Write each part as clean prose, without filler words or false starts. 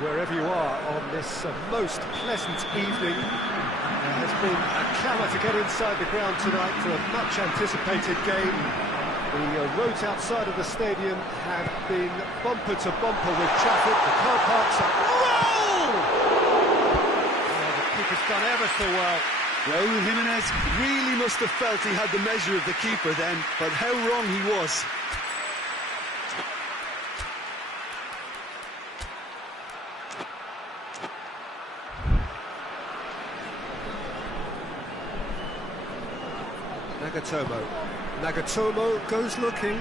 Wherever you are on this most pleasant evening, there has been a clamour to get inside the ground tonight for a much-anticipated game. The roads outside of the stadium have been bumper to bumper with traffic. The car parks are... Roll! Oh, the keeper's done ever so well. Raul Jimenez really must have felt he had the measure of the keeper then, but how wrong he was. Nagatomo goes looking.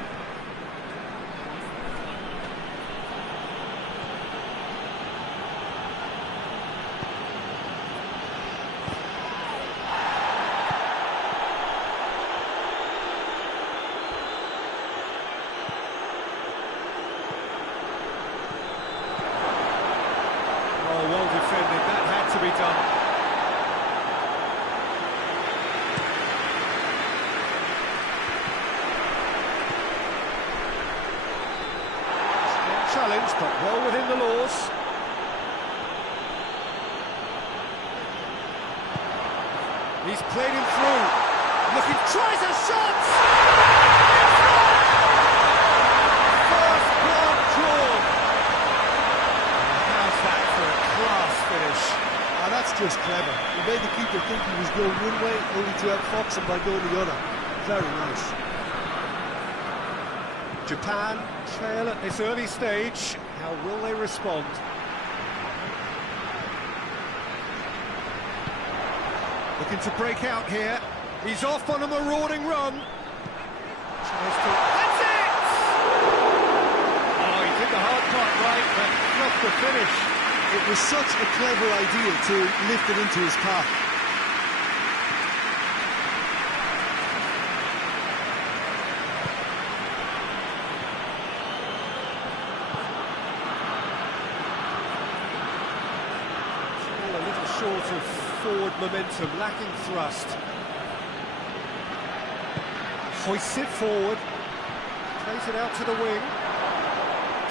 Oh, well defended. That had to be done. Challenge, but well within the laws. He's played him through. Looking, tries a shot! First blood drawn. How's that for a class finish? Ah, that's just clever. He made the keeper think he was going one way, only to outfox him by going the other. Very nice. Japan trail at this early stage. How will they respond? Looking to break out here. He's off on a marauding run. Tries to... That's it! Oh, he did the hard part right, but not the finish. It was such a clever idea to lift it into his path. Short of forward momentum, lacking thrust. Hoists it forward, plays it out to the wing,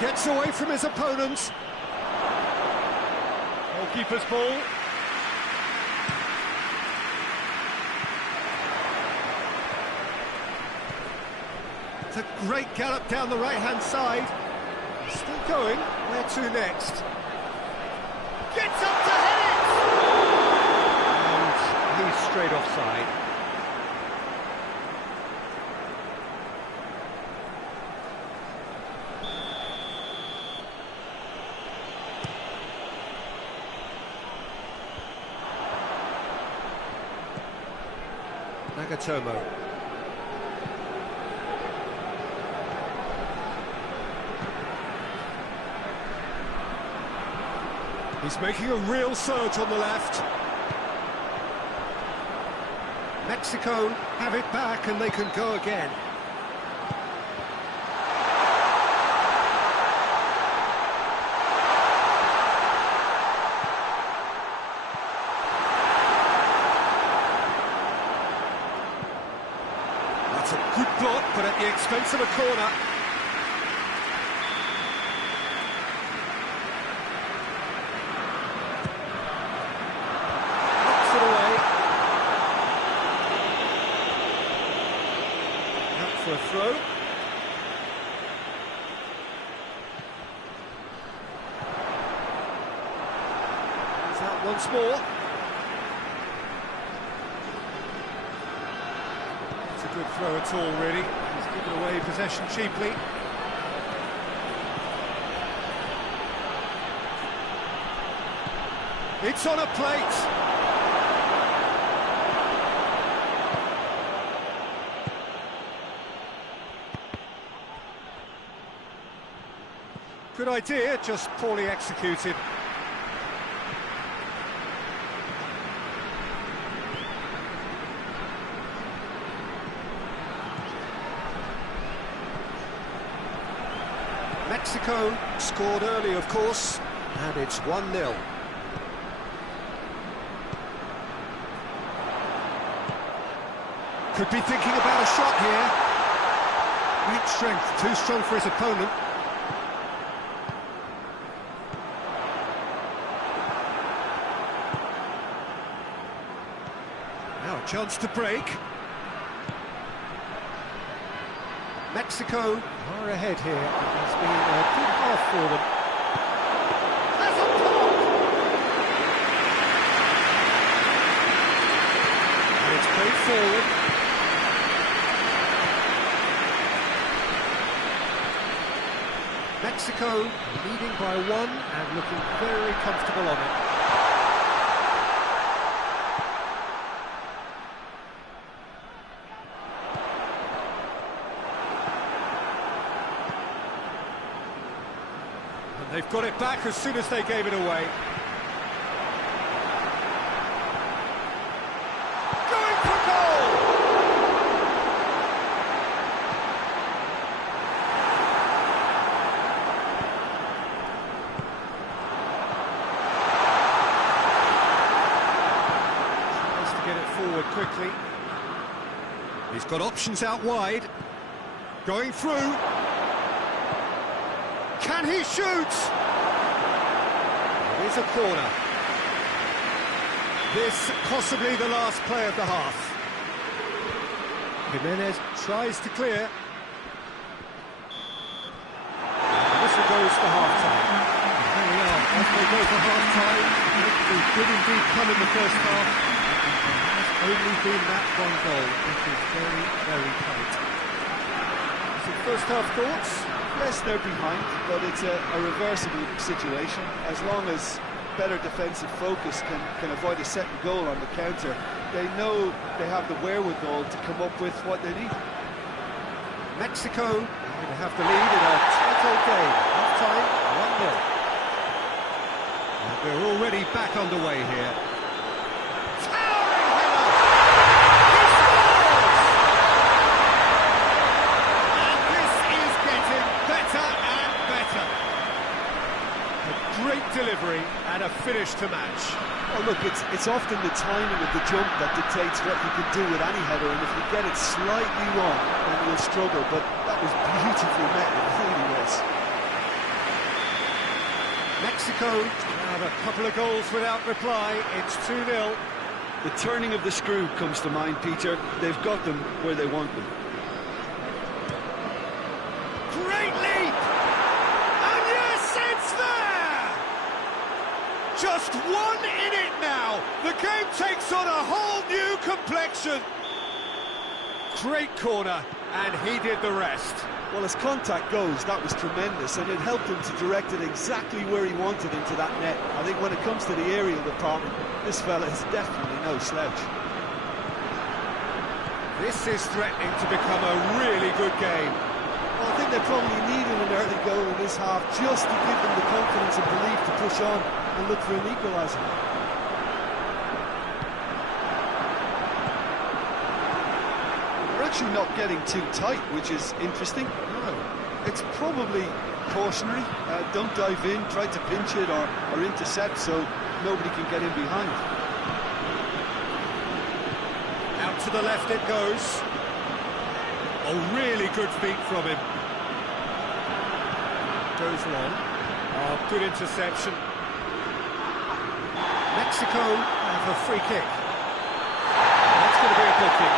gets away from his opponent. Goalkeeper's ball. It's a great gallop down the right-hand side. Still going, where to next? Gets up to head it! And he's straight offside. Nagatomo. He's making a real surge on the left. Mexico have it back and they can go again. That's a good block, but at the expense of a corner. For a throw. He's out once more. It's a good throw at all, really. He's given away possession cheaply. It's on a plate. Good idea, just poorly executed. Mexico scored early, of course, and it's 1-0. Could be thinking about a shot here. Great strength, too strong for his opponent. Chance to break. Mexico are ahead here. It's been a good half for them. Has a pop! And it's played forward. Mexico leading by 1 and looking very comfortable on it. They've got it back as soon as they gave it away. Going for goal! Tries to get it forward quickly. He's got options out wide. Going through. Can he shoot? It is a corner. This possibly the last play of the half. Jimenez tries to clear. And whistle goes for half-time. Here we are, as they go for half-time. It did indeed come in the first half. It has only been that one goal, which is very, very tight. So first half thoughts? Yes, they're behind, but it's a reversible situation. As long as better defensive focus can avoid a second goal on the counter, they know they have the wherewithal to come up with what they need. Mexico going to have the lead in a tight old game. Half-time, 1-0. And we're already back underway here. Great delivery and a finish to match. Well, look, it's often the timing of the jump that dictates what you can do with any header, and if you get it slightly wrong, then you'll struggle, but that was beautifully met, it really was. Mexico have a couple of goals without reply, it's 2-0. The turning of the screw comes to mind, Peter. They've got them where they want them. Great leap! And yes, it's there! Just 1 in it now. The game takes on a whole new complexion. Great corner, and he did the rest. Well, as contact goes, that was tremendous, and it helped him to direct it exactly where he wanted into that net. I think when it comes to the aerial department, this fella is definitely no slouch. This is threatening to become a really good game. Well, I think they probably needed an early goal in this half just to give them the confidence and belief to push on and look for an equaliser. They're actually not getting too tight, which is interesting. No. It's probably cautionary. Don't dive in, try to pinch it or intercept so nobody can get in behind. Out to the left it goes. Oh, really good feet from him. Goes long. Oh, good interception. Mexico have a free kick. That's going to be a booking.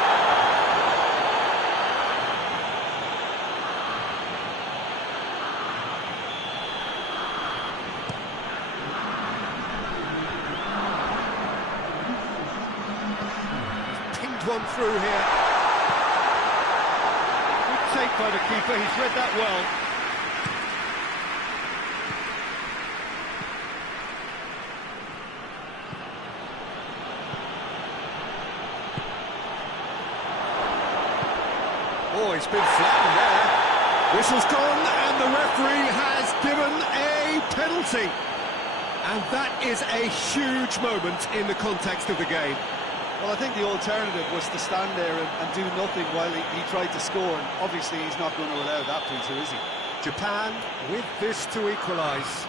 He's pinged one through here. Good take by the keeper, he's read that well. Oh, he's been flattened there. Whistle's gone, and the referee has given a penalty. And that is a huge moment in the context of the game. Well, I think the alternative was to stand there and do nothing while he tried to score, and obviously he's not going to allow that, Peter, is he? Japan with this to equalise.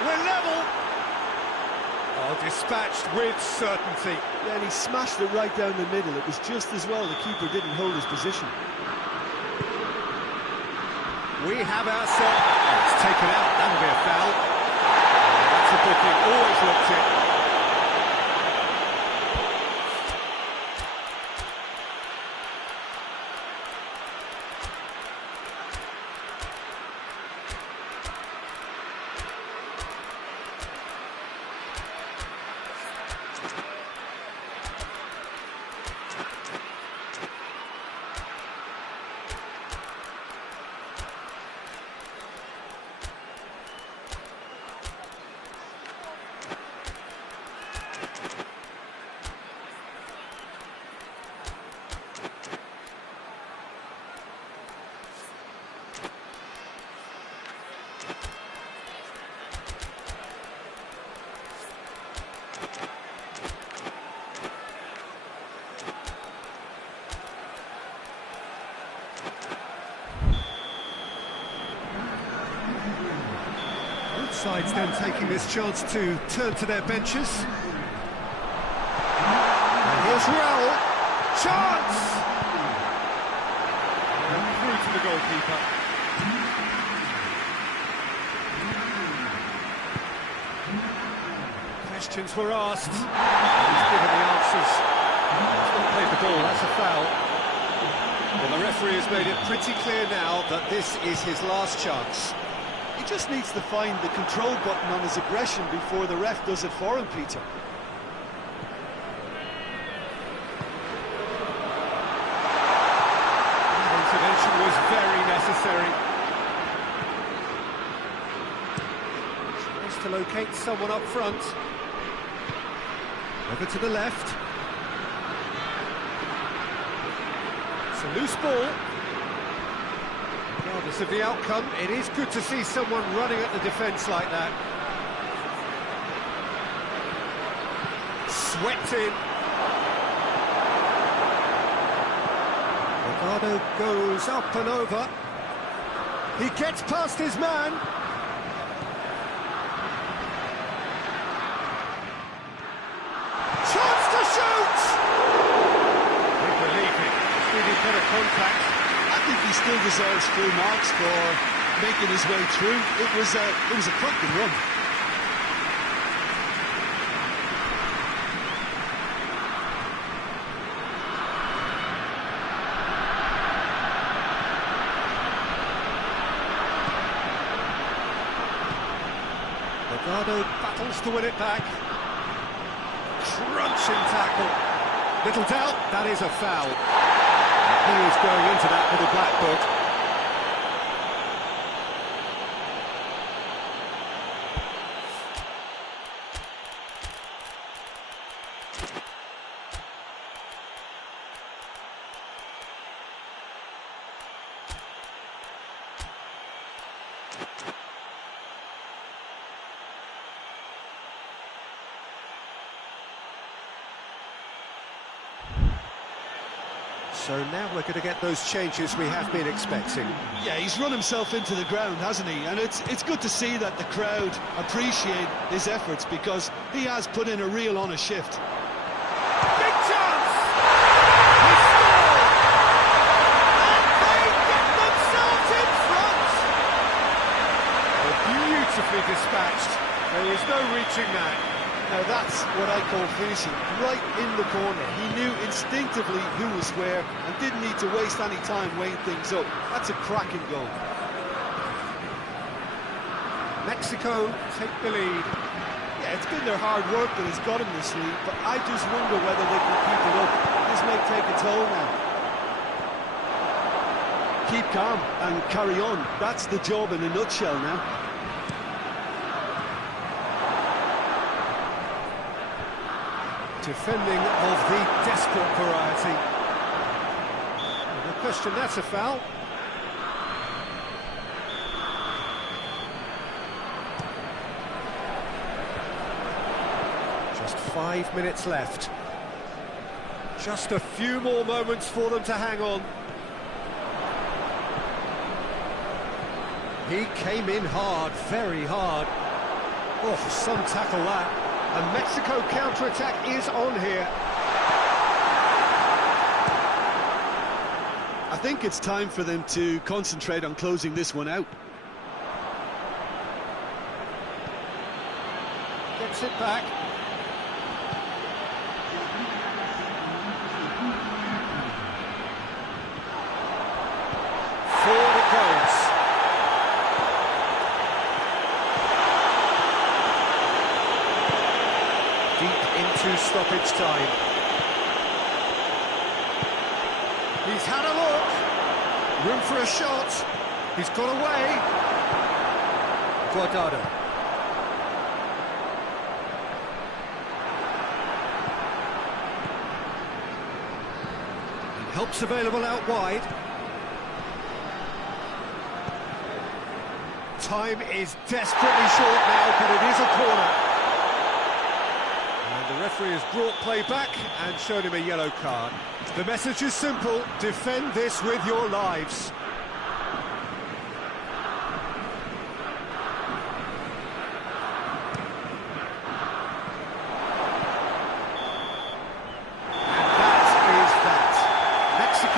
We're level. Oh, dispatched with certainty. Yeah, and he smashed it right down the middle. It was just as well the keeper didn't hold his position. we have ourselves... Oh, it's taken out, that'll be a foul. That's a booking, always looked it. Sides then taking this chance to turn to their benches. And here's Raul. Chance! And through to the goalkeeper. Questions were asked. He's given the answers. He's not played the ball, that's a foul. Well, the referee has made it pretty clear now that this is his last chance. He just needs to find the control button on his aggression before the ref does it for him, Peter. That intervention was very necessary. Tries to locate someone up front. Over to the left. It's a loose ball. Regardless of the outcome, it is good to see someone running at the defence like that. Swept in. Ricardo goes up and over. He gets past his man. Chance to shoot! Big relief, it's really better contact. I think he still deserves full marks for making his way through. It was a cracking run. Ricardo battles to win it back. Crunching tackle. Little doubt, that is a foul. He is going into that with a black book. So now we're going to get those changes we have been expecting. Yeah, he's run himself into the ground, hasn't he? And it's good to see that the crowd appreciate his efforts, because he has put in a real honest shift. Big chance! He scored! And they get themselves in front! Oh, beautifully dispatched. There was no reaching that. Now that's what I call finishing, right in the corner. He knew instinctively who was where and didn't need to waste any time weighing things up. That's a cracking goal. Mexico take the lead. Yeah, it's been their hard work that has got them this lead, but I just wonder whether they can keep it up. This may take a toll now. Keep calm and carry on. That's the job in a nutshell now. Defending of the desperate variety. No question, that's a foul. Just 5 minutes left. Just a few more moments for them to hang on. He came in hard, very hard. Oh, some tackle that. And Mexico counter-attack is on here. I think it's time for them to concentrate on closing this one out. Gets it back. Forward it goes. Deep into stoppage time. He's had a look. Room for a shot. He's got away. Guardado. Help's available out wide. Time is desperately short now, but it is a corner. And the referee has brought play back and shown him a yellow card. The message is simple: defend this with your lives.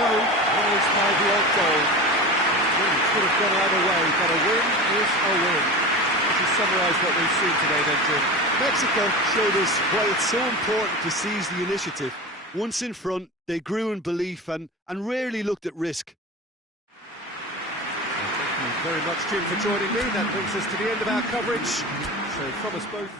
Is by the odd goal. It could have gone either way, but a win is a win. This is summarise what we've seen today then, Jim. Mexico showed us why it's so important to seize the initiative. Once in front, they grew in belief and rarely looked at risk. Thank you very much, Jim, for joining me. That brings us to the end of our coverage. So from us both...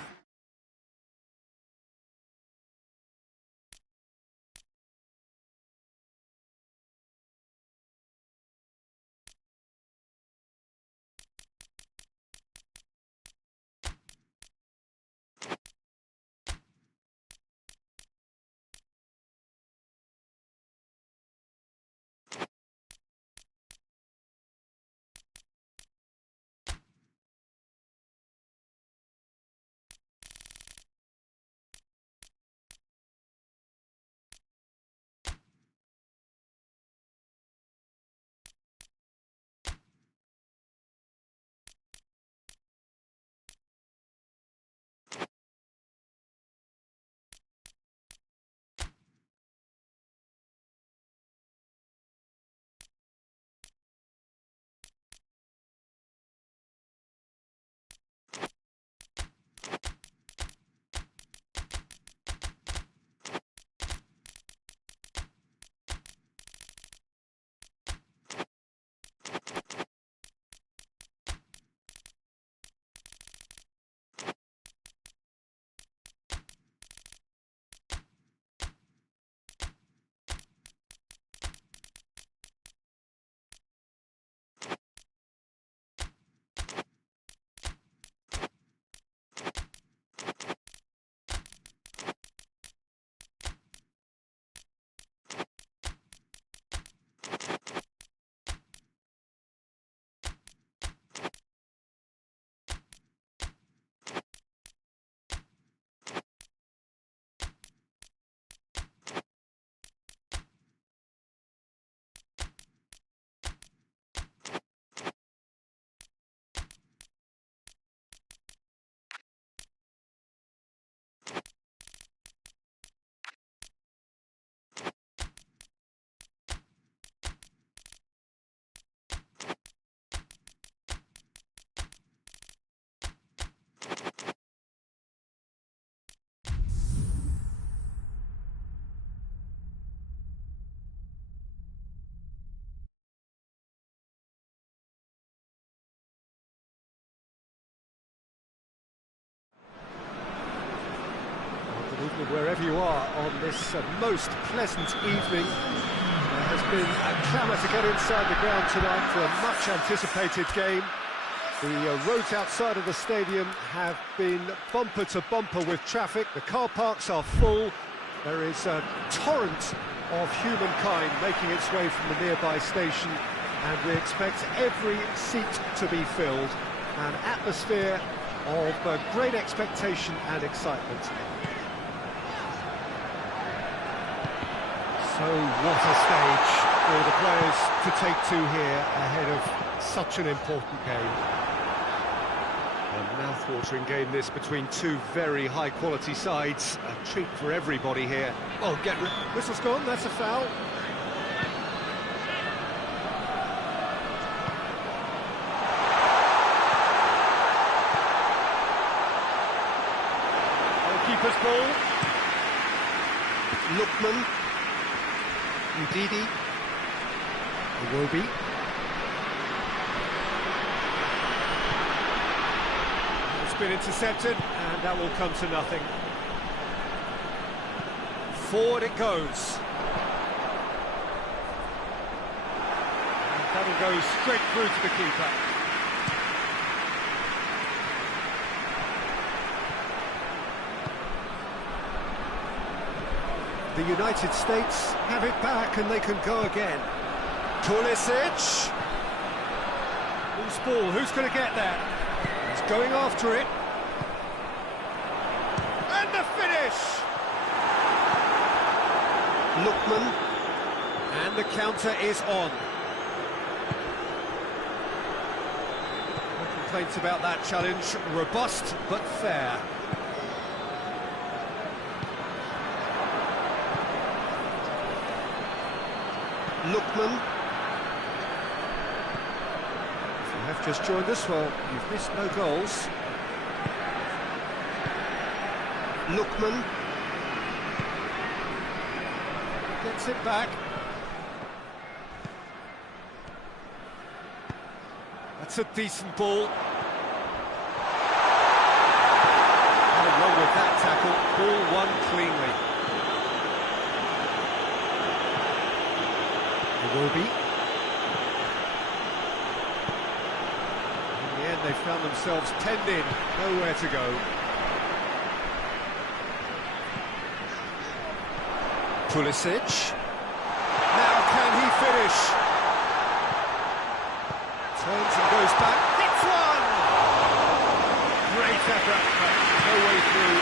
Wherever you are on this most pleasant evening, there has been a clamour to get inside the ground tonight for a much anticipated game. The roads outside of the stadium have been bumper to bumper with traffic. The car parks are full. There is a torrent of humankind making its way from the nearby station, and we expect every seat to be filled. An atmosphere of great expectation and excitement. So what a stage for the players to take to here ahead of such an important game. A mouth-watering game this between two very high-quality sides. A treat for everybody here. Oh, whistle's gone, that's a foul. keeper's ball. Lookman. Ndidi. Iwobi. It's been intercepted, and that will come to nothing. Forward it goes. And that'll go straight through to the keeper. The United States have it back and they can go again. Pulisic. Loose ball, who's going to get there? He's going after it. And the finish! Lookman. And the counter is on. No complaints about that challenge. Robust but fair. Lookman. If you have just joined us, well, you've missed no goals. Lookman. Gets it back. That's a decent ball. Nothing wrong with that tackle. Ball won cleanly. Iwobi. In the end, they found themselves penned in, nowhere to go. Pulisic. Now can he finish? Turns and goes back. Hits one! Great effort, but no way through.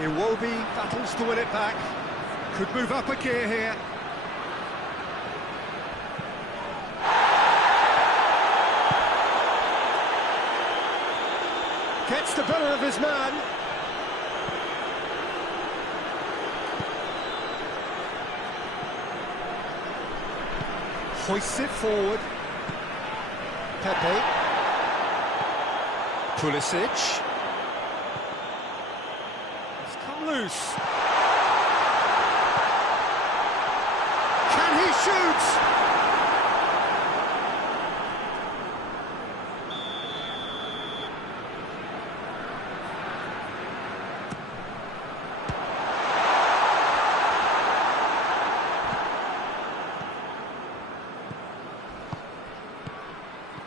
Iwobi battles to win it back. Could move up a gear here. Gets the better of his man. Hoists it forward. Pepe. Pulisic. Loose. Can he shoot?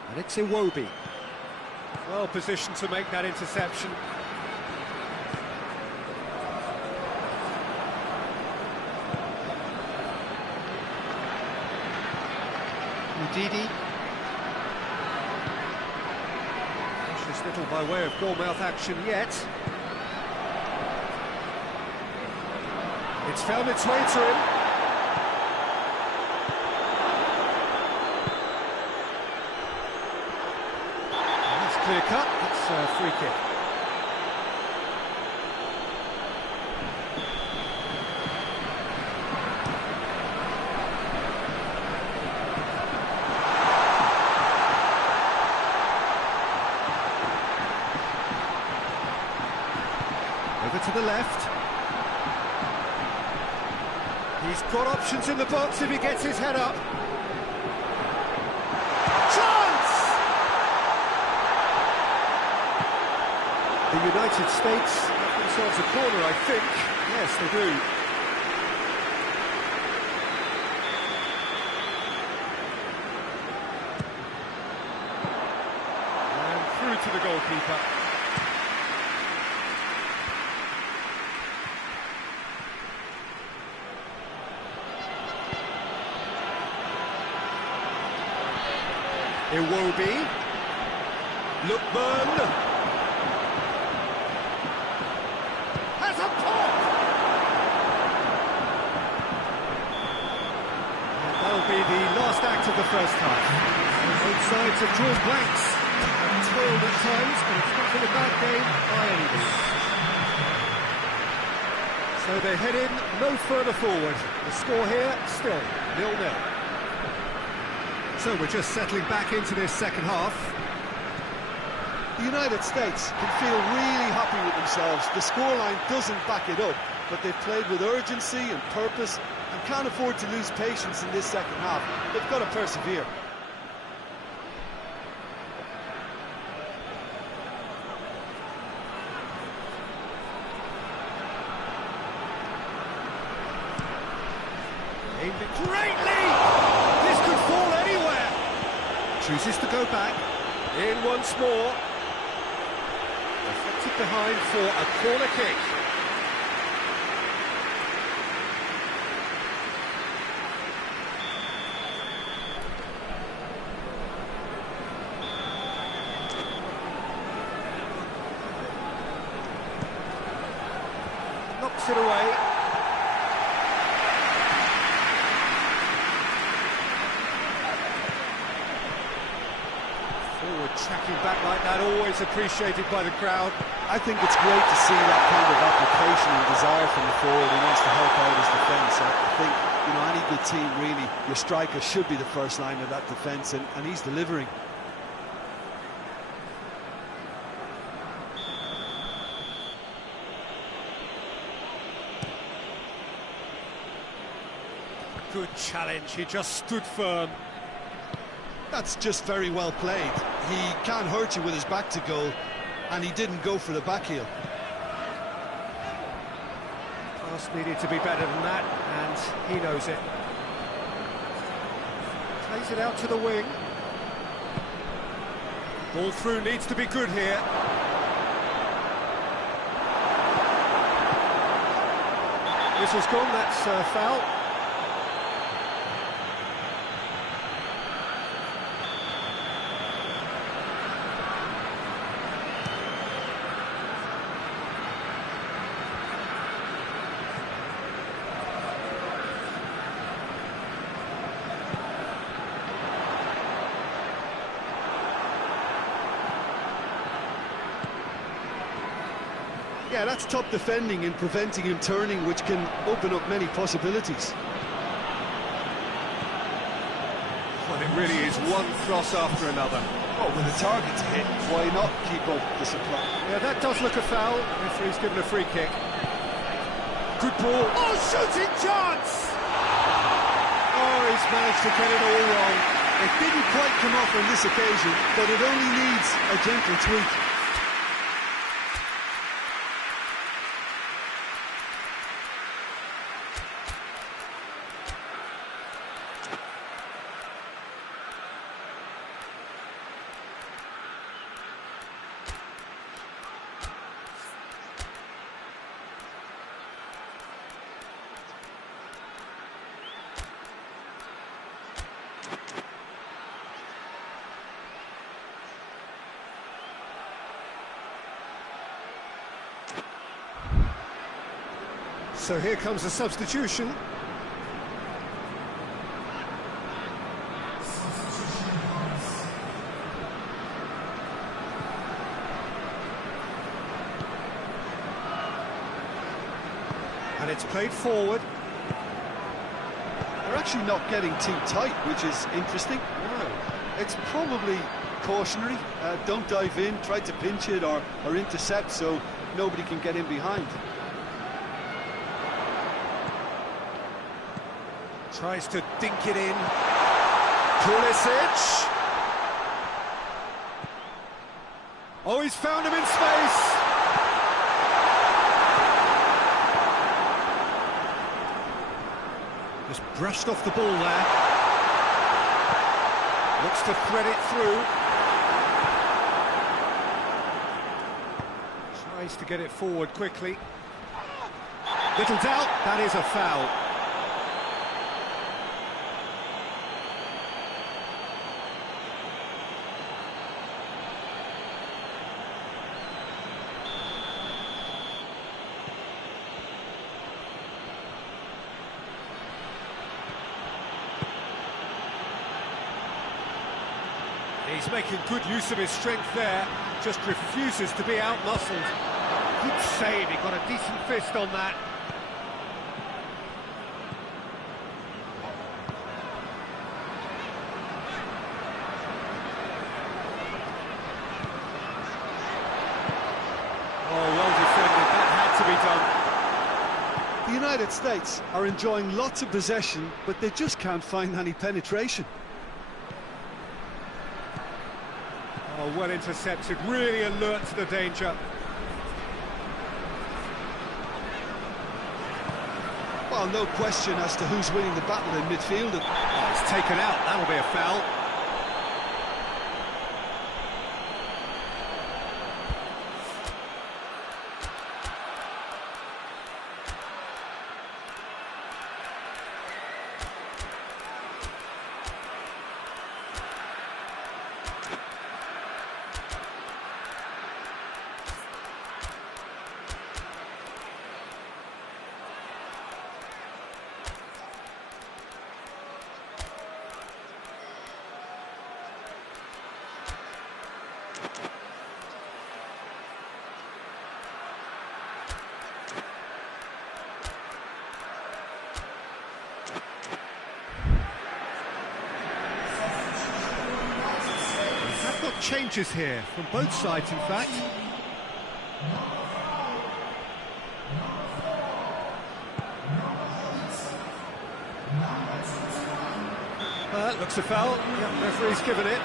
And it's Iwobi. Well positioned to make that interception. Ndidi. Precious little by way of goal-mouth action yet. It's found its way to him. And that's clear cut. It's a free kick. To the left. He's got options in the box if he gets his head up. Chance! The United States have themselves a corner, I think. Yes, they do. And through to the goalkeeper. Iwobi. Lookman. Has a pop! be the last act of the first half. Both sides have drawn blanks, have toiled at times, but it's not been a bad game by any means. So they head in no further forward. The score here, still 0-0. So we're just settling back into this second half. The United States can feel really happy with themselves. The scoreline doesn't back it up, but they've played with urgency and purpose and can't afford to lose patience in this second half. They've got to persevere. Aimed it greatly! This could fall anywhere! Chooses to go back. In once more. Deflected behind for a corner kick. Knocks it away. Tracking back like that, always appreciated by the crowd. I think it's great to see that kind of application and desire from the forward who wants to help out his defence. I think, you know, any good team, really, your striker should be the first line of that defence, and he's delivering. Good challenge, he just stood firm. That's just very well played. He can't hurt you with his back to goal, and he didn't go for the back heel. Pass needed to be better than that, and he knows it. Plays it out to the wing. Ball through needs to be good here. Whistle's gone, that's a foul. Yeah, that's top defending and preventing him turning, which can open up many possibilities. Well, it really is one cross after another. Oh, with a target to hit, why not keep up the supply? Yeah, that does look a foul. Referee's given a free kick. Good ball. Oh, shooting chance! Oh, he's managed to get it all wrong. It didn't quite come off on this occasion, but it only needs a gentle tweak. So here comes a substitution. And it's played forward. They're actually not getting too tight, which is interesting. No. It's probably cautionary. Don't dive in, try to pinch it or intercept so nobody can get in behind. Tries to dink it in. Pulisic. Oh, he's found him in space. Just brushed off the ball there. Looks to thread it through. Tries to get it forward quickly. Little doubt, that is a foul. He's making good use of his strength there, just refuses to be out-muscled. Good save, he got a decent fist on that. Oh, well defended, that had to be done. The United States are enjoying lots of possession, but they just can't find any penetration. Oh, well intercepted, really alert to the danger. Well, no question as to who's winning the battle in midfield. Oh, it's taken out, that'll be a foul. Changes here from both sides, in fact. Looks a foul. Yep, referee's given it.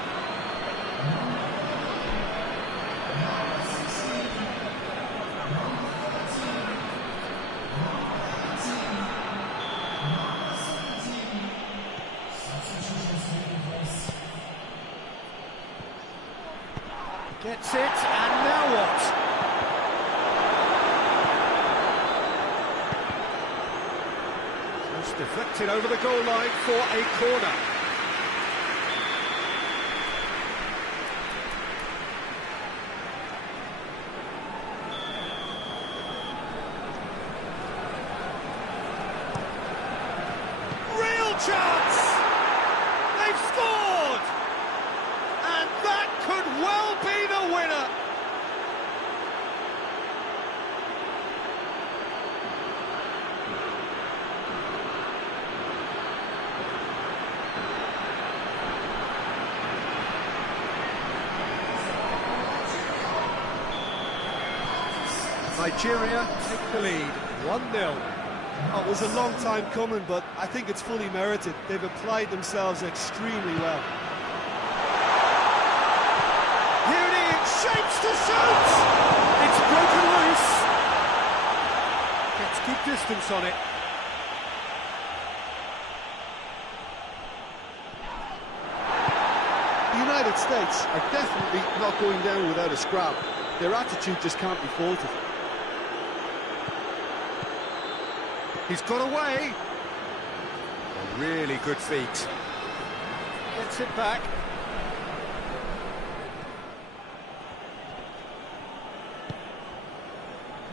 Gets it, and now what? Just deflected over the goal line for a corner. Real chance! They've scored! And that could well be the winner. Nigeria take the lead, 1-0. Oh, it was a long time coming, but I think it's fully merited. They've applied themselves extremely well. Here it is, shapes to shoot! It's broken loose. Gets good distance on it. The United States are definitely not going down without a scrap. Their attitude just can't be faulted. He's got away. A really good feat. Gets it back.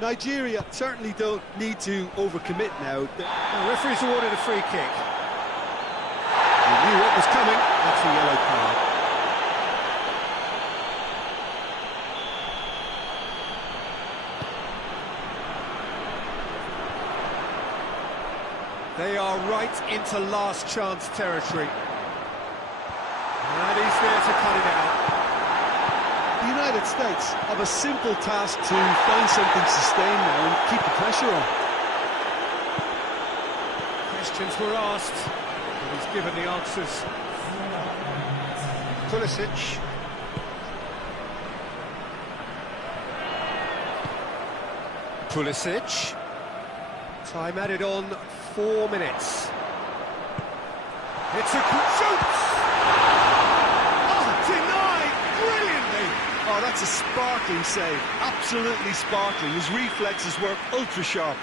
Nigeria certainly don't need to overcommit now. The referee's awarded a free kick. He knew what was coming. That's a yellow card. They are right into last chance territory. And he's there to cut it out. The United States have a simple task to find something sustained now and keep the pressure on. Questions were asked, and he's given the answers. Pulisic. Pulisic. Time added on, 4 minutes. It's a good shoot! Oh, denied brilliantly! Oh, that's a sparkling save. Absolutely sparkling. His reflexes were ultra sharp.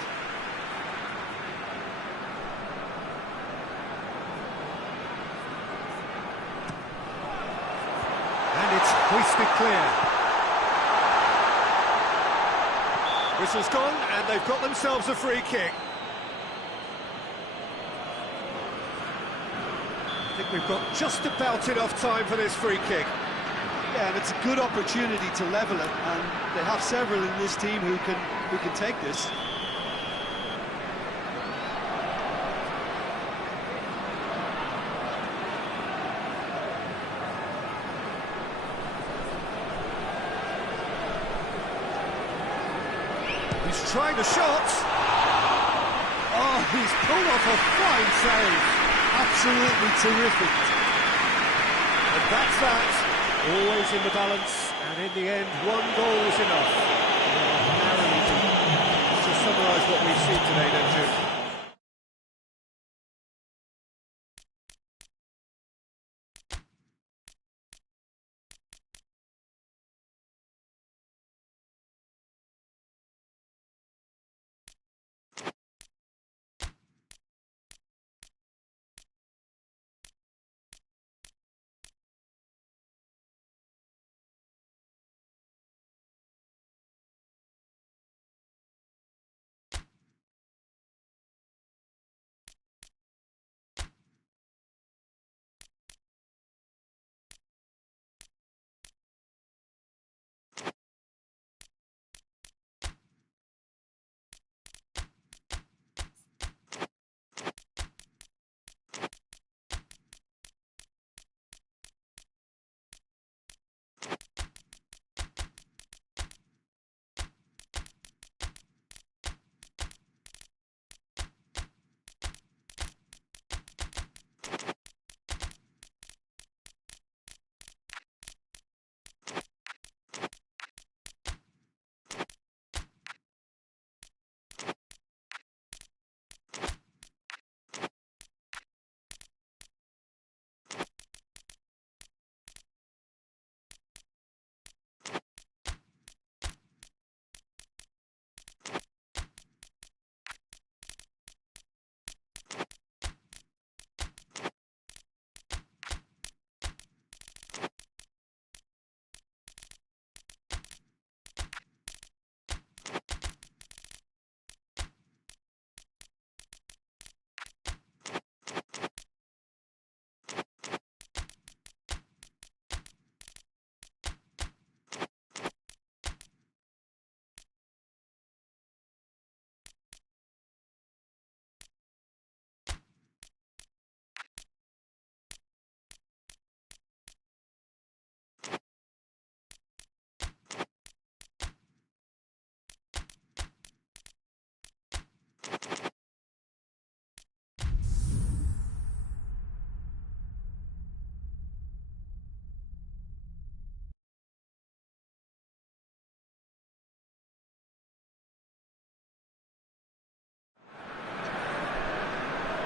And it's hoisted clear. Whistle's gone, and they've got themselves a free kick. I think we've got just about enough time for this free kick. Yeah, and it's a good opportunity to level it, and they have several in this team who can take this. He's trying a shot. Oh, he's pulled off a fine save. Absolutely terrific. And that's that. Always in the balance, and in the end, one goal was enough. Narrowly beaten. To summarise what we've seen today, don't you?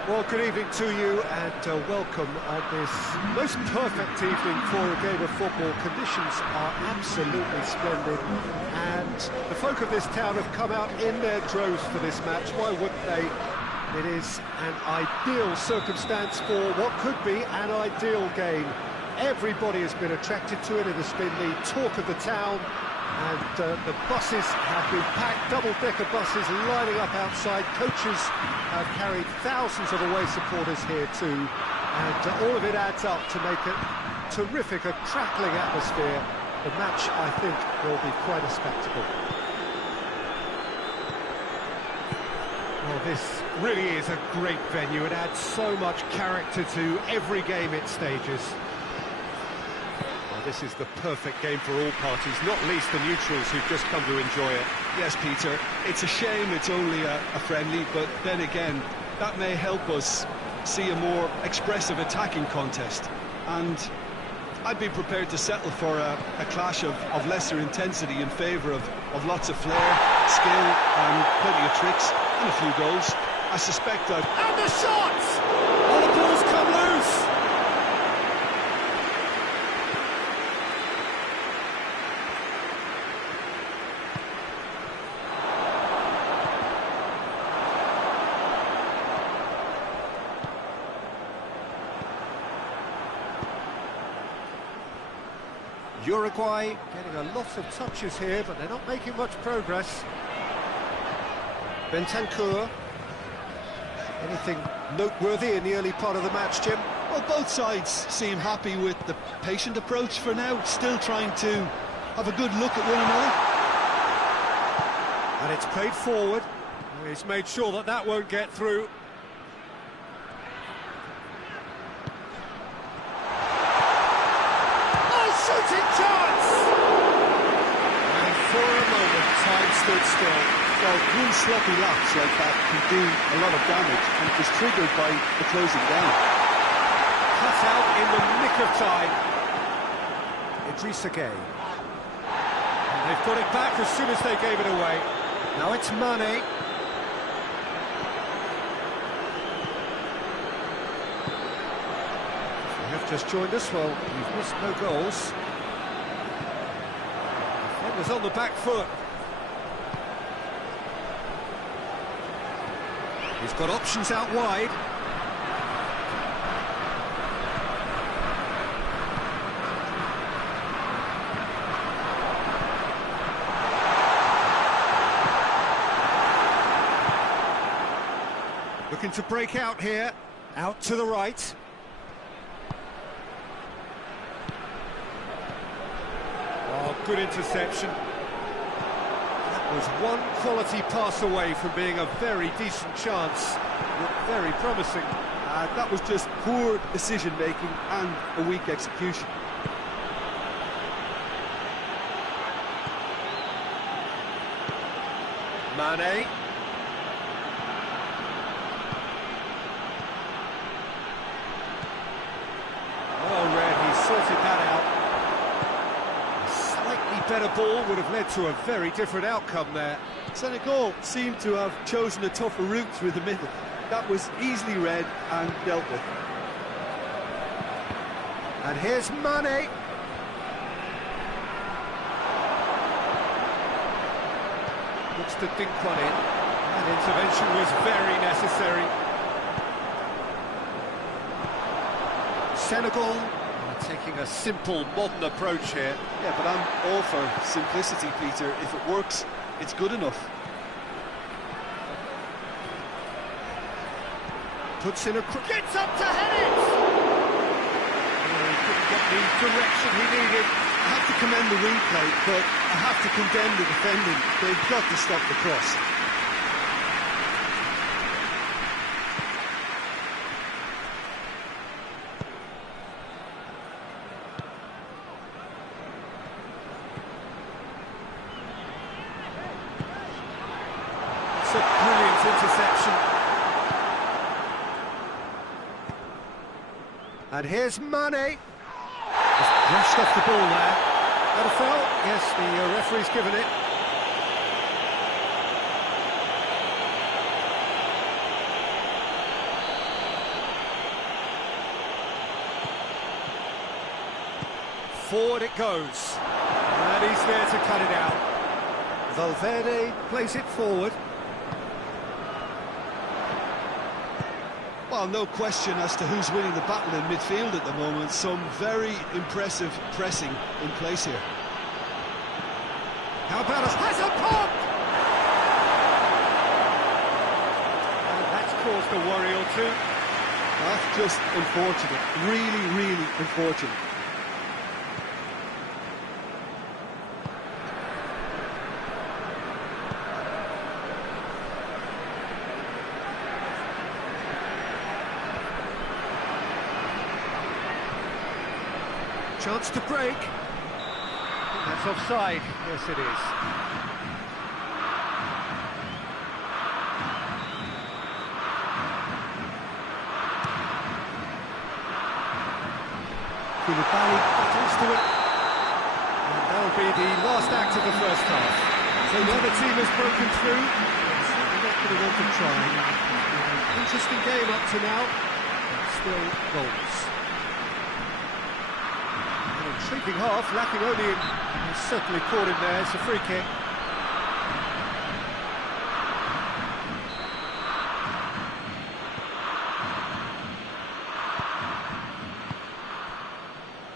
Well, good evening to you and welcome on this most perfect evening for a game of football. Conditions are absolutely splendid and the folk of this town have come out in their droves for this match. Why wouldn't they? It is an ideal circumstance for what could be an ideal game. Everybody has been attracted to it. It has been the talk of the town. And the buses have been packed, double-decker buses lining up outside. Coaches have carried thousands of away supporters here too. And all of it adds up to make a terrific, a crackling atmosphere. The match, I think, will be quite a spectacle. Well, this really is a great venue. It adds so much character to every game it stages. This is the perfect game for all parties, not least the neutrals who've just come to enjoy it. Yes, Peter, it's a shame it's only a friendly, but then again, that may help us see a more expressive attacking contest. And I'd be prepared to settle for a clash of lesser intensity in favour of lots of flair, skill, and plenty of tricks, and a few goals. I suspect that... And the shots! Oh, the ball's come loose! Uruguay getting a lot of touches here, but they're not making much progress. Bentancur. Anything noteworthy in the early part of the match, Jim? Well, both sides seem happy with the patient approach for now, still trying to have a good look at one another. And it's played forward. He's made sure that that won't get through. Oh, shooting chance! And for a moment, time stood still. Well, one sloppy lapse like that can do a lot of damage, and it was triggered by the closing down. Cut out in the nick of time. Idrissa Gueye. And they've got it back as soon as they gave it away. Now it's Mane. If you have just joined us, well, you've missed no goals. Defenders on the back foot. He's got options out wide. Looking to break out here. Out to the right. Oh, good interception. That was one quality pass away from being a very decent chance. Looked very promising. That was just poor decision-making and a weak execution. Mane. Oh, Red, he sorted that out. A slightly better ball would have led to a very different outcome there. Senegal seemed to have chosen a tougher route through the middle. That was easily read and dealt with. And here's Mane. Looks to dink one in. That intervention was very necessary. Senegal are taking a simple, modern approach here. Yeah, but I'm all for simplicity, Peter. If it works, it's good enough. Puts in a... Gets up to head it! Oh, he couldn't get the direction he needed. I have to commend the wing play, but I have to condemn the defending. They've got to stop the cross. It's a brilliant interception. And here's Mane. Just brushed off the ball there. That a foul? Yes, the referee's given it. Forward it goes. And he's there to cut it out. Valverde plays it forward. Well, no question as to who's winning the battle in midfield at the moment. Some very impressive pressing in place here. How about a... Has a pop! And that's caused a worry or two. That's just unfortunate. Really, really unfortunate. Chance to break. That's offside. Yes, it is. Koulibaly battles to it. And that'll be the last act of the first half. So the other team has broken through. It's certainly not going to want to try. Interesting game up to now. But still goals. Intriguing half, lacking only in... He's certainly caught him there, it's a free kick.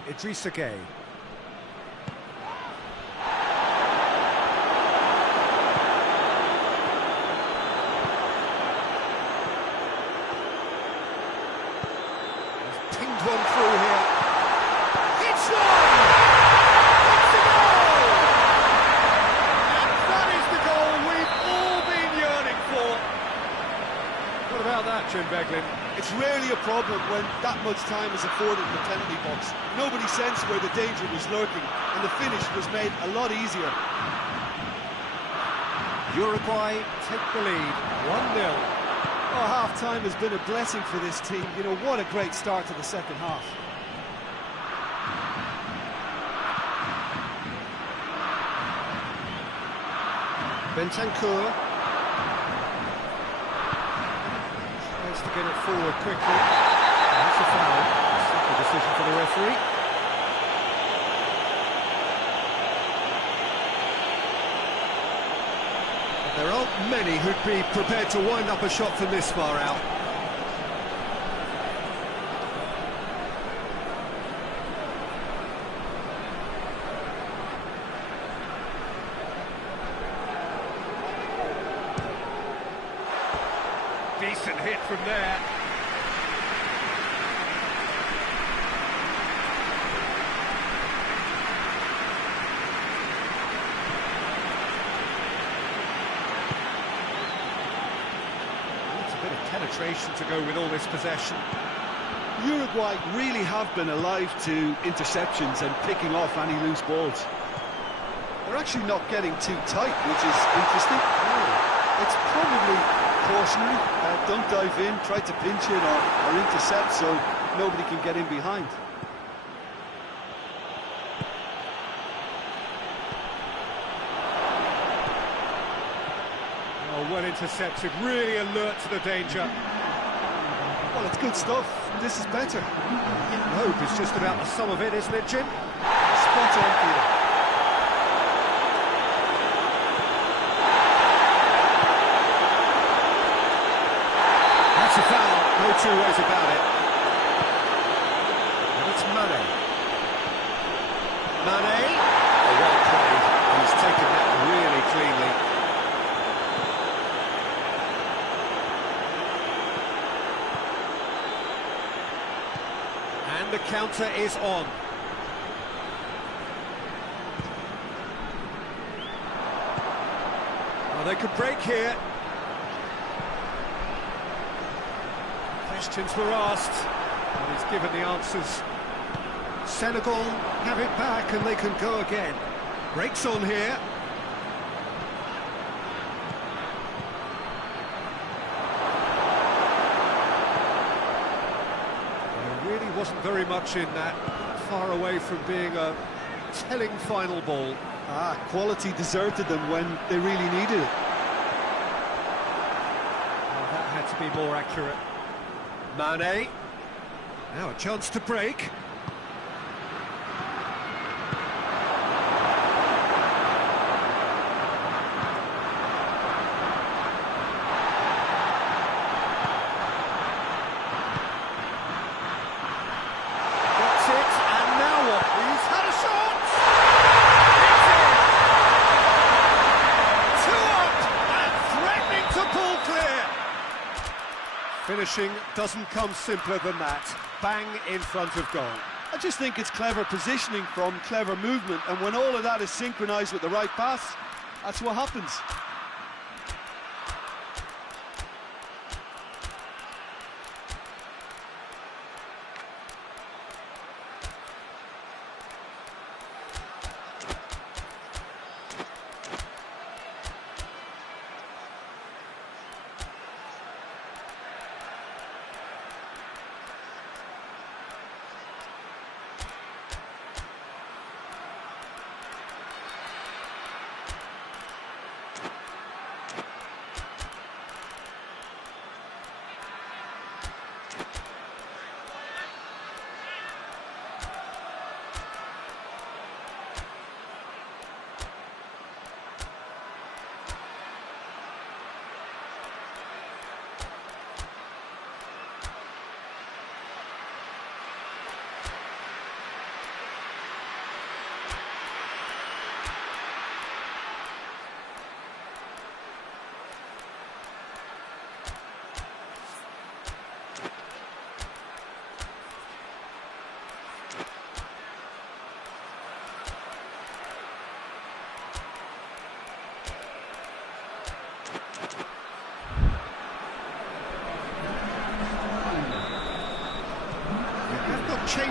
Idrissa Gueye. He's pinged about that, Jim Beglin? It's rarely a problem when that much time is afforded in the penalty box. Nobody sensed where the danger was lurking, and the finish was made a lot easier. Uruguay take the lead, 1-0. Oh, half-time has been a blessing for this team. You know, what a great start to the second half. Bentancur tries to get it forward quickly. That's a foul. That's the decision for the referee. There aren't many who'd be prepared to wind up a shot from this far out. Decent hit from there. Needs a bit of penetration to go with all this possession. Uruguay really have been alive to interceptions and picking off any loose balls. They're actually not getting too tight, which is interesting. It's probably cautionary. Don't dive in, try to pinch it or intercept so nobody can get in behind. Oh, well intercepted, really alert to the danger. Well, it's good stuff. This is better. Hope is just about the sum of it, isn't it, Jim? Spot on, Peter. That's a foul, no two ways about it. And it's Mane. Mane. Oh, well played. He's taken that really cleanly. And the counter is on. Well, they could break here. Questions were asked, and he's given the answers. Senegal have it back and they can go again. Breaks on here. There really wasn't very much in that, far away from being a telling final ball. Quality deserted them when they really needed it. Well, that had to be more accurate. Mane. Now a chance to break. That's it, and now what? He's had a shot! It's in! 2 up, and threatening to pull clear! Finishing doesn't come simpler than that. Bang in front of goal. I just think it's clever positioning from clever movement, and when all of that is synchronised with the right pass, that's what happens.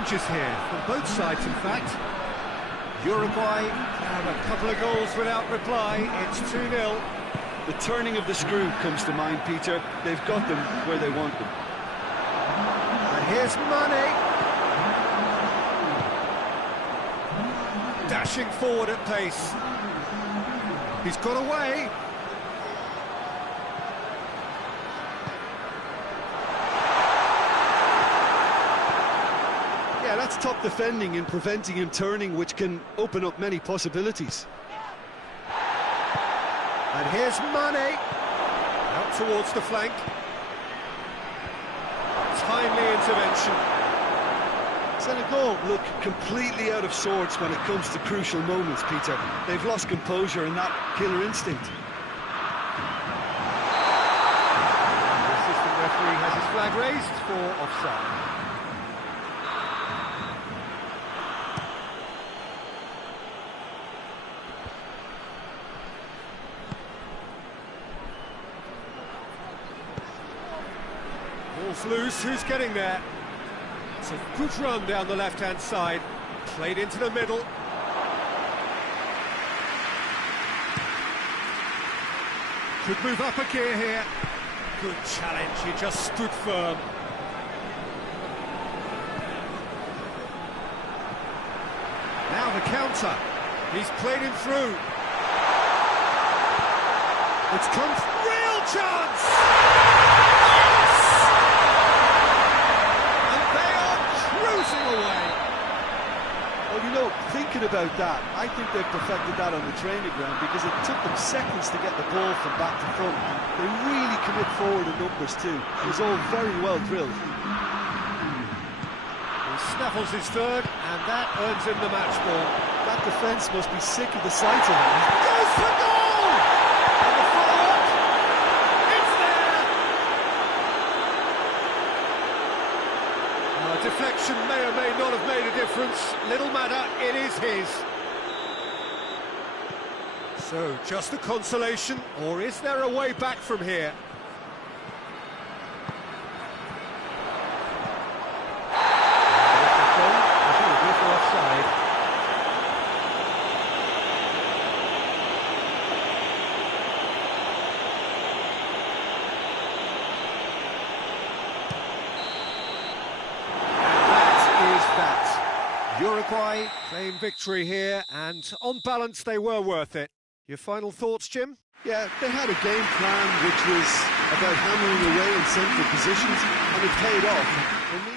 changes here, from both sides in fact. Uruguay have a couple of goals without reply, it's 2-0. The turning of the screw comes to mind, Peter. They've got them where they want them. And here's Mane. Dashing forward at pace. He's got away. Yeah, that's top defending and preventing him turning, which can open up many possibilities. And here's Mane. Out towards the flank. Timely intervention. Senegal look completely out of sorts when it comes to crucial moments, Peter. They've lost composure and that killer instinct. The assistant referee has his flag raised for offside. Ball's loose, who's getting there? It's a good run down the left-hand side, played into the middle. Could move up a gear here. Good challenge, he just stood firm. Now the counter, he's played him through. It's come, real chance! Away. Well, you know, thinking about that, I think they've perfected that on the training ground because it took them seconds to get the ball from back to front. They really commit forward in numbers too. It was all very well drilled. He snaffles his third, and that earns him the match ball. That defence must be sick of the sight of him. Goes for goal! And the follow-up, it's there! Deflection may or may not have made a difference. Little matter, it is his. So, just a consolation, or is there a way back from here? Offside. Uruguay claim victory here, and on balance they were worth it. Your final thoughts, Jim? Yeah, they had a game plan which was about hammering away in central positions, and it paid off. For me,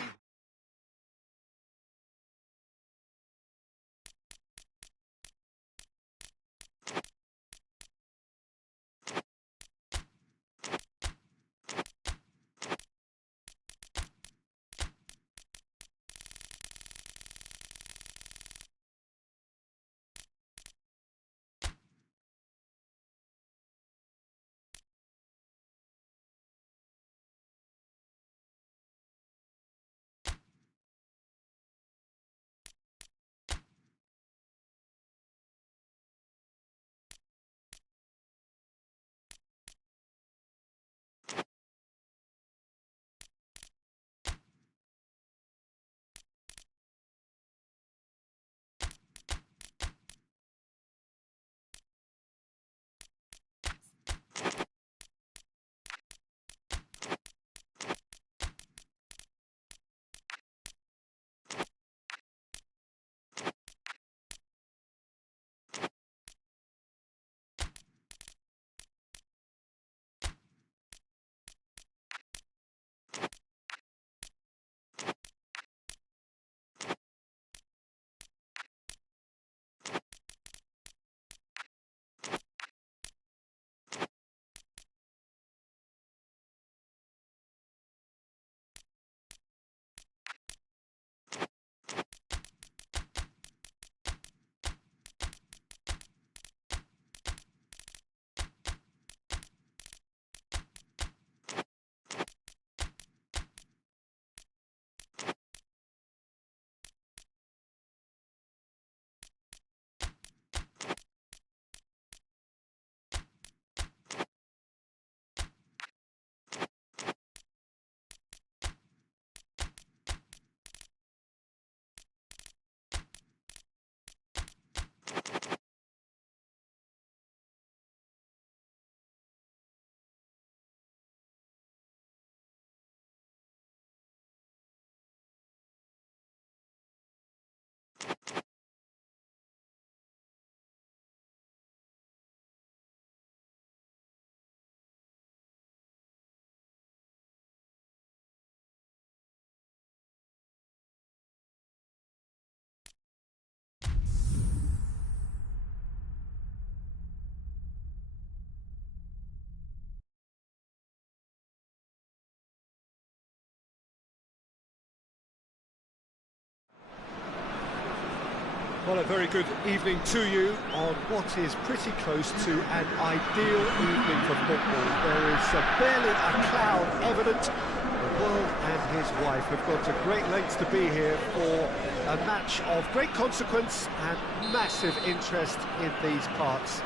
Well, a very good evening to you on what is pretty close to an ideal evening for football. There is barely a cloud evident. The world and his wife have gone to great lengths to be here for a match of great consequence and massive interest in these parts.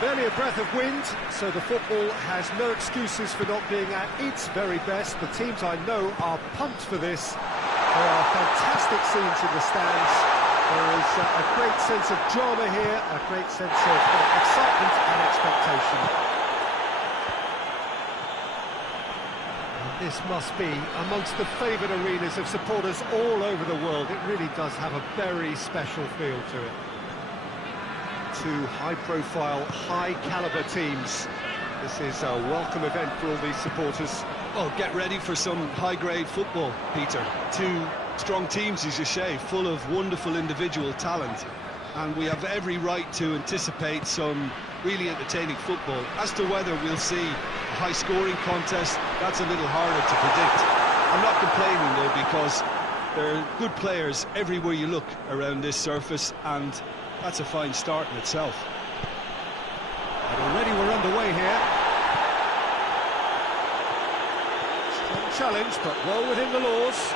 Barely a breath of wind, so the football has no excuses for not being at its very best. The teams I know are pumped for this. There are fantastic scenes in the stands. There is a great sense of drama here, a great sense of excitement and expectation. And this must be amongst the favoured arenas of supporters all over the world. It really does have a very special feel to it. Two high-profile, high-caliber teams. This is a welcome event for all these supporters. Well, get ready for some high-grade football, Peter. Two strong teams, as you say, full of wonderful individual talent. And we have every right to anticipate some really entertaining football. As to whether we'll see a high-scoring contest, that's a little harder to predict. I'm not complaining, though, because there are good players everywhere you look around this surface, and that's a fine start in itself. And already we're underway here. Strong challenge, but well within the laws.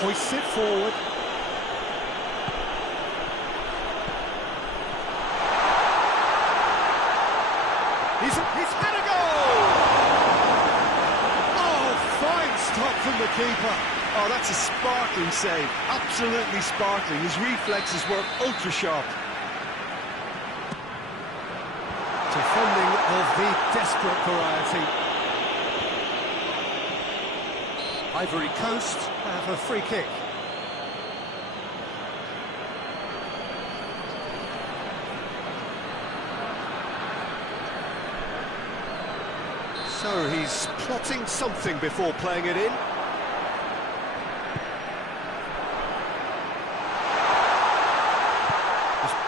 Hoists it forward. He's had a goal! Oh, fine stop from the keeper. Oh, that's a sparkling save, absolutely sparkling. His reflexes were ultra-sharp. Defending of the desperate variety. Ivory Coast have a free kick. So he's plotting something before playing it in.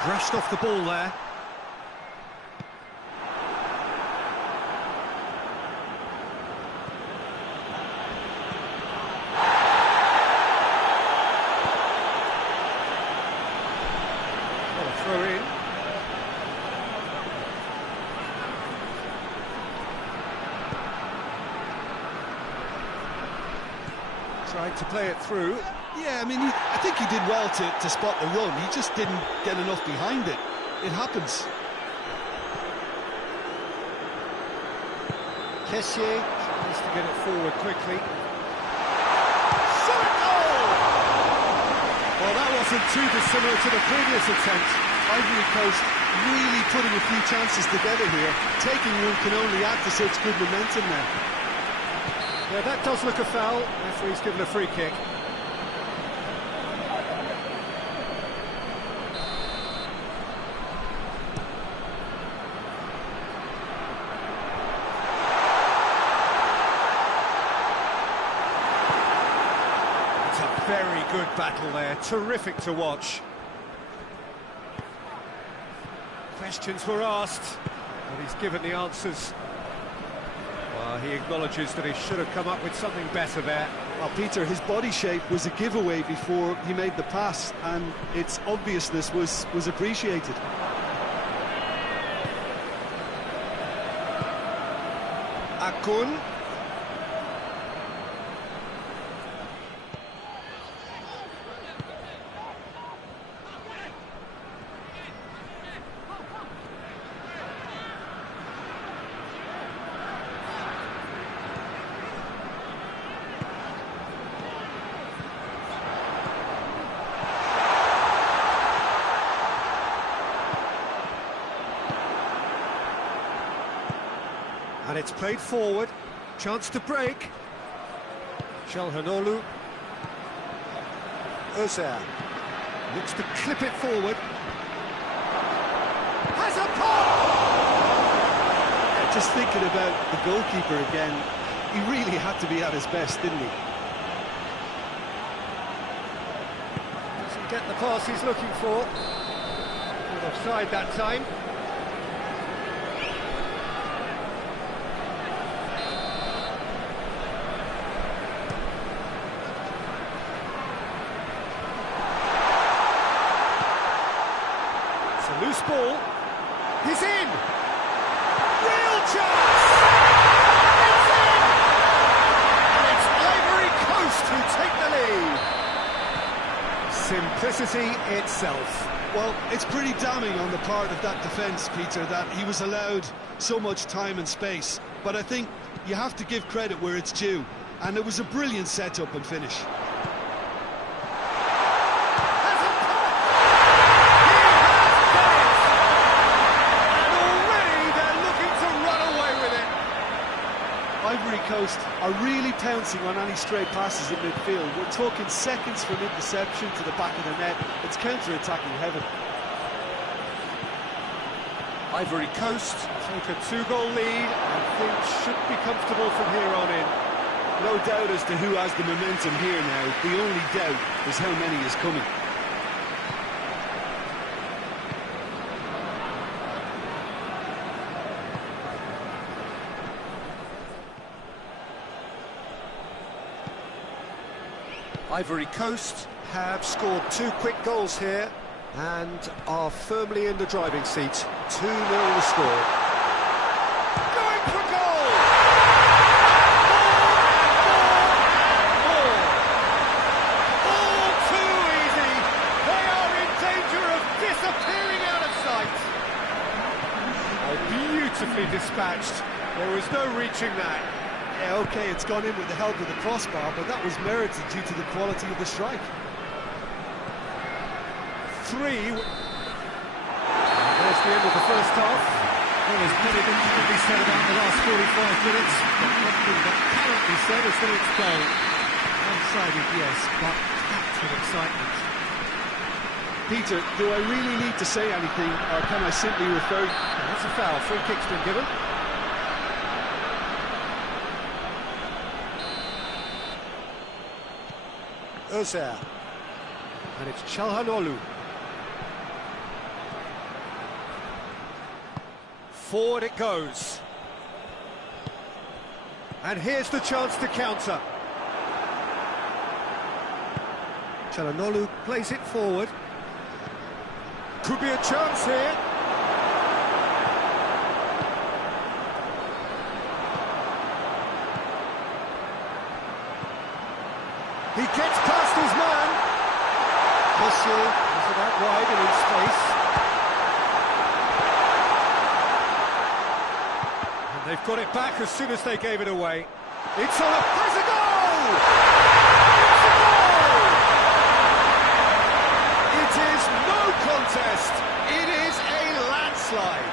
Brushed off the ball there. Well, a throw in. Tried to play it through. Yeah, I mean, I think he did well to spot the run. He just didn't get enough behind it. It happens. Kessié tries to get it forward quickly. Shot goal! Well, that wasn't too dissimilar to the previous attempt. Ivory Coast really putting a few chances together here. Taking one can only add to such good momentum now. Yeah, that does look a foul. Referee's given a free kick. Very good battle there, terrific to watch. Questions were asked, but he's given the answers. Well, he acknowledges that he should have come up with something better there. Well, Peter, his body shape was a giveaway before he made the pass, and its obviousness was appreciated. Akun. And it's played forward. Chance to break. Çalhanoğlu. Özer looks to clip it forward. Has a pop! Just thinking about the goalkeeper again, he really had to be at his best, didn't he? Doesn't get the pass he's looking for. Good offside that time. loose ball. He's in! Real chance! It's in! And it's Ivory Coast who take the lead. Simplicity itself. Well, it's pretty damning on the part of that defence, Peter, that he was allowed so much time and space. But I think you have to give credit where it's due. And it was a brilliant setup and finish. Ivory Coast are really pouncing on any stray passes in midfield. We're talking seconds from interception to the back of the net. It's counter-attacking heaven. Ivory Coast take a 2-goal lead and things should be comfortable from here on in. No doubt as to who has the momentum here now. The only doubt is how many is coming. Ivory Coast have scored 2 quick goals here and are firmly in the driving seat. 2-0 the score. Going for goal! More! All too easy! They are in danger of disappearing out of sight! Oh, beautifully dispatched. There was no reaching that. Yeah, OK, it's gone in with the help of the crossbar, but that was merited due to the quality of the strike. 3. There's the end of the first half. Well, there's plenty to be said about the last 45 minutes, but one thing that cannot be said is that it's dull. One-sided, yes, but packed with excitement. Peter, do I really need to say anything, or can I simply refer... That's a foul. Free kick's been given. Ozer. And it's Çalhanoğlu. Forward it goes. And here's the chance to counter. Çalhanoğlu plays it forward. Could be a chance here. He gets past his man. Koscielny is about wide and in space. And they've got it back as soon as they gave it away. It's on a... There's a goal! It's a goal! It is no contest. It is a landslide.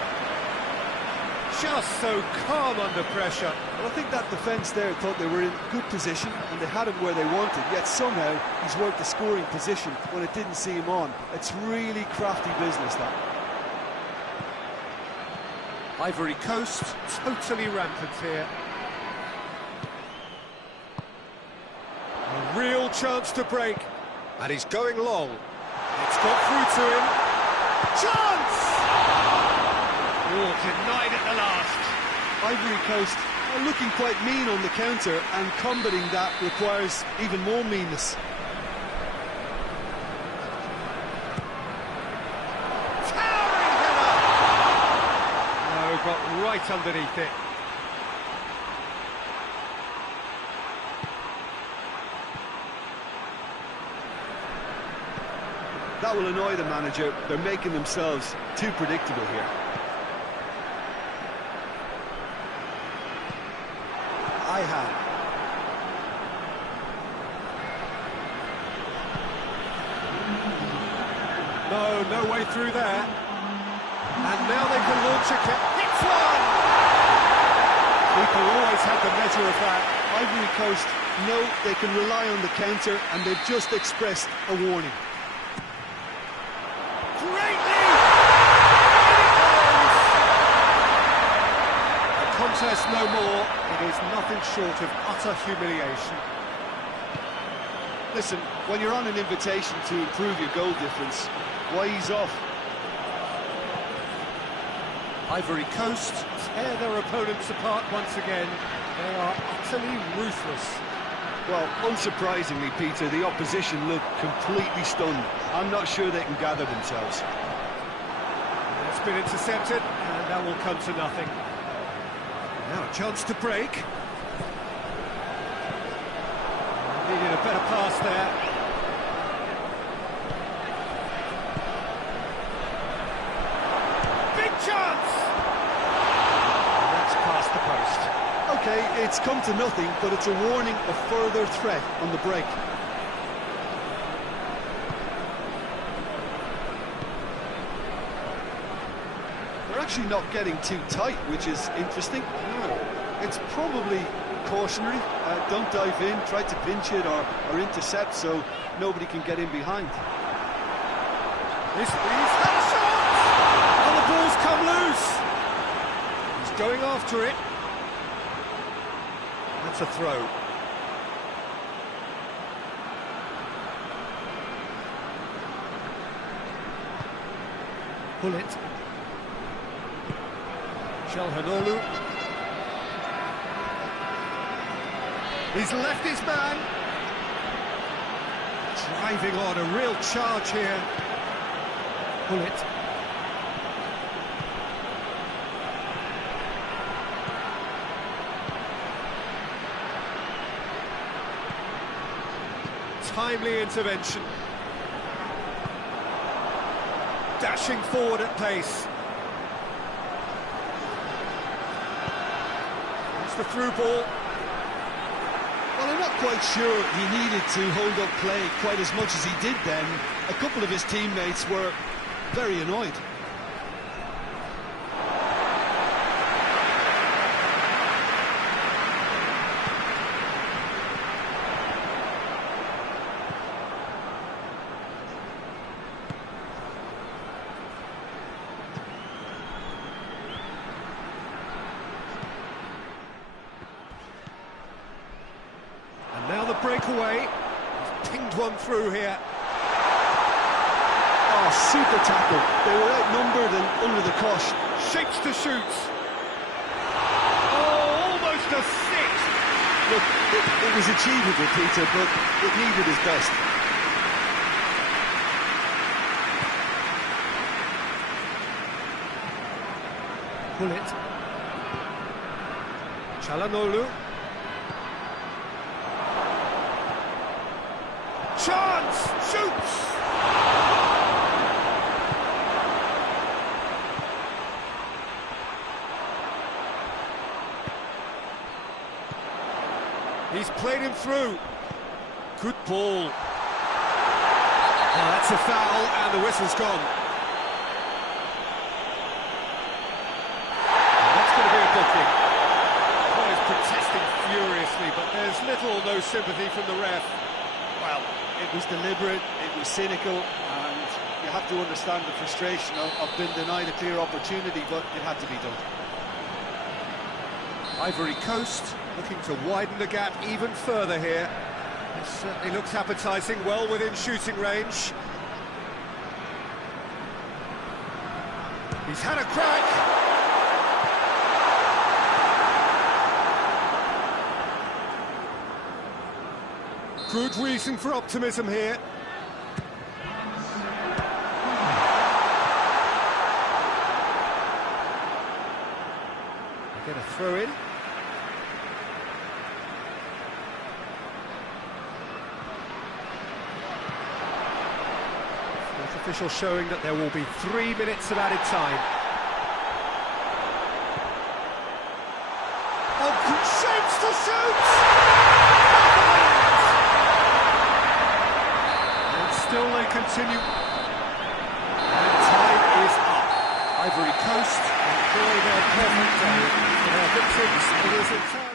Just so calm under pressure. Well, I think that defence there thought they were in good position and they had him where they wanted, yet somehow he's worked the scoring position when it didn't see him on. It's really crafty business, that. Ivory Coast totally rampant here. A real chance to break. And he's going long. It's got through to him. Chance! Oh, denied at the last. Ivory Coast are looking quite mean on the counter, and combating that requires even more meanness. Towering header! No, got right underneath it. That will annoy the manager. They're making themselves too predictable here. No way through there. And now they can launch a kick. It's one! People always had the measure of that. Ivory Coast know they can rely on the counter, and they've just expressed a warning. Greatly! A contest no more. It is nothing short of utter humiliation. Listen, when you're on an invitation to improve your goal difference, why ease off? Ivory Coast tear their opponents apart once again. They are utterly ruthless. Well, unsurprisingly, Peter, the opposition look completely stunned. I'm not sure they can gather themselves. It's been intercepted, and that will come to nothing. Now a chance to break. Needed a better pass there. Big chance! And that's past the post. Okay, it's come to nothing, but it's a warning of further threat on the break. They're actually not getting too tight, which is interesting. No, it's probably cautionary. Don't dive in, try to pinch it or intercept so nobody can get in behind. He's had a shot! And the ball's come loose. He's going after it. That's a throw. Pull it. Çalhanoğlu. He's left his man. Driving on, a real charge here. Pull it. Timely intervention. Dashing forward at pace. It's the through ball. Well, I'm not quite sure he needed to hold up play quite as much as he did then. A couple of his teammates were very annoyed. Now the breakaway. He's pinged one through here. Oh, super tackle. They were outnumbered and under the cosh. Shapes to shoot. Oh, almost a six. Look, it was achievable, Peter, but it needed his best. Pull it. Çalhanoğlu. Chance! Shoots! He's played him through. Good ball. Oh, that's a foul, and the whistle's gone. That's going to be a booking. Players protesting furiously, but there's little or no sympathy from the ref. Well, it was deliberate, it was cynical, and you have to understand the frustration of being denied a clear opportunity, but it had to be done. Ivory Coast looking to widen the gap even further here. This certainly looks appetising, well within shooting range. He's had a crack. Good reason for optimism here. They get a throw in. Fourth official showing that there will be 3 minutes of added time. Oh, good shapes to shoot! Still they continue. And time is up. Ivory Coast enjoy their perfect day. For their victims, it is entirely...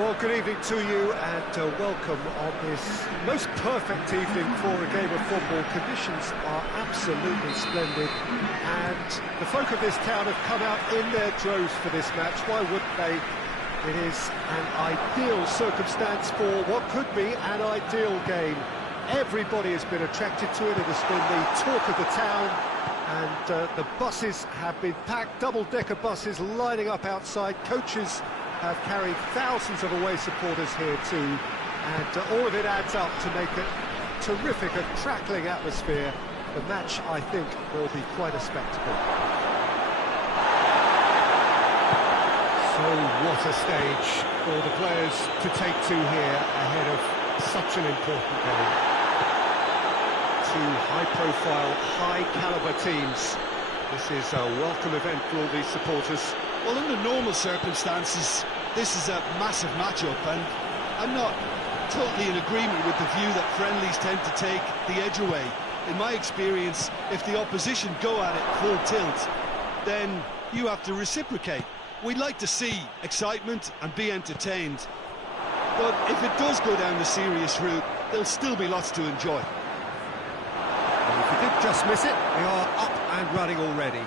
Well, good evening to you and welcome on this most perfect evening for a game of football. Conditions are absolutely splendid and the folk of this town have come out in their droves for this match. Why wouldn't they? It is an ideal circumstance for what could be an ideal game. Everybody has been attracted to it. It has been the talk of the town and the buses have been packed, double-decker buses lining up outside. Coaches have carried thousands of away supporters here too, and all of it adds up to make a terrific, a crackling atmosphere. The match, I think, will be quite a spectacle. So what a stage for the players to take to here ahead of such an important game. Two high-profile, high-caliber teams. This is a welcome event for all these supporters. Well, under normal circumstances, this is a massive matchup, and I'm not totally in agreement with the view that friendlies tend to take the edge away. In my experience, if the opposition go at it full tilt, then you have to reciprocate. We'd like to see excitement and be entertained, but if it does go down the serious route, there'll still be lots to enjoy. And if we did just miss it, we are up and running already.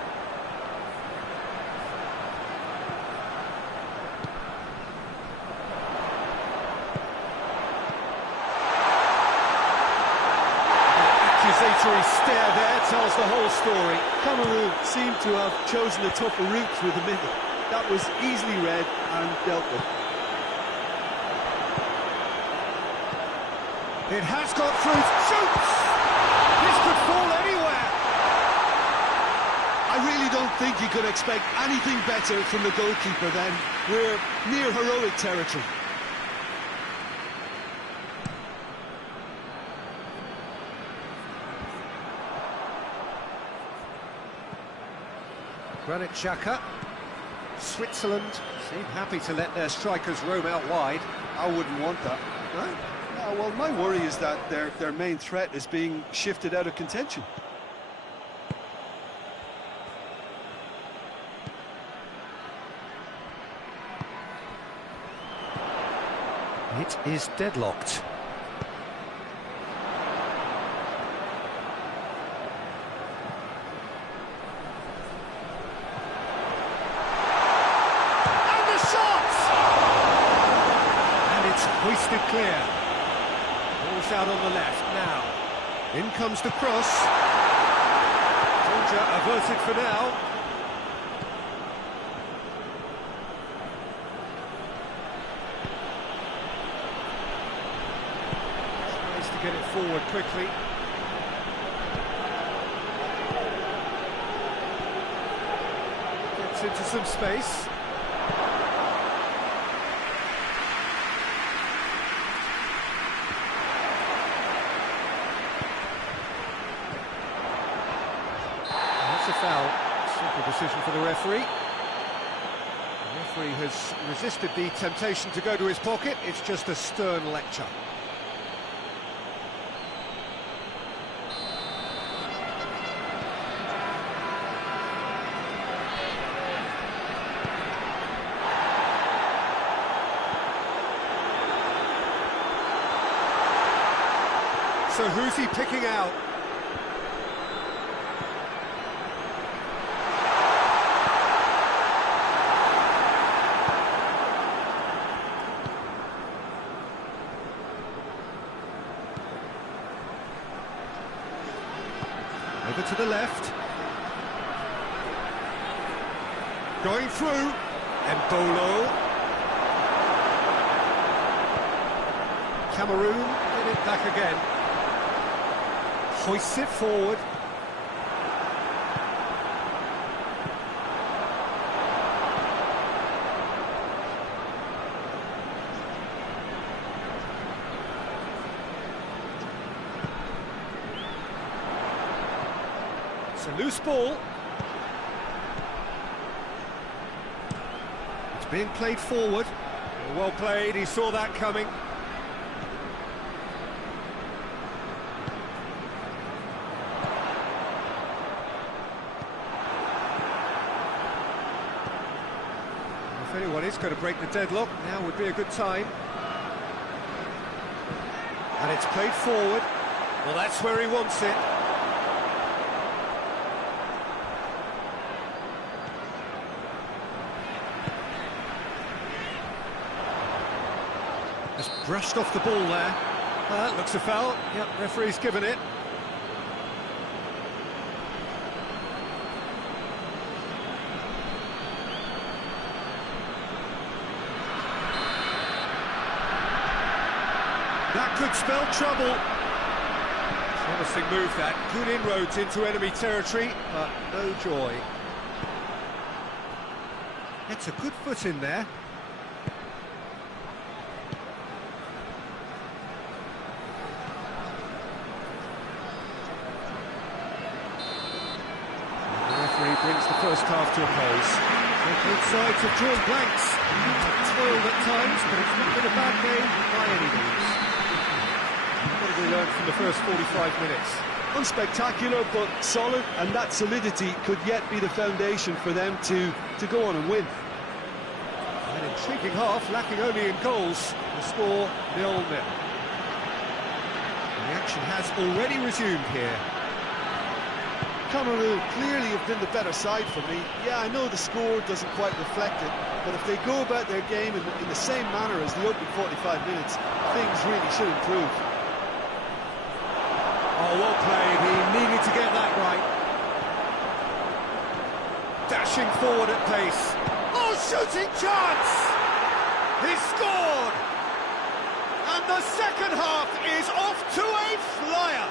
Accusatory stare there tells the whole story. Cameroon seemed to have chosen a tougher route through the middle. That was easily read and dealt with. It has got through. Shoots! This could fall anywhere. I really don't think you could expect anything better from the goalkeeper then. We're near heroic territory. Granit Xhaka. Switzerland seem happy to let their strikers roam out wide. I wouldn't want that. No? Well, my worry is that their main threat is being shifted out of contention. It is deadlocked. Hoisted clear. Ball's out on the left now. In comes the cross. Danger averted for now. Tries to get it forward quickly. Gets into some space. It's a foul. Simple decision for the referee. The referee has resisted the temptation to go to his pocket. It's just a stern lecture. So who's he picking out? Over to the left. Going through. Embolo. Cameroon get it back again. Hoists it forward. It's a loose ball. It's being played forward. Well played, he saw that coming. tell you what is going to break the deadlock. Now would be a good time. And it's played forward. Well, that's where he wants it. Just brushed off the ball there. That looks a foul. Yep, referee's given it. That could spell trouble. Promising move that. Good inroads into enemy territory, but no joy. It's a good foot in there. The referee brings the first half to a close. Both sides have drawn blanks. Toiled at times, but it's not been a bad game by any means. What have we learned from the first 45 minutes? Unspectacular, but solid, and that solidity could yet be the foundation for them to go on and win. An intriguing half, lacking only in goals. The score 0-0. The action has already resumed here. Cameroon clearly have been the better side for me. Yeah, I know the score doesn't quite reflect it, but if they go about their game in the same manner as the opening 45 minutes, things really should improve. Oh, well played. He needed to get that right. Dashing forward at pace. Oh, shooting chance! He scored! And the second half is off to a flyer.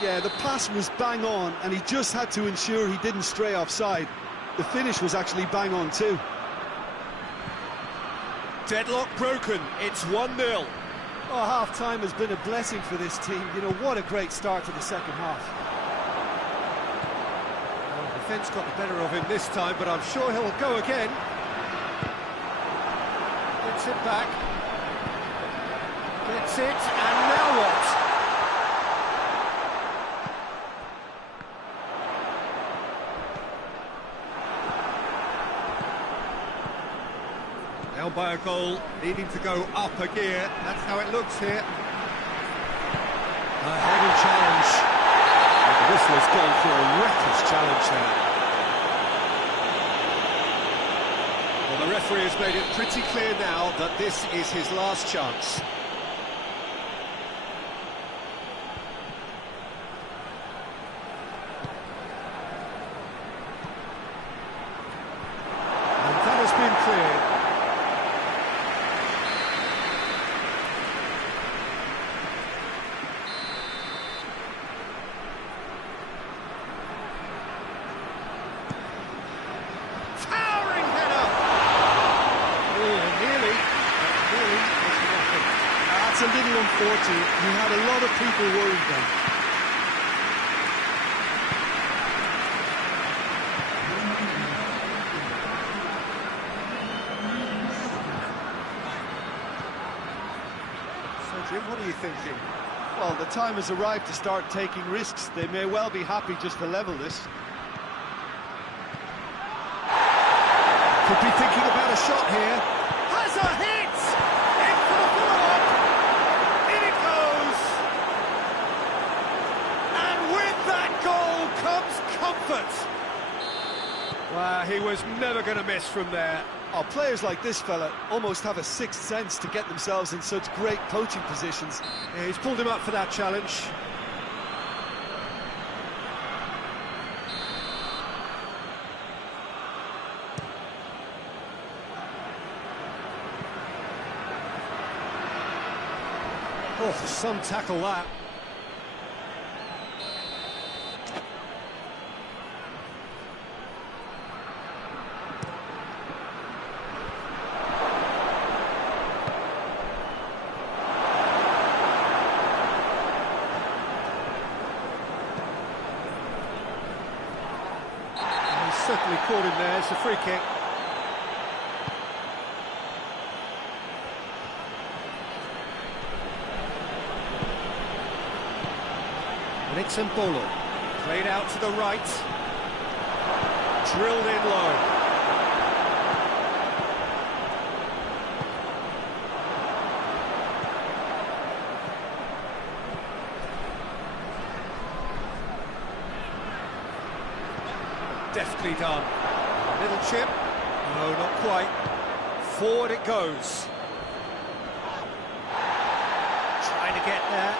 Yeah, the pass was bang on, and he just had to ensure he didn't stray offside. The finish was actually bang on too. Deadlock broken. It's 1-0. Oh, half-time has been a blessing for this team. You know, what a great start to the second half. Well, defence got the better of him this time, but I'm sure he'll go again. Gets it back. Gets it, and now what? Down by a goal, needing to go up a gear. That's how it looks here. A heavy challenge. And this was gone for a reckless challenge there. Well, the referee has made it pretty clear now that this is his last chance. And that has been cleared. That's a little unfortunate. He had a lot of people worried then. So, Jim, what are you thinking? Well, the time has arrived to start taking risks. They may well be happy just to level this. Could be thinking about a shot here. Has a hit! In for the follow-up! In it goes! And with that goal comes comfort! Wow, he was never going to miss from there. Oh, players like this fella almost have a sixth sense to get themselves in such great coaching positions. Yeah, he's pulled him up for that challenge. Oh, some tackle that. He's certainly caught him there. It's a free kick. And it's Mbolo, played out to the right, drilled in low. deftly done. A little chip. No, not quite. Forward it goes. Trying to get there.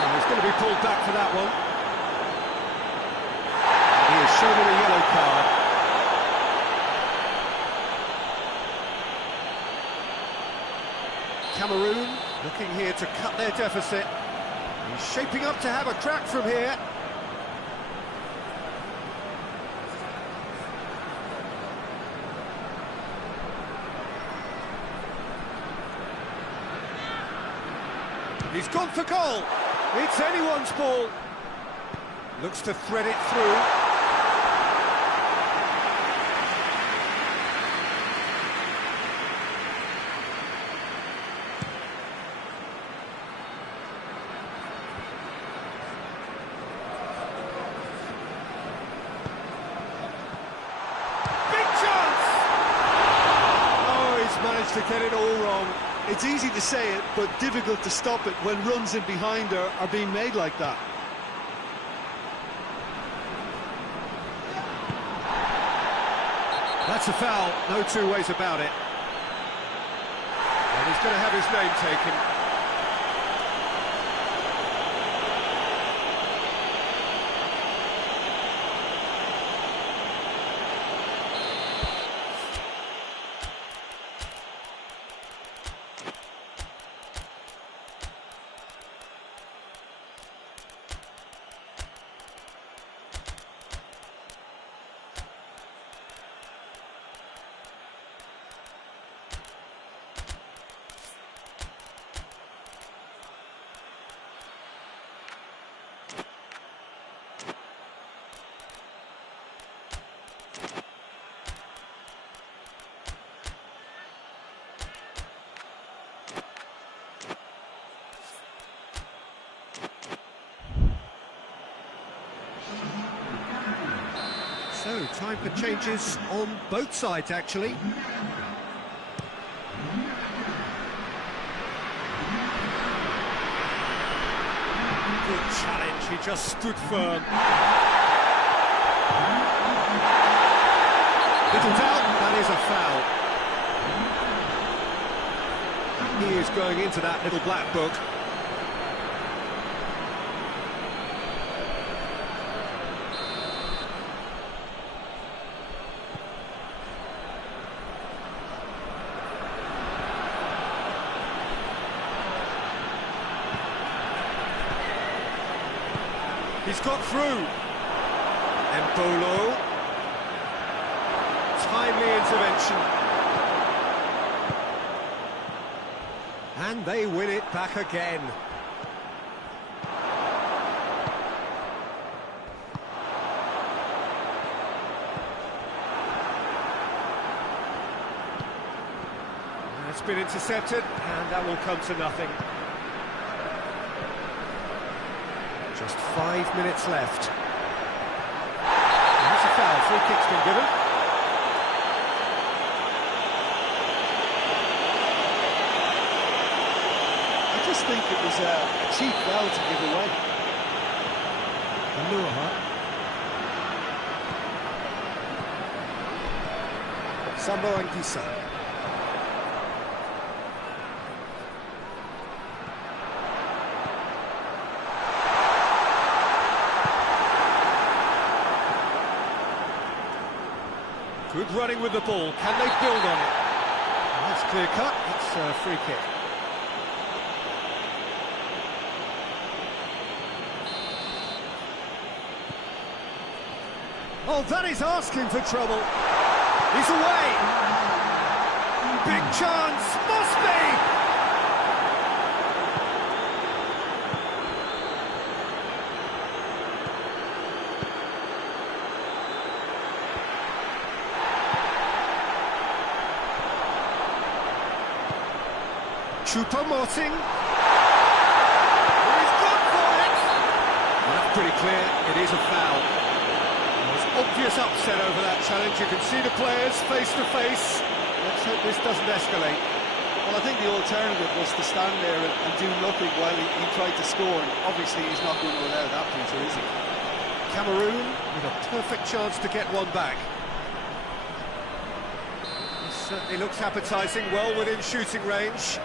And he's going to be pulled back for that one. And he has shown him a yellow card. Cameroon looking here to cut their deficit. He's shaping up to have a crack from here. He's gone for goal. It's anyone's ball. Looks to thread it through. To get it all wrong. It's easy to say it, but difficult to stop it when runs in behind are being made like that. That's a foul, no two ways about it. And he's going to have his name taken. So, time for changes on both sides, actually. Good challenge, he just stood firm. Little doubt, that is a foul. He is going into that little black book. He's got through. Embolo. Timely intervention. And they win it back again. It's been intercepted, and that will come to nothing. Just 5 minutes left. That's a foul. Free kick's been given. I just think it was a cheap foul to give away. Sambo Anguissa. Good running with the ball. Can they build on it? That's clear cut. It's a free kick. Oh, that is asking for trouble. He's away. Big chance. Must be. Choupo-Moting. He's gone for it. Well, that's pretty clear. It is a foul. There's obvious upset over that challenge. You can see the players face to face. Let's hope this doesn't escalate. Well, I think the alternative was to stand there and do nothing while he tried to score. And obviously, he's not going to allow that, Peter, is he? Cameroon with a perfect chance to get one back. This certainly looks appetising, well within shooting range.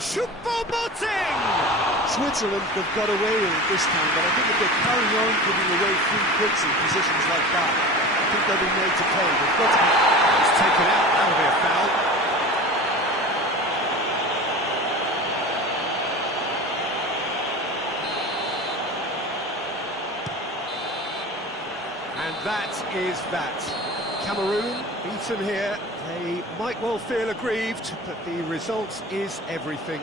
Choupo-Moting! Switzerland have got away with it this time, but I think if they carry on giving away free kicks in positions like that, I think they'll be made to pay. They've got to be... It's taken out, that'll be a foul. And that is that. Cameroon beaten here. They might well feel aggrieved, but the result is everything.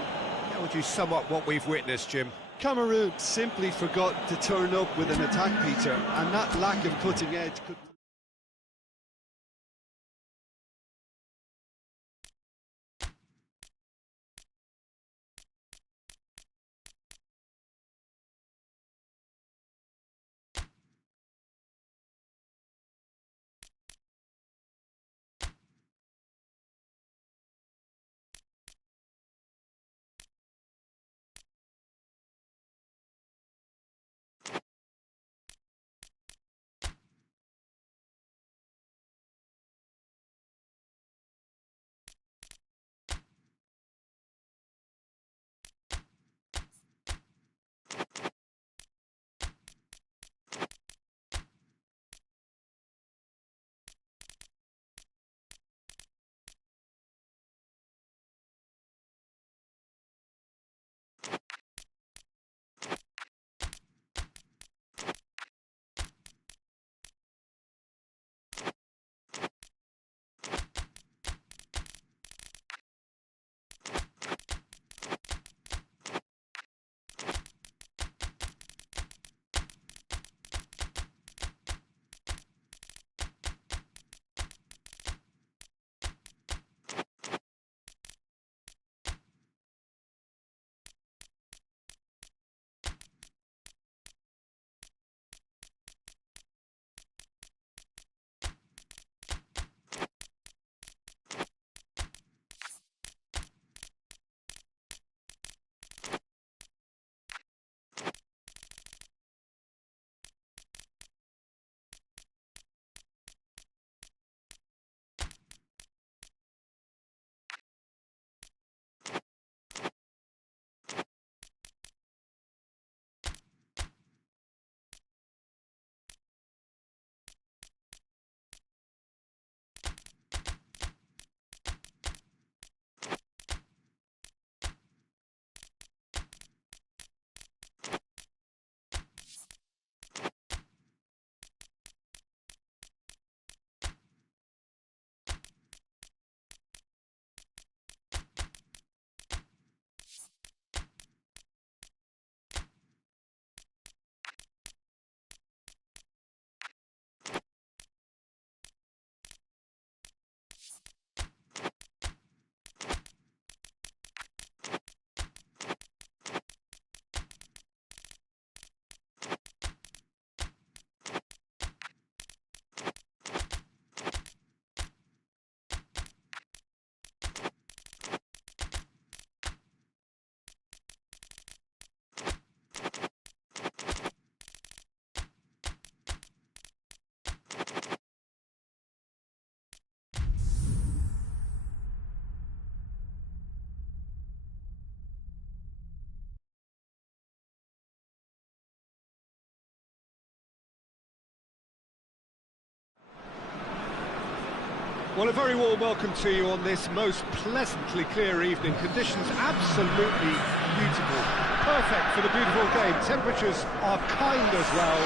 How would you sum up what we've witnessed, Jim? Cameroon simply forgot to turn up with an attack, Peter, and that lack of cutting edge could... Well, a very warm welcome to you on this most pleasantly clear evening. Conditions absolutely beautiful. Perfect for the beautiful game. Temperatures are kind as well.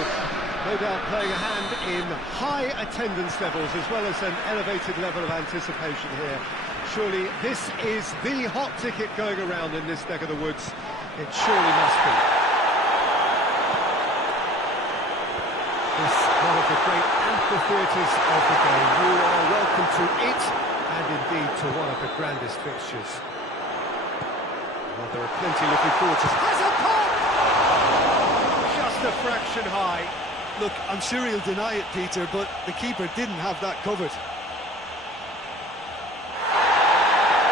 No doubt playing a hand in high attendance levels as well as an elevated level of anticipation here. Surely this is the hot ticket going around in this neck of the woods. It surely must be. This one of the great amphitheatres of the game. You are welcome to it, and indeed to one of the grandest fixtures. Well, there are plenty looking forward to. Has a pop! Just a fraction high. Look, I'm sure he'll deny it, Peter, but the keeper didn't have that covered.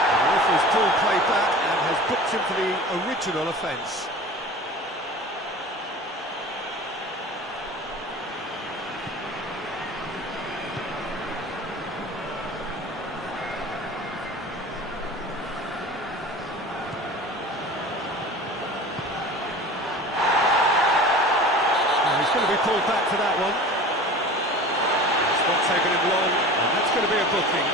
The referee's pulled play back and has booked him for the original offence. He's going to be pulled back to that one. It's not taken him long, and that's going to be a booking.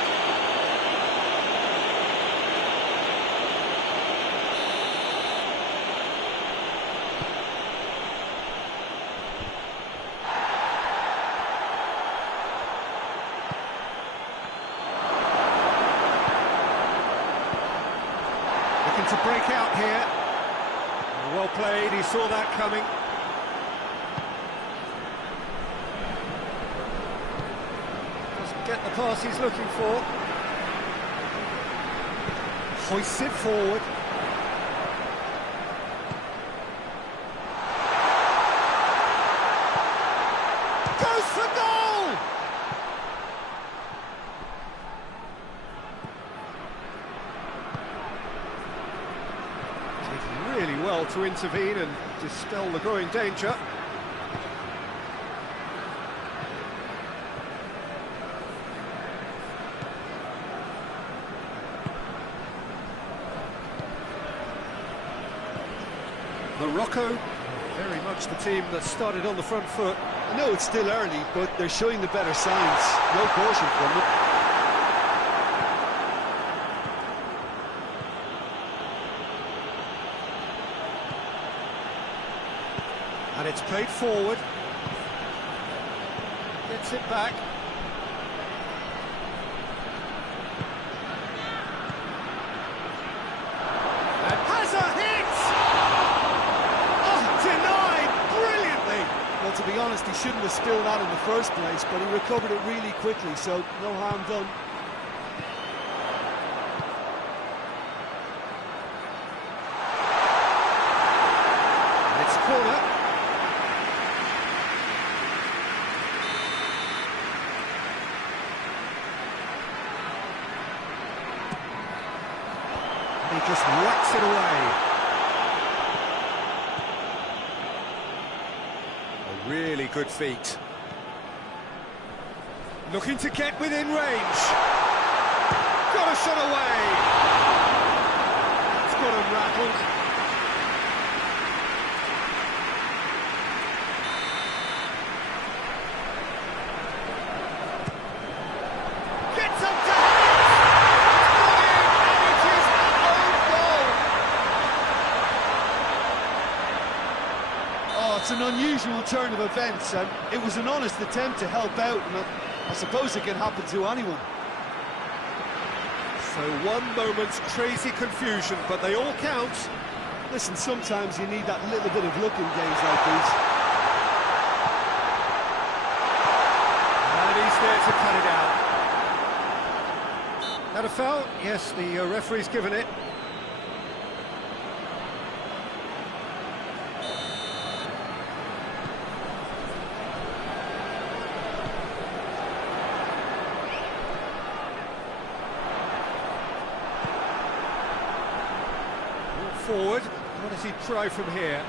Looking to break out here. Well played, he saw that coming. Get the pass he's looking for. Hoists it forward. Goes for goal! Did really well to intervene and dispel the growing danger. Morocco, very much the team that started on the front foot. I know it's still early, but they're showing the better signs. No caution from them. And it's played forward. Gets it back. And has a hit! Denied brilliantly. Well, to be honest, he shouldn't have spilled that in the first place, but he recovered it really quickly, so no harm done. And it's a corner. And he just whacks it away. Really good feet. Looking to get within range. Got a shot away. It's got him rattled. Gets up to it. And it is an own goal. Oh, it's an unusual turn of events, and it was an honest attempt to help out, and I suppose it can happen to anyone. So one moment's crazy confusion, but they all count. Listen, sometimes you need that little bit of luck in games like these. And he's there to cut it out. That a foul? Yes, the referee's given it. Forward, what does he try from here?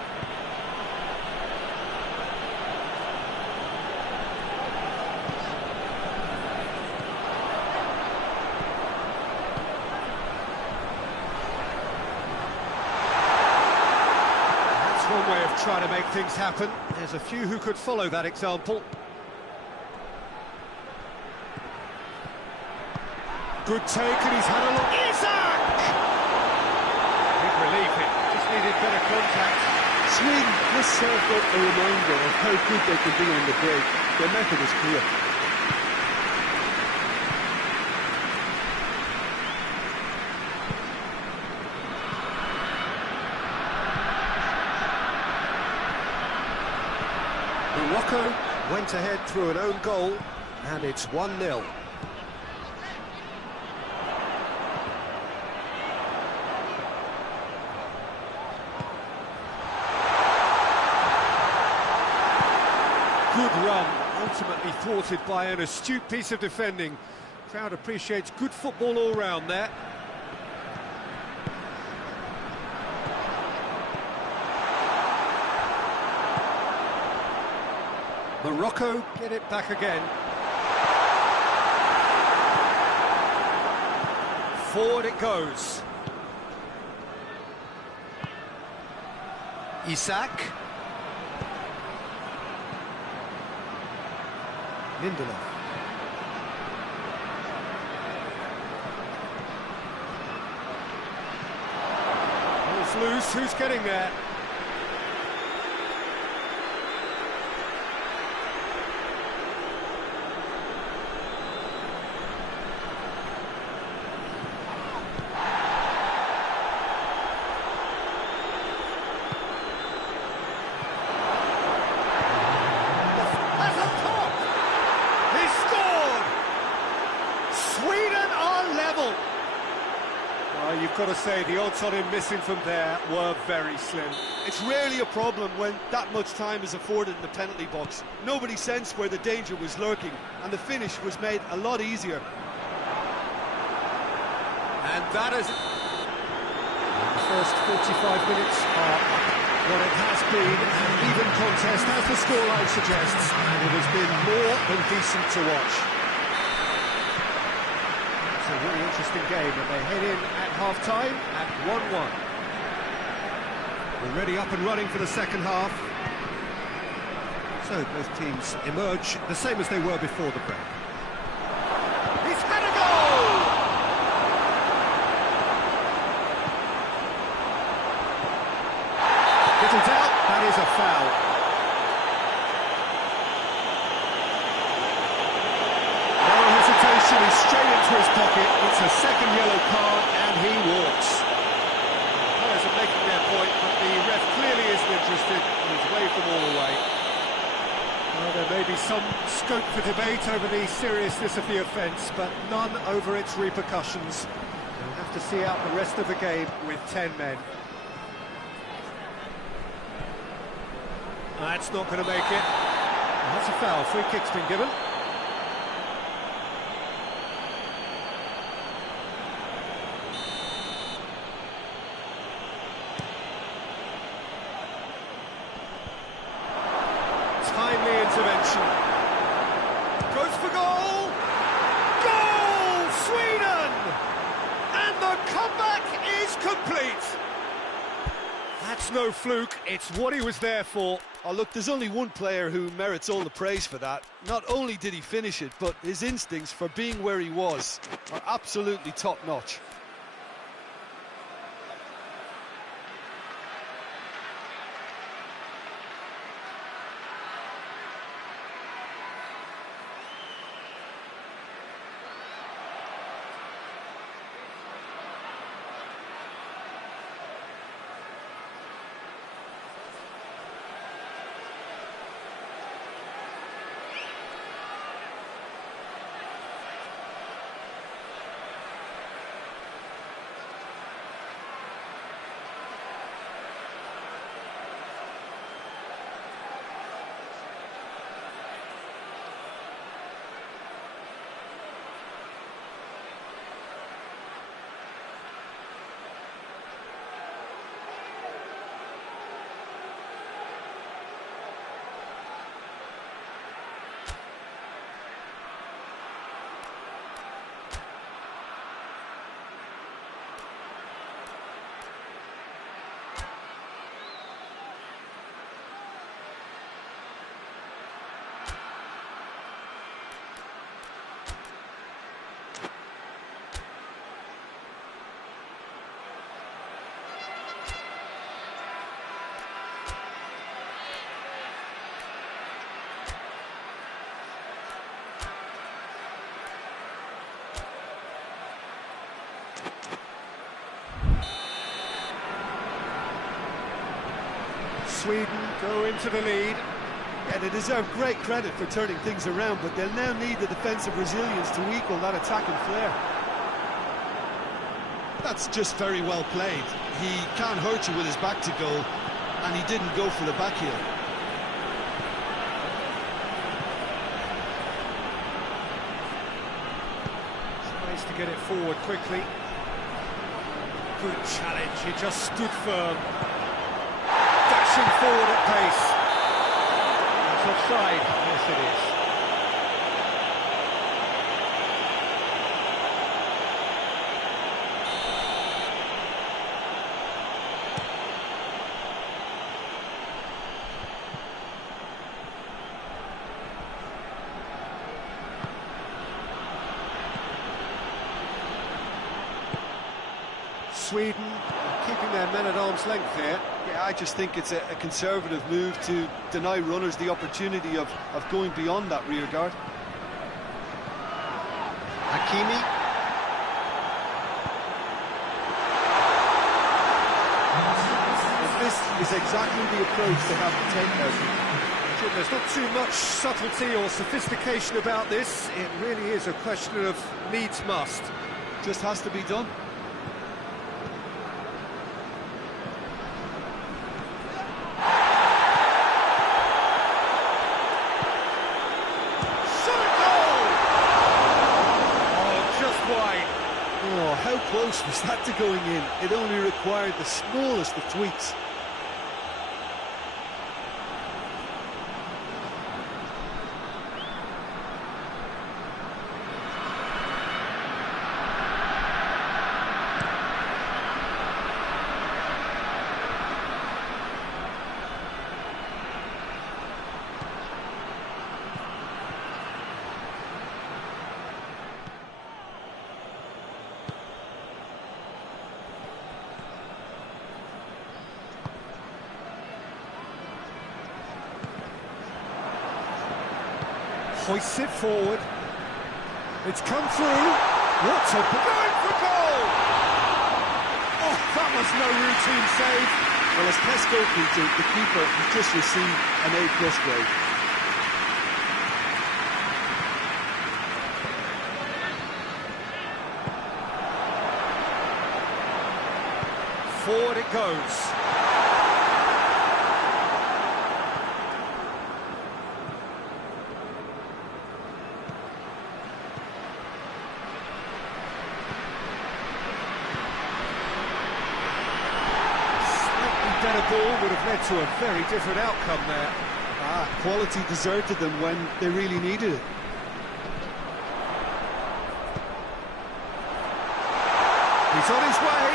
That's one way of trying to make things happen. There's a few who could follow that example. Good take, and he's had a look. Isaac! Relief it, just needed better contact. Sweden just served up a reminder of how good they can be on the break. Their method is clear. Morocco went ahead through an own goal, and it's 1-0. good run, ultimately thwarted by an astute piece of defending. Crowd appreciates good football all round there. Morocco get it back again. Forward it goes. Isak. Lindelof. Ball's loose, who's getting there? You've got to say, the odds on him missing from there were very slim. It's rarely a problem when that much time is afforded in the penalty box. Nobody sensed where the danger was lurking, and the finish was made a lot easier. And that is... The first 45 minutes are what it has been, an even contest, as the scoreline suggests, and it has been more than decent to watch. It's a really interesting game, and they head in at half-time at 1-1. Already up and running for the second half. So both teams emerge the same as they were before the break. He's had a goal! Little doubt, that is a foul. He's straight into his pocket. It's a second yellow card, and he walks. The players are making their point, but the ref clearly isn't interested. He's waved them all away. Well, there may be some scope for debate over the seriousness of the offence, but none over its repercussions. They'll have to see out the rest of the game with 10 men. That's not going to make it. That's a foul. Free kick's been given. Timely intervention. Goes for goal! Goal! Sweden! And the comeback is complete! That's no fluke, it's what he was there for. Oh, look, there's only one player who merits all the praise for that. Not only did he finish it, but his instincts for being where he was are absolutely top-notch. Sweden go into the lead. Yeah, they deserve great credit for turning things around, but they'll now need the defensive resilience to equal that attacking flair. That's just very well played. He can't hurt you with his back to goal, and he didn't go for the back heel. to get it forward quickly. Good challenge, he just stood firm. Dashing forward at pace. That's offside. Yes, it is. Sweden keeping their men at arm's length here. Yeah, I just think it's a conservative move to deny runners the opportunity of going beyond that rear guard. Hakimi. And this is exactly the approach they have to take now. There's not too much subtlety or sophistication about this. It really is a question of needs must. Just has to be done. Oh, how close was that to going in? It only required the smallest of tweaks. Hoists it forward. It's come through. What a going for goal! Oh, that was no routine save. Well, as PESJOKER, the keeper has just received an A+ grade. Forward it goes. Better ball would have led to a very different outcome there. Quality deserted them when they really needed it. He's on his way.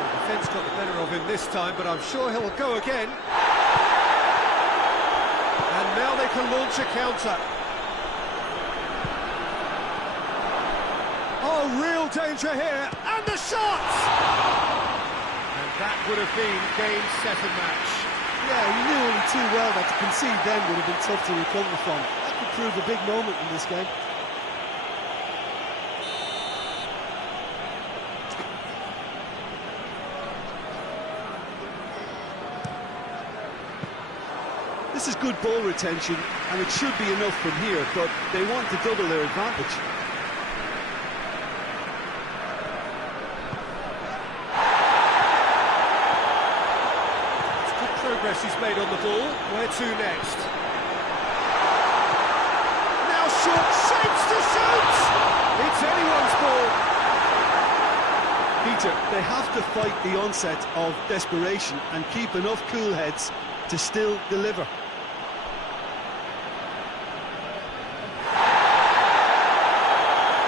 The defence got the better of him this time, but I'm sure he'll go again. And now they can launch a counter. Oh, real danger here, and the shot! And that would have been game, set and match. Yeah, he knew only too well that to concede then would have been tough to recover from. That could prove a big moment in this game. This is good ball retention, and it should be enough from here, but they want to double their advantage. Progress he's made on the ball. Where to next? Now short, shapes to shoot! It's anyone's ball. Peter, they have to fight the onset of desperation and keep enough cool heads to still deliver.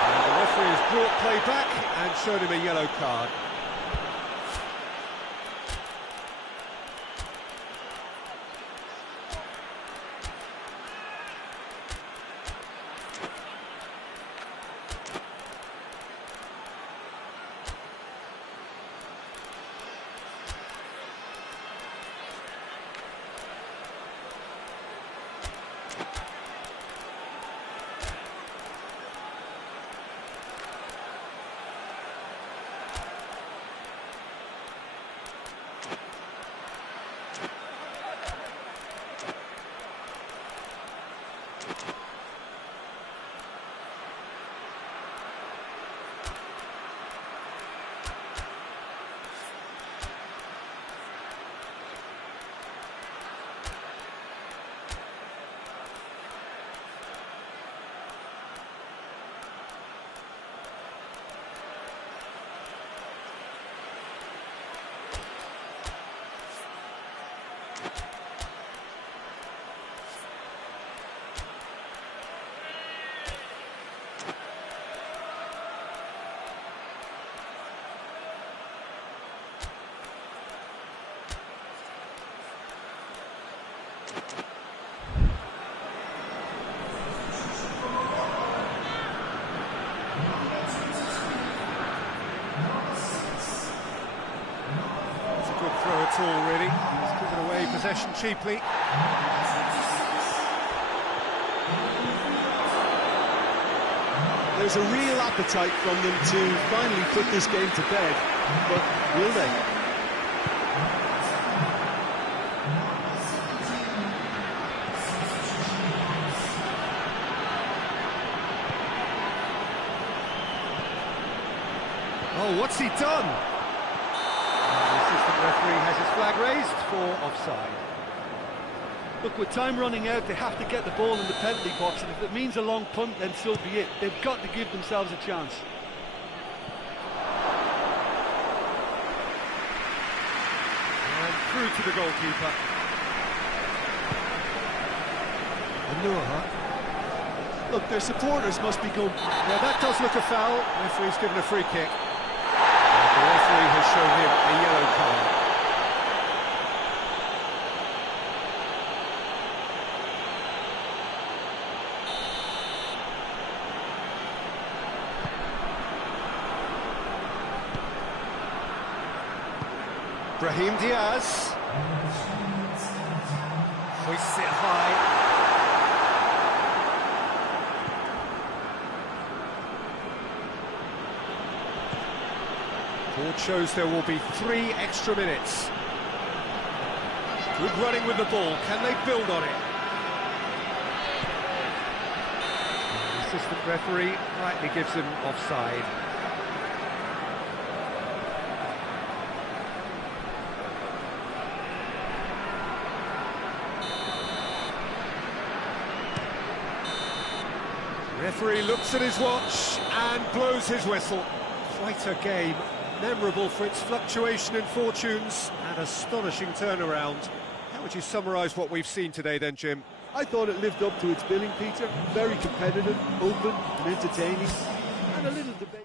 And the referee has brought play back and shown him a yellow card. It's a good throw at all, really. He's given away possession cheaply. There's a real appetite from them to finally put this game to bed, but will they? Oh, what's he done? The assistant referee has his flag raised for offside. Look, with time running out, they have to get the ball in the penalty box, and if it means a long punt, then so be it. They've got to give themselves a chance. And through to the goalkeeper. Look, their supporters must be going... Yeah, that does look a foul. Referee's given a free kick. And the referee has shown him a yellow card. Brahim Diaz hoists it high. Board shows there will be 3 extra minutes. Good running with the ball. Can they build on it? The assistant referee rightly gives him offside. Referee looks at his watch and blows his whistle. Quite a game, memorable for its fluctuation in fortunes and astonishing turnaround. How would you summarise what we've seen today then, Jim? I thought it lived up to its billing, Peter. Very competitive, open and entertaining, and a little debate.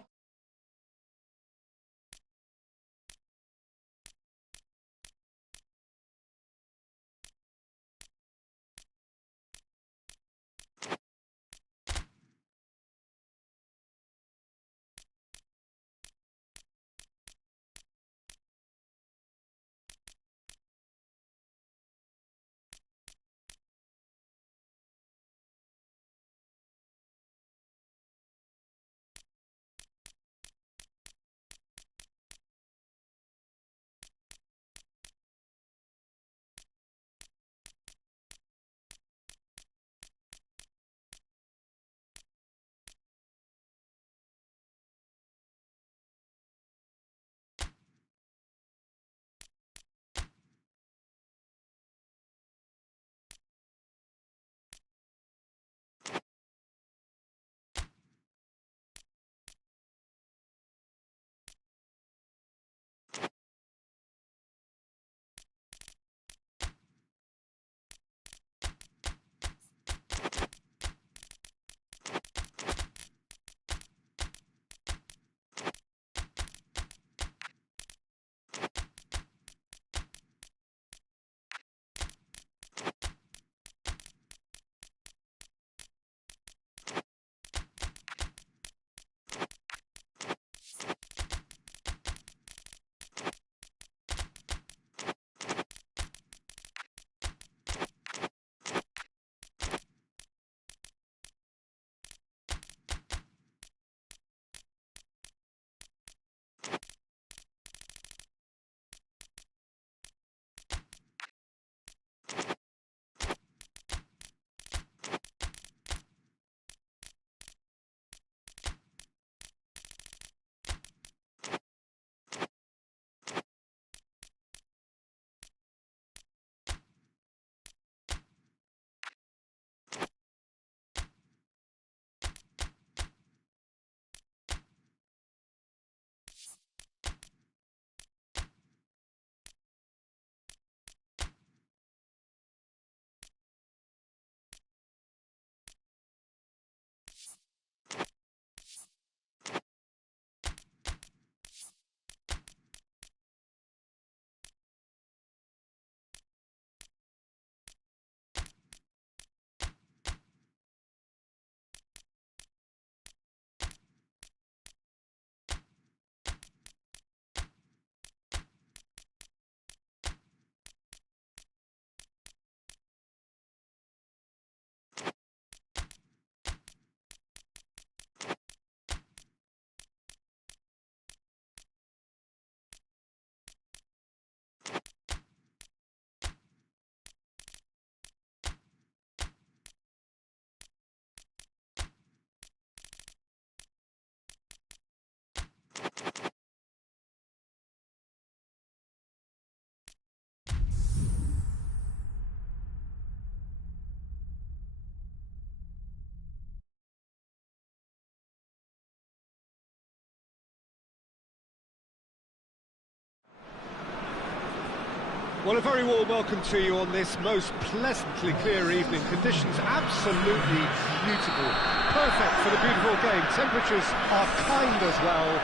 Well, a very warm welcome to you on this most pleasantly clear evening. Conditions absolutely beautiful. Perfect for the beautiful game. Temperatures are kind as well.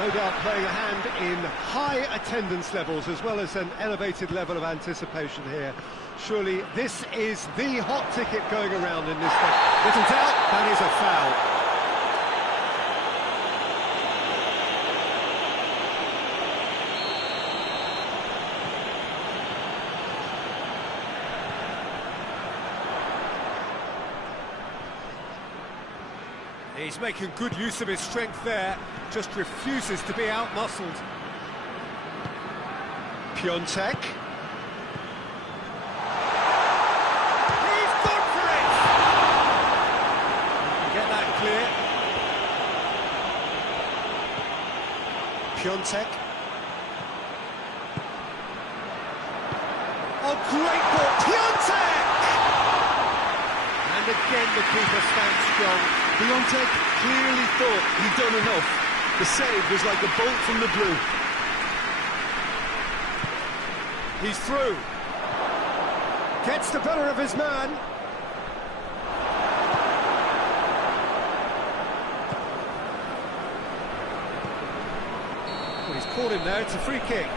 No doubt playing a hand in high attendance levels as well as an elevated level of anticipation here. Surely this is the hot ticket going around in this thing. Little doubt, that is a foul. He's making good use of his strength there, just refuses to be out-muscled. P.Tan. He's gone for it! Get that clear. P.Tan. Oh, great ball! P.Tan! And again the keeper stands strong. P.Tan clearly thought he'd done enough. The save was like a bolt from the blue. He's through. Gets the better of his man. Well, he's caught him there, it's a free kick.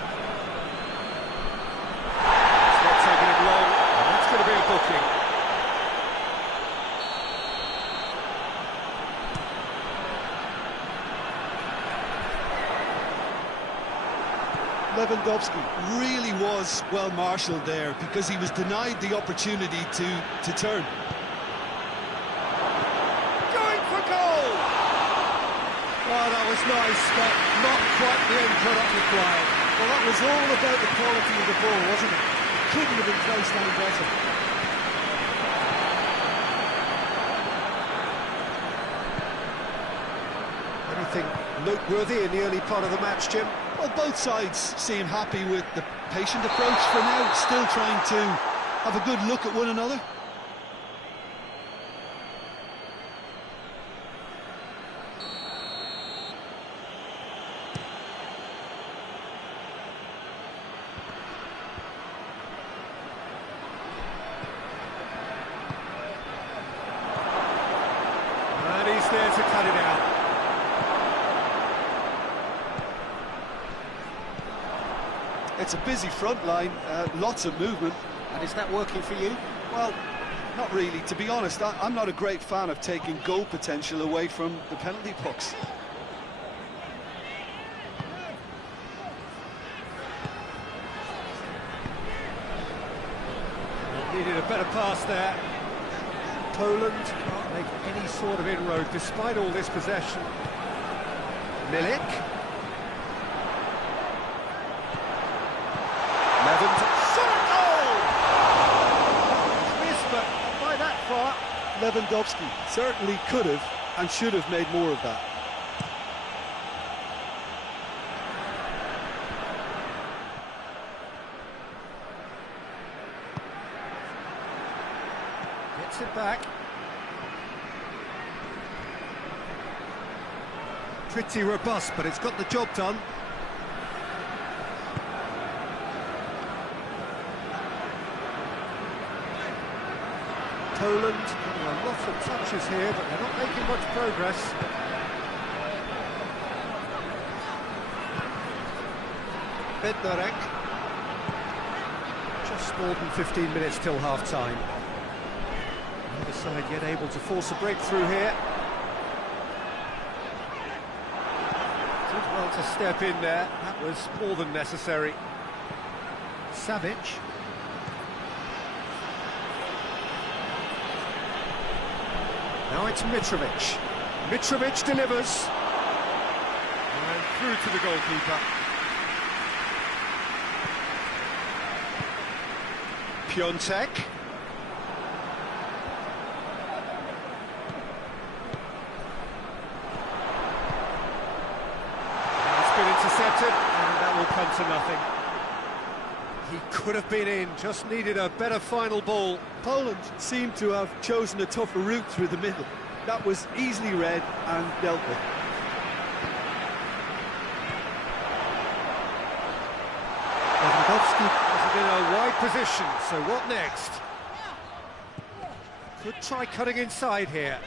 It's not taking him long, and that's going to be a booking. Lewandowski Really was well marshalled there because he was denied the opportunity to turn. Going for goal! Oh, that was nice, but not quite the end product required. Well, that was all about the quality of the ball, wasn't it? Couldn't have been placed any better. Anything noteworthy in the early part of the match, Jim? Well, both sides seem happy with the patient approach for now, still trying to have a good look at one another. And he's there to cut it out. It's a busy front line, lots of movement. And is that working for you? Well, not really. To be honest, I'm not a great fan of taking goal potential away from the penalty box. Needed a better pass there. Poland can't make any sort of inroad despite all this possession. Milik. Lewandowski certainly could have and should have made more of that. Gets it back. Pretty robust, but it's got the job done. Poland getting a lot of touches here, but they're not making much progress. Bednarek. Just more than 15 minutes till half-time. Neither side yet able to force a breakthrough here. Did well to step in there, that was more than necessary. Savic. Now it's Mitrovic. Mitrovic delivers. And through to the goalkeeper. P.Tan. It's been intercepted, and that will come to nothing. He could have been in, just needed a better final ball. Poland seemed to have chosen a tougher route through the middle. That was easily read and dealt with. Lewandowski in a wide position, so what next? Could try cutting inside here.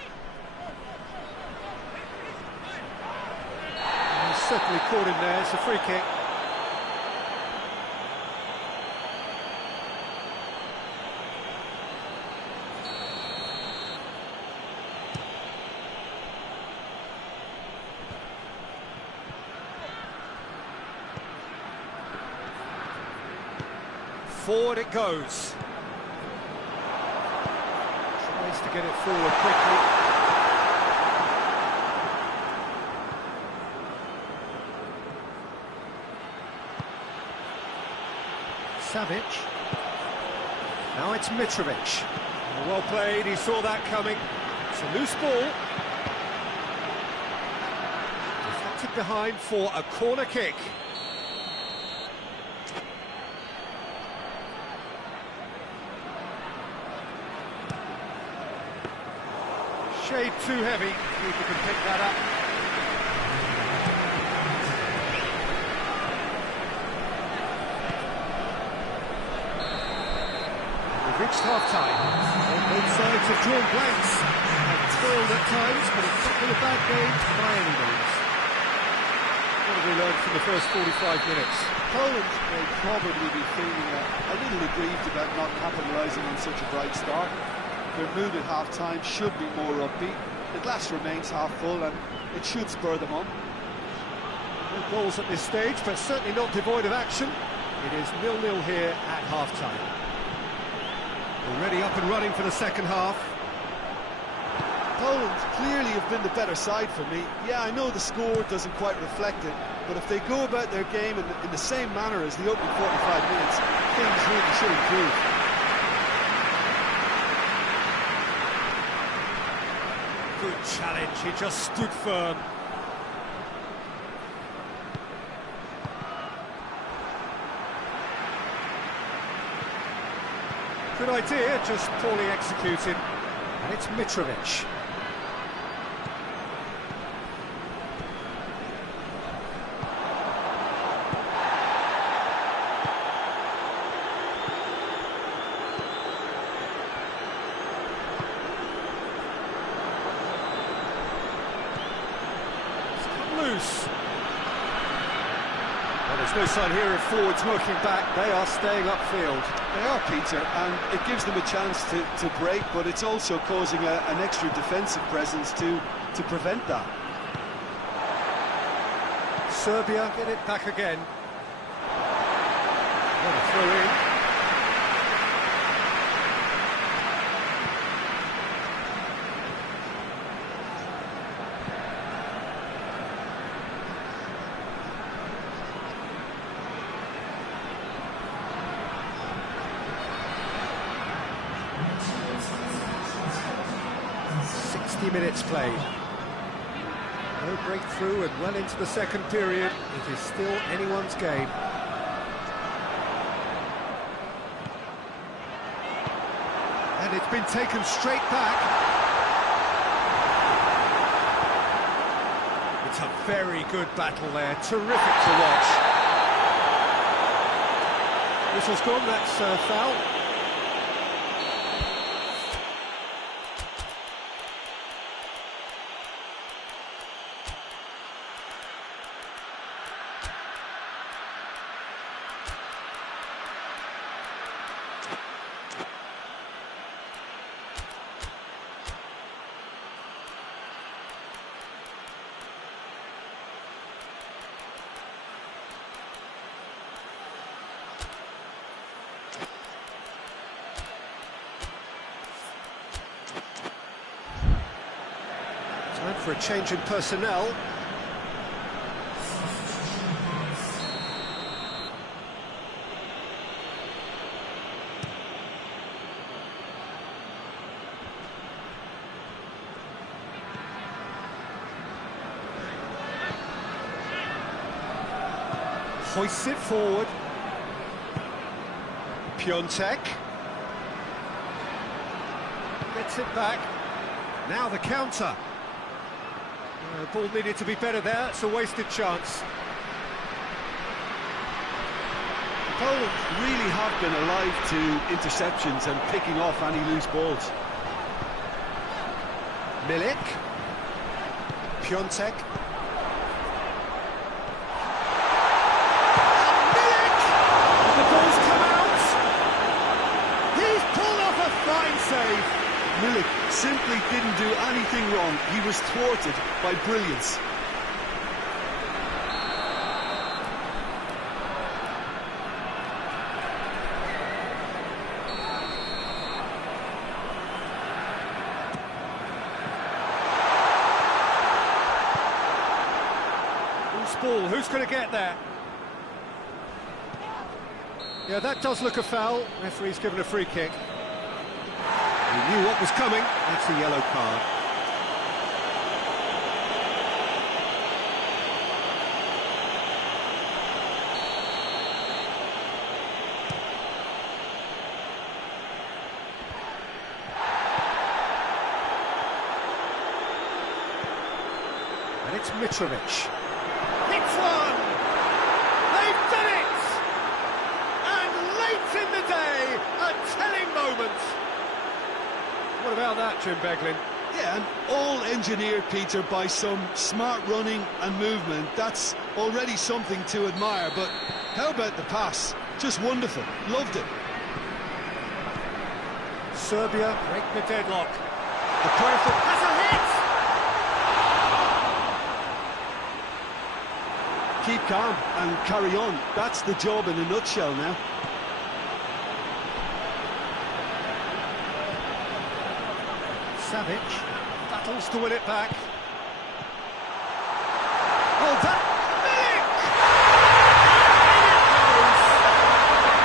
And he's certainly caught him there, it's a free kick. Forward it goes. Tries to get it forward quickly. Savic. Now it's Mitrovic. Well played, he saw that coming. It's a loose ball. Deflected behind for a corner kick. Shade too heavy, keeper can pick that up. We've reached half-time. Both sides have drawn blanks. Have toiled at times, but it's not been a bad game by any means. What have we learned from the first 45 minutes? Poland may probably be feeling a little aggrieved about not capitalising on such a bright start. Their mood at half-time should be more upbeat. The glass remains half full and it should spur them on. No goals at this stage, but certainly not devoid of action. It is 0-0 here at half-time. Already up and running for the second half. Poland clearly have been the better side for me. Yeah, I know the score doesn't quite reflect it, but if they go about their game in the same manner as the opening 45 minutes, things really should improve. Good challenge, he just stood firm. Good idea, just poorly executed. And it's Mitrovic. Loose. Well, there's no sign here of forwards working back. They are staying upfield. They are, Peter, and it gives them a chance to break, but it's also causing an extra defensive presence to prevent that. Serbia get it back again. What a throw in. Minutes played. No breakthrough and well into the second period. It is still anyone's game. And it's been taken straight back. It's a very good battle there. Terrific to watch. Whistle's gone, that's a foul. Time for a change in personnel. Hoists it forward. P.Tan. Gets it back. Now the counter. The ball needed to be better there, it's a wasted chance. Poland really have been alive to interceptions and picking off any loose balls. Milik. Piontek. Milik! And the ball's come out! He's pulled off a fine save! Milik simply didn't do anything wrong. He was thwarted by brilliance. Ball, who's going to get there? Yeah, that does look a foul. Referee's given a free kick. He knew what was coming. That's a yellow card. And it's Mitrovic. It's one! They've done it! And late in the day, a telling moment. What about that, Jim Beglin? Yeah, and all engineered, Peter, by some smart running and movement. That's already something to admire, but how about the pass? Just wonderful. Loved it. Serbia break the deadlock. The perfect... That's a hit! Keep calm and carry on. That's the job in a nutshell now. Savic battles to win it back. Oh, that... Milik!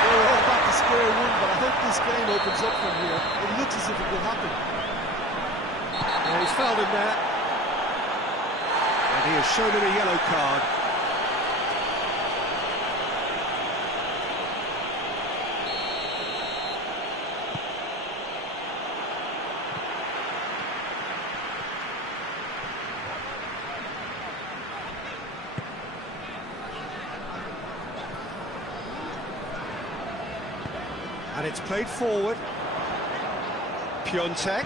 We're all back to square one, but I hope this game opens up from here. It looks as if it will happen. Yeah, he's fouled him there. And he has shown him a yellow card. And it's played forward. Piontek.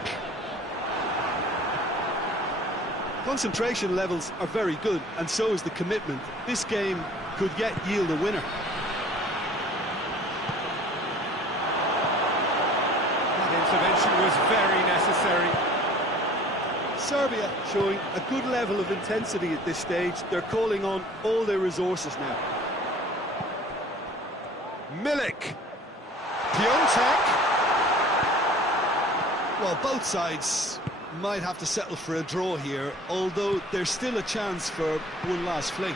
Concentration levels are very good, and so is the commitment. This game could yet yield a winner. That intervention was very necessary. Serbia showing a good level of intensity at this stage. They're calling on all their resources now. Milik. Piontek. Well, both sides might have to settle for a draw here, although there's still a chance for one last fling.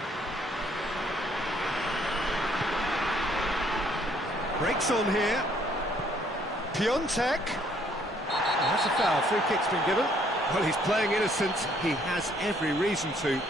Breaks on here. Piontek. Oh, that's a foul. Free kick's been given. Well, he's playing innocent. He has every reason to.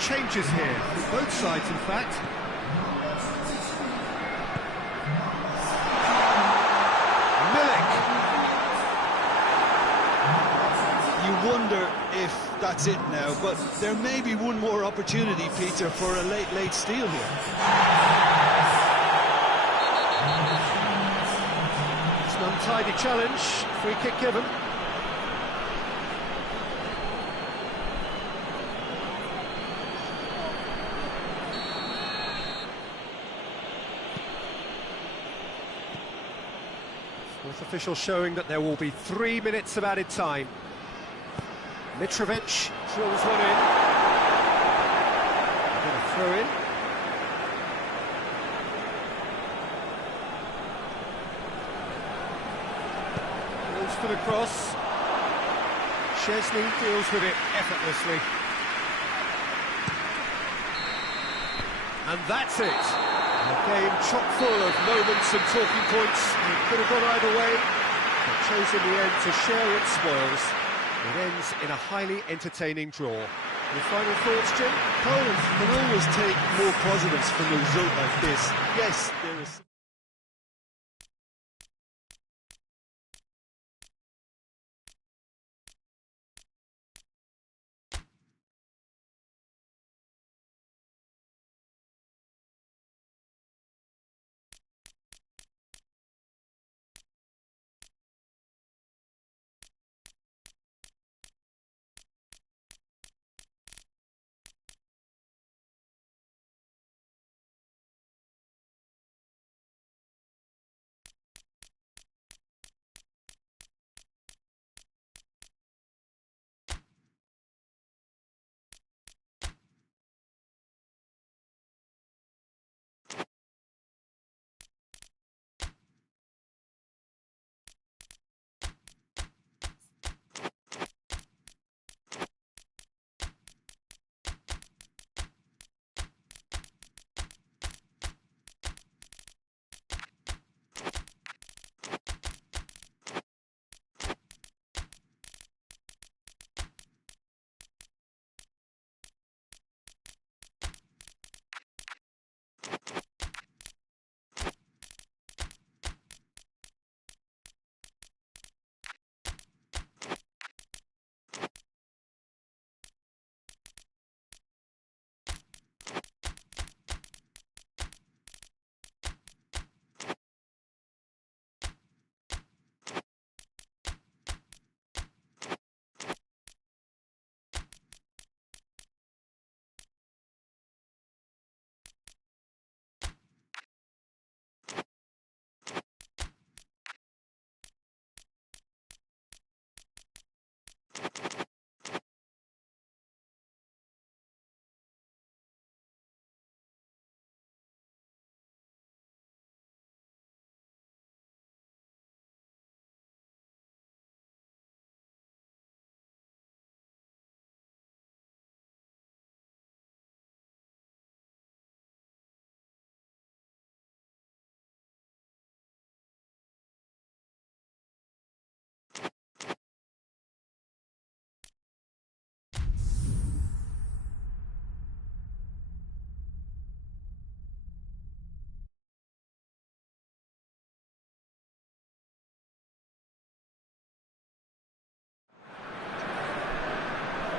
Changes here, both sides in fact. Milik. You wonder if that's it now, but there may be one more opportunity, Peter, for a late steal here. It's an untidy challenge, free kick given. Fourth official showing that there will be 3 minutes of added time. Mitrovic drills one in. Going to throw in. Goes for the cross. Szczesny deals with it effortlessly. And that's it. A game chock full of moments and talking points. It could have gone either way, but chose in the end to share its spoils. It ends in a highly entertaining draw. Your final thoughts, Jim? Poland can always take more positives from a result like this. Yes, there is...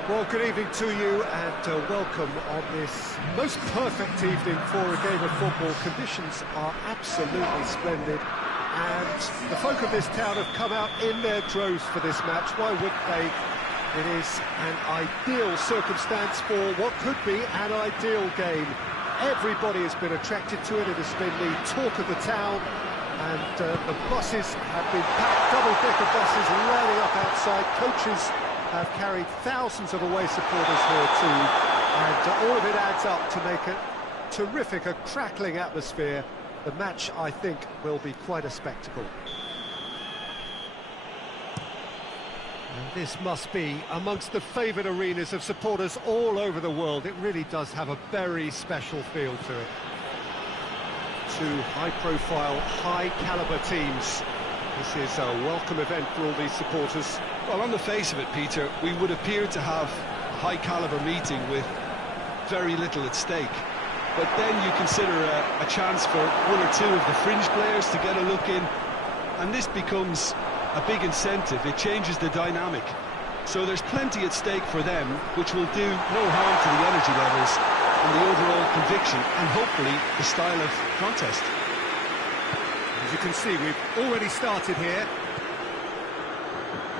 Well, good evening to you and welcome on this most perfect evening for a game of football. Conditions are absolutely splendid and the folk of this town have come out in their droves for this match. Why wouldn't they? It is an ideal circumstance for what could be an ideal game. Everybody has been attracted to it. It has been the talk of the town and the buses have been packed, double-decker buses lining up outside. Coaches have carried thousands of away supporters here too, and all of it adds up to make a terrific, a crackling atmosphere. The match, I think, will be quite a spectacle. And this must be amongst the favoured arenas of supporters all over the world. It really does have a very special feel to it. Two high-profile, high-caliber teams. This is a welcome event for all these supporters. Well, on the face of it, Peter, we would appear to have a high-caliber meeting with very little at stake. But then you consider a chance for one or two of the fringe players to get a look in, and this becomes a big incentive. It changes the dynamic. So there's plenty at stake for them, which will do no harm to the energy levels and the overall conviction, and hopefully the style of contest. As you can see, we've already started here.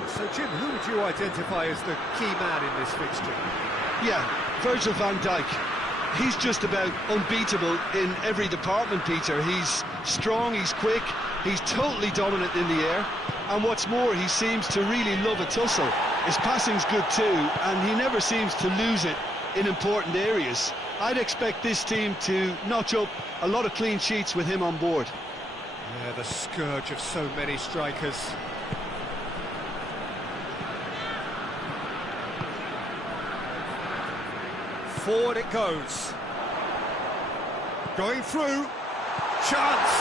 So, Jim, who would you identify as the key man in this fixture? Yeah, Virgil van Dijk. He's just about unbeatable in every department, Peter. He's strong, he's quick, He's totally dominant in the air, and what's more, he seems to really love a tussle. His passing's good too, and he never seems to lose it in important areas. I'd expect this team to notch up a lot of clean sheets with him on board. Yeah, the scourge of so many strikers. Forward it goes. Going through. Chance.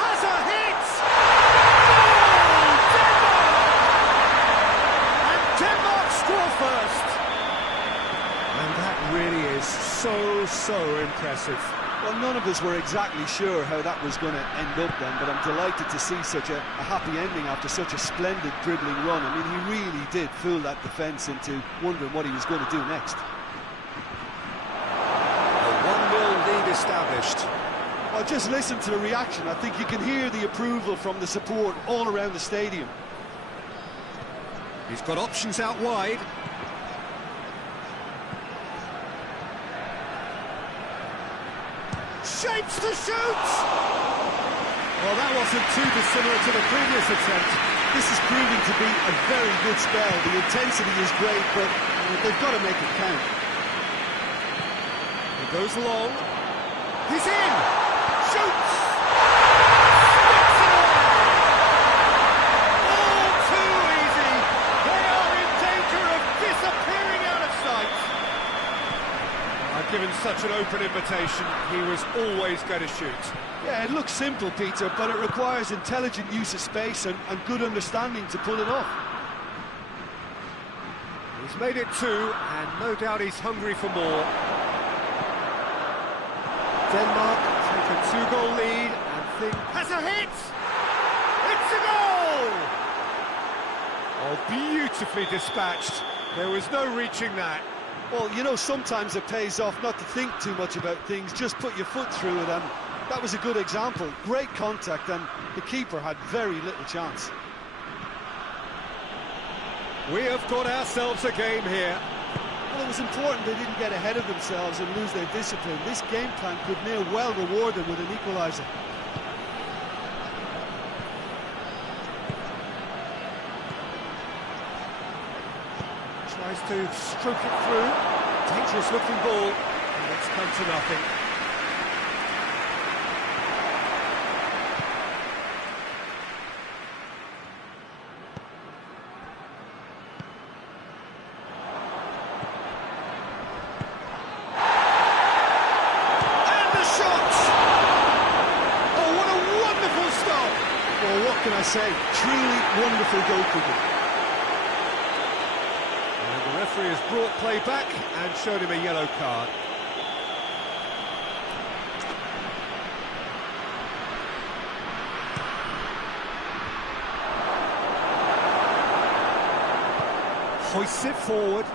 Has a hit! Goal! Denmark! And Denmark score first. And that really is so impressive. Well, none of us were exactly sure how that was going to end up then, but I'm delighted to see such a happy ending after such a splendid dribbling run. I mean, he really did fool that defence into wondering what he was going to do next. A 1-0 lead established. Well, just listen to the reaction. I think you can hear the approval from the support all around the stadium. He's got options out wide. Shapes to shoot! Well, that wasn't too dissimilar to the previous attempt. This is proving to be a very good spell. The intensity is great, but they've got to make it count. He goes long. He's in! Shoots! All too easy! They are in danger of disappearing out of sight! I've given such an open invitation, he was always going to shoot. Yeah, it looks simple, Peter, but it requires intelligent use of space and good understanding to pull it off. He's made it 2, and no doubt he's hungry for more. Denmark take a 2-goal lead, and think has a hit! It's a goal! Oh, beautifully dispatched. There was no reaching that. Well, you know, sometimes it pays off not to think too much about things, just put your foot through it, and that was a good example. Great contact, and the keeper had very little chance. We have got ourselves a game here. Well, it was important they didn't get ahead of themselves and lose their discipline. This game plan could near well reward them with an equaliser. Tries to stroke it through. Dangerous looking ball. And it's come to nothing. What can I say? Truly wonderful goalkeeping. And the referee has brought play back and showed him a yellow card. Hoists it forward.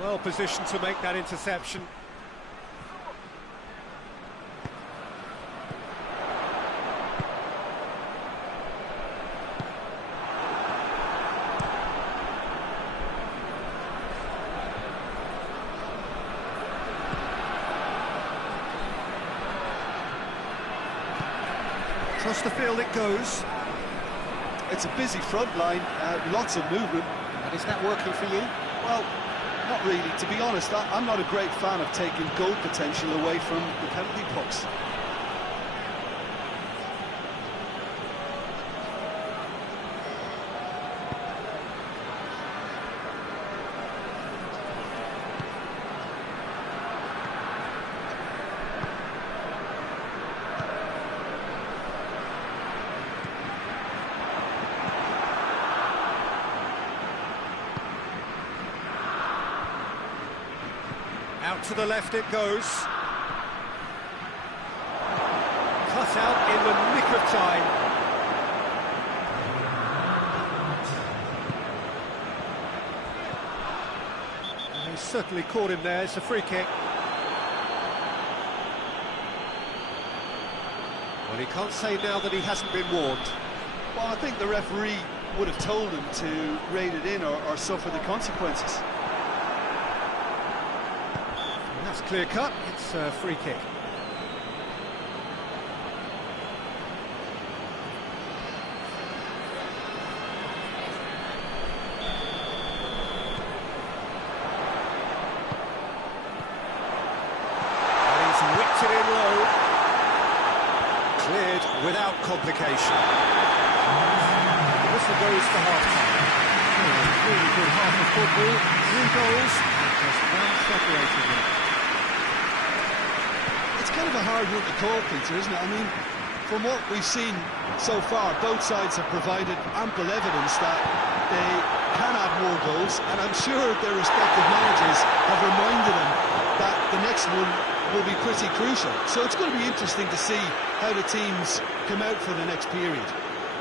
Well positioned to make that interception. Across the field it goes. It's a busy front line, lots of movement. And is that working for you? Well, not really. To be honest, I'm not a great fan of taking goal potential away from the penalty box. Out to the left it goes. Cut out in the nick of time. And he certainly caught him there. It's a free kick. Well, he can't say now that he hasn't been warned. Well, I think the referee would have told him to rate it in or suffer the consequences. That's clear cut, it's a free kick. without complication. The whistle goes for half-time. Really good half of football, 3 goals, and just one separating them. It's kind of a hard one to call, Peter, isn't it? I mean, from what we've seen so far, both sides have provided ample evidence that they can add more goals, and I'm sure their respective managers have reminded them that the next one will be pretty crucial. So it's going to be interesting to see how the teams come out for the next period.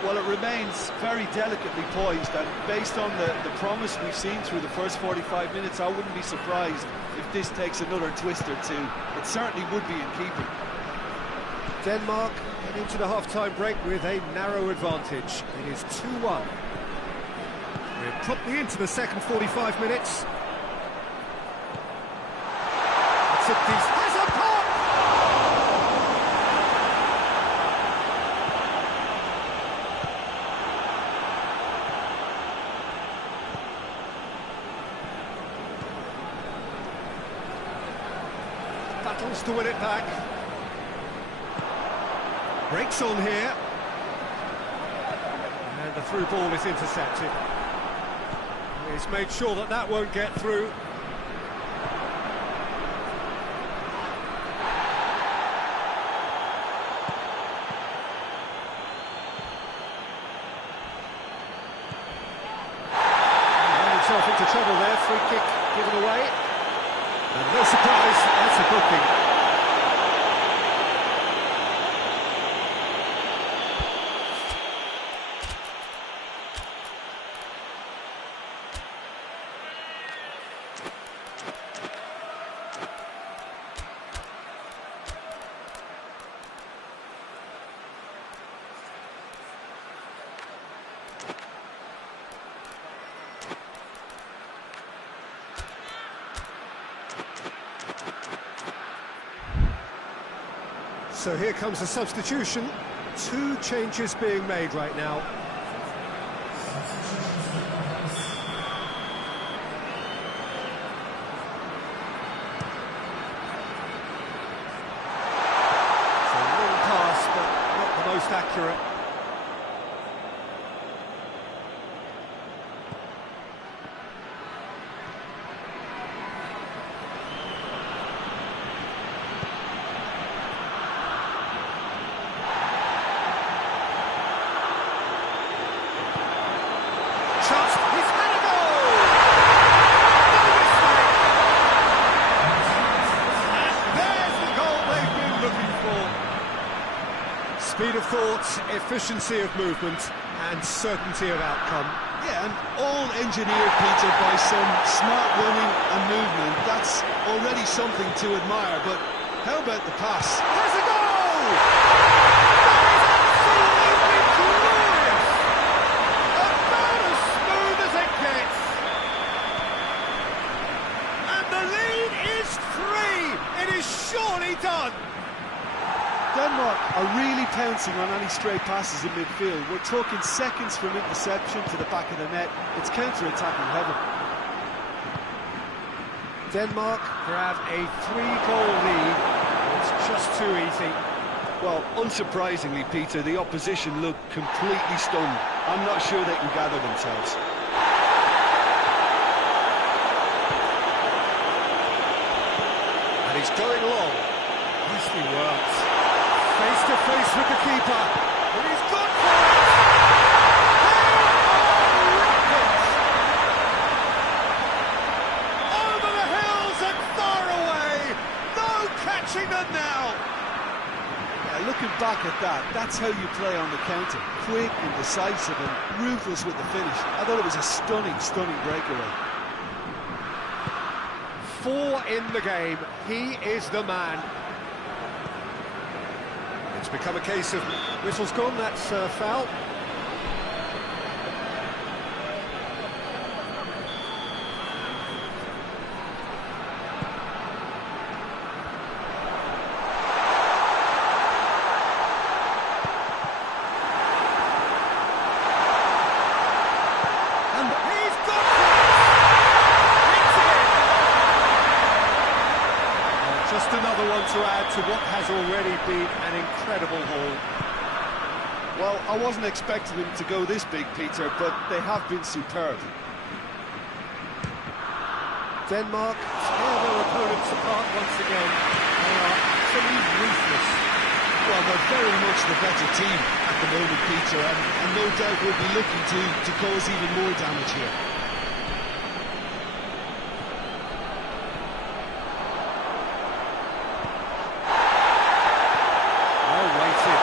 Well, it remains very delicately poised, and based on the promise we've seen through the first 45 minutes, I wouldn't be surprised if this takes another twist or two. It certainly would be in keeping. Denmark head into the half-time break with a narrow advantage. It is 2-1. We're promptly into the second 45 minutes. Has a pop! Battles to win it back. Breaks on here. And the through ball is intercepted. He's made sure that that won't get through. Himself into trouble there, free kick given away. And no surprise, that's a booking. So here comes a substitution. 2 changes being made right now. It's a long pass, but not the most accurate. Speed of thought, efficiency of movement, and certainty of outcome. Yeah, and all engineered, Peter, by some smart running and movement. That's already something to admire, but how about the pass? There's a goal! That is absolutely glorious! About as smooth as it gets! And the lead is 3! It is surely done! Denmark are really pouncing on any stray passes in midfield. We're talking seconds from interception to the back of the net. It's counter-attacking heaven. Denmark grab a 3-goal lead. It's just too easy. Well, unsurprisingly, Peter, the opposition look completely stunned. I'm not sure they can gather themselves. And he's going long. Nicely worked. Face to face with the keeper. And he's gone for it! They are rockets! Over the hills and far away! No catching them now! Yeah, looking back at that, that's how you play on the counter. Quick and decisive and ruthless with the finish. I thought it was a stunning, stunning breakaway. 4 in the game. He is the man. It's become a case of whistle's gone, that's foul. And he's got it! It's in! Just another one to add to what has already been an incredible haul. Well, I wasn't expecting them to go this big, Peter, but they have been superb. Denmark tear their opponents apart once again. They are absolutely ruthless. Well, they're very much the better team at the moment, Peter, and no doubt will be looking to cause even more damage here. Well weighted.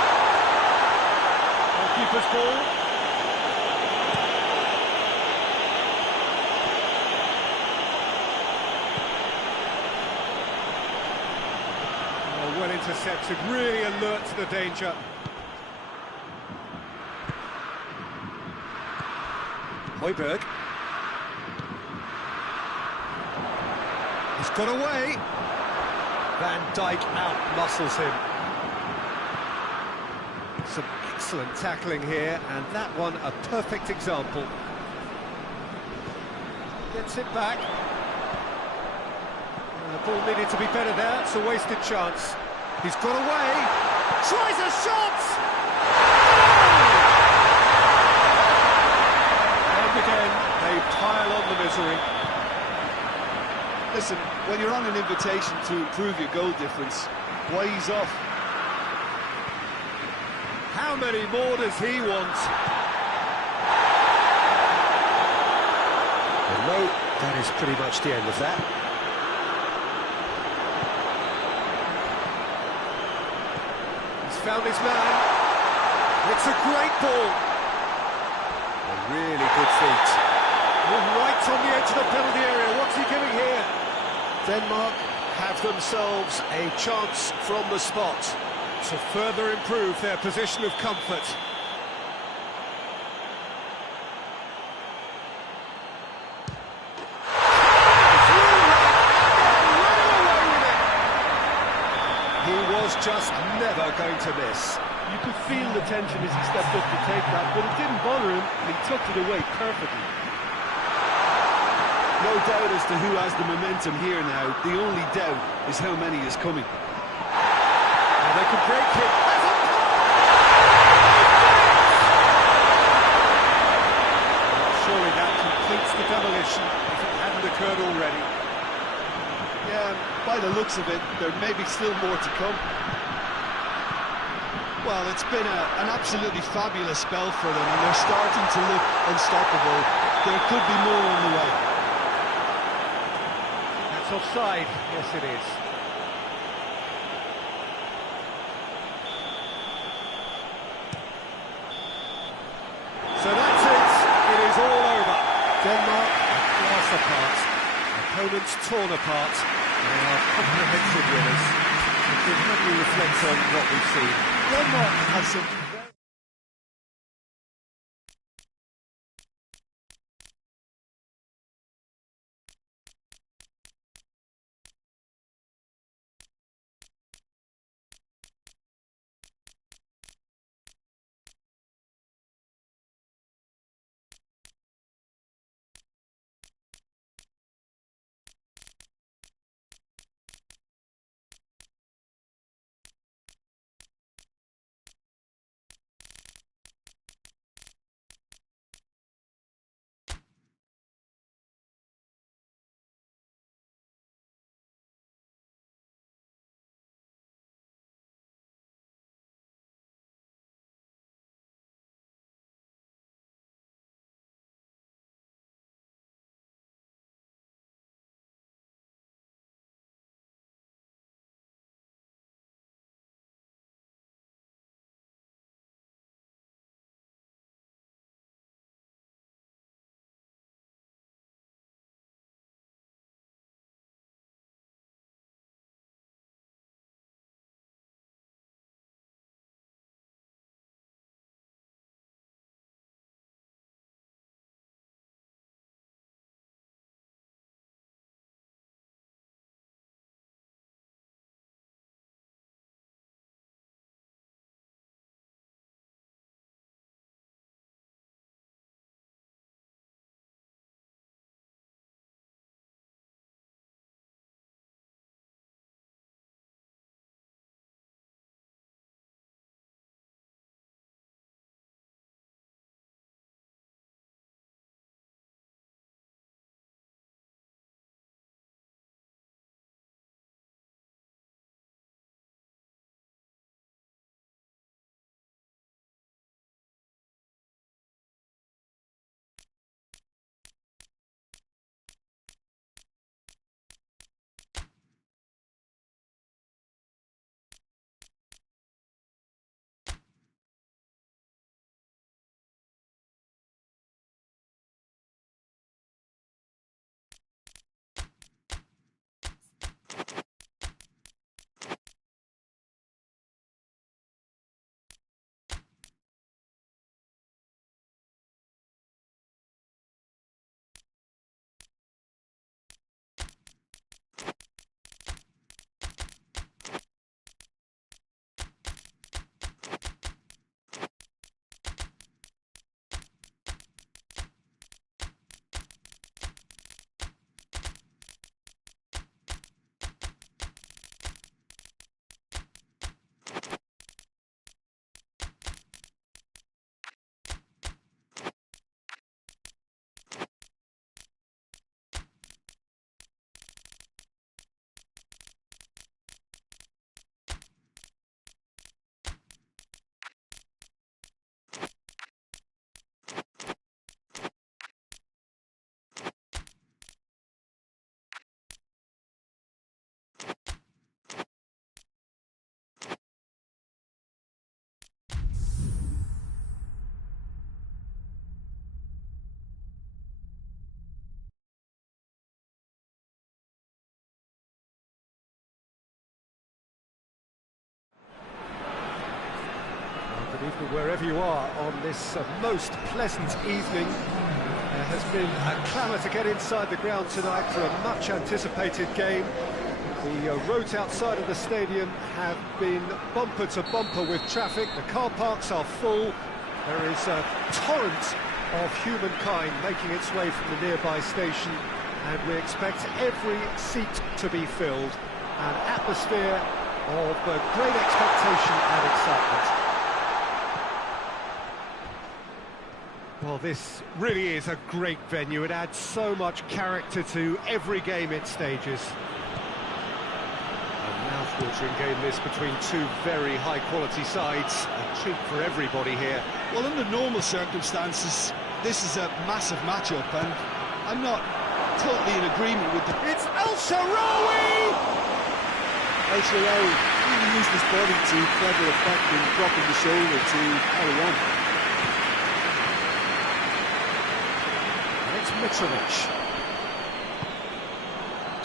Goalkeeper's ball. Well intercepted, really alert to the danger. Højbjerg. He's got away. Van Dijk out-muscles him. Some excellent tackling here, and that one a perfect example. Gets it back. The ball needed to be better there, it's a wasted chance. He's got away, tries a shot! And again, they pile on the misery. Listen, when you're on an invitation to improve your goal difference, why ease off? How many more does he want? Well, no, that is pretty much the end of that. Found his man. It's a great ball. A really good feat. Right on the edge of the penalty area. What's he giving here? Denmark have themselves a chance from the spot to further improve their position of comfort. He was just never going to miss. You could feel the tension as he stepped up to take that, but it didn't bother him, and he tucked it away perfectly. No doubt as to who has the momentum here now. The only doubt is how many is coming. Well, they could break it. Surely that completes the demolition if it hadn't occurred already. Yeah, by the looks of it, there may be still more to come. Well, it's been an absolutely fabulous spell for them, and they're starting to look unstoppable. There could be more on the way. That's offside. Yes, it is. So that's it. It is all over. Denmark are class apart. Opponents torn apart. They are comprehensive winners. How do you reflect on what we've seen? Denmark has some Wherever you are on this most pleasant evening, there has been a clamour to get inside the ground tonight for a much-anticipated game. The roads outside of the stadium have been bumper to bumper with traffic. The car parks are full. There is a torrent of humankind making its way from the nearby station, and we expect every seat to be filled. An atmosphere of great expectation and excitement. Well, this really is a great venue. It adds so much character to every game it stages. A mouth-watering game this between two very high-quality sides. A treat for everybody here. Well, under normal circumstances, this is a massive matchup, and I'm not totally in agreement with the... It's El Shaarawy! El Shaarawy really used his body to clever effect in dropping the shoulder to carry on. And it's Mitrovic.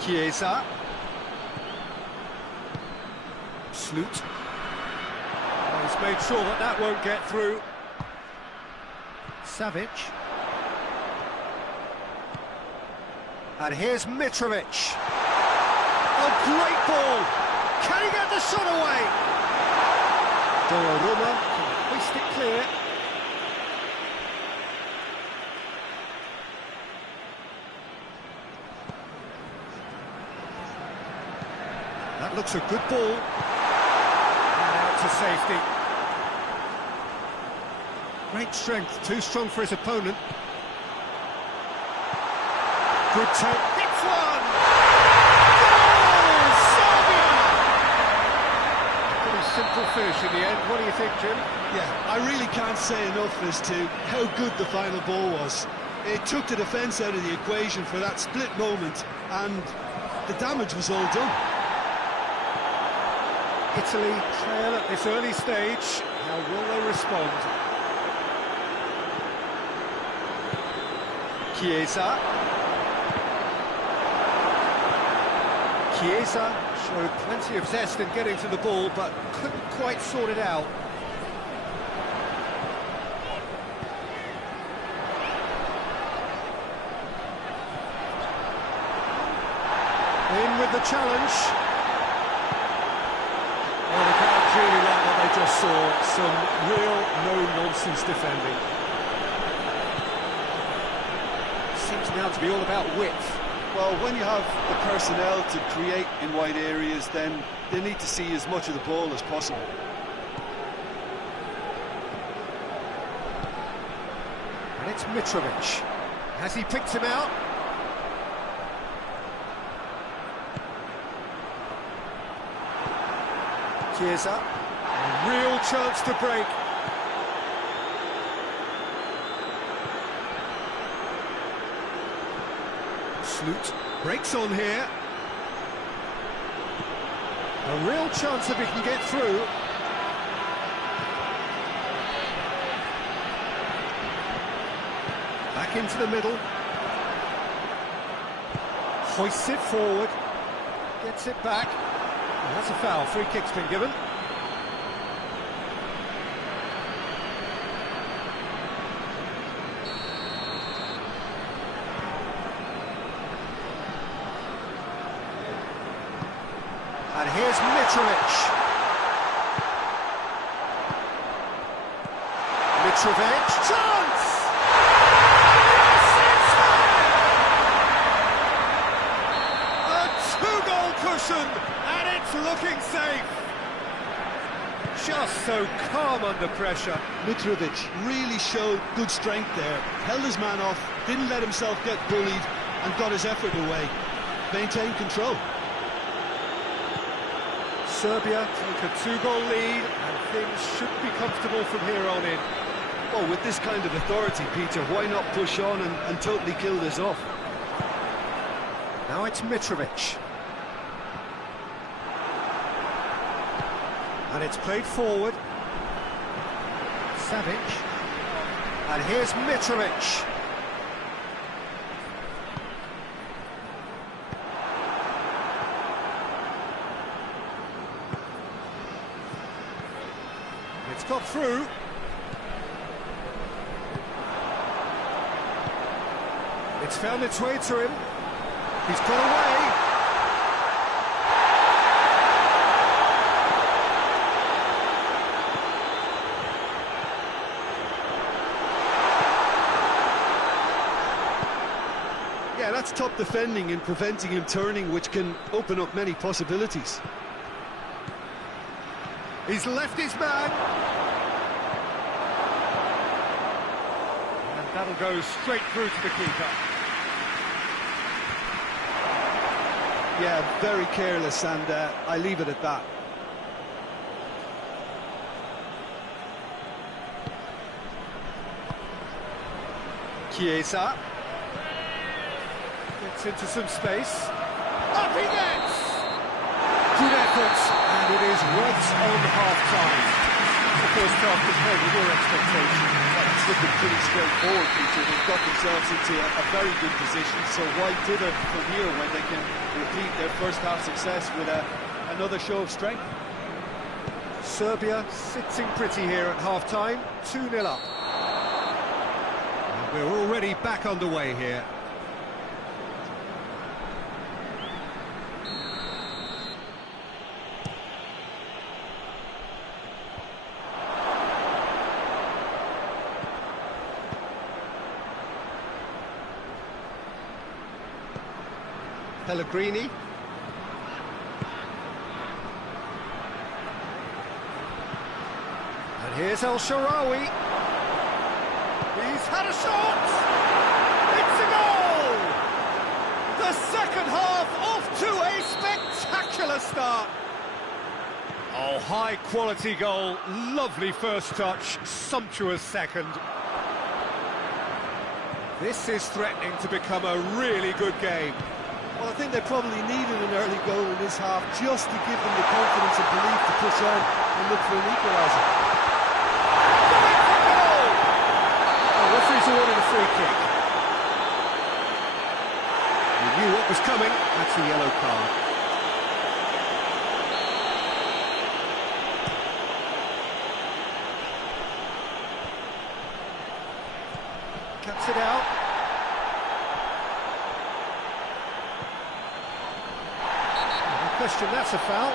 Chiesa. Sloot. Oh, he's made sure that that won't get through. Savic. And here's Mitrovic. A great ball. Can he get the shot away? Donnarumma can hoist it clear. That looks a good ball. And out to safety. Great strength, too strong for his opponent. Good take. Hits one! Goal! Serbia! Pretty simple finish in the end. What do you think, Jim? Yeah, I really can't say enough as to how good the final ball was. It took the defence out of the equation for that split moment, and the damage was all done. Italy trail at this early stage. How will they respond? Chiesa. Chiesa showed plenty of zest in getting to the ball, but couldn't quite sort it out. In with the challenge. Well, the crowd clearly like what they just saw. Some real no-nonsense defending. Seems now to be all about width. Well, when you have the personnel to create in wide areas, then they need to see as much of the ball as possible. And it's Mitrovic. Has he picked him out? Chiesa. A real chance to break. Sloot breaks on here. A real chance if he can get through. Back into the middle. Hoists it forward. Gets it back. And that's a foul. Free kick's been given. And here's Mitrovic. Mitrovic, chance! Yes, it's there! A two-goal cushion, and it's looking safe. Just so calm under pressure. Mitrovic really showed good strength there, held his man off, didn't let himself get bullied, and got his effort away. Maintained control. Serbia take a two-goal lead, and things should be comfortable from here on in. Well, with this kind of authority, Peter, why not push on and totally kill this off? Now it's Mitrovic. And it's played forward. Savic. And here's Mitrovic. It's got through. It's found its way to him. He's got away. Yeah, that's top defending and preventing him turning, which can open up many possibilities. He's left his man. And that'll go straight through to the keeper. Yeah, very careless, and I leave it at that. Chiesa. Gets into some space. Up he gets! Good effort, and it is right on half-time. The first half compared with your expectations. It's looking pretty straightforward, Peter. They've got themselves into a very good position, so why dither from here when they can repeat their first half success with another show of strength? Serbia sitting pretty here at half-time, 2-0 up. And we're already back underway here. Pellegrini. And here's El Shaarawy. He's had a shot! It's a goal! The second half off to a spectacular start. Oh, high quality goal, lovely first touch, sumptuous second. This is threatening to become a really good game. Well, I think they probably needed an early goal in this half just to give them the confidence and belief to push on and look for an equaliser. The referee's awarded a free kick. He knew what was coming. That's a yellow card. Cuts it out. Question, that's a foul.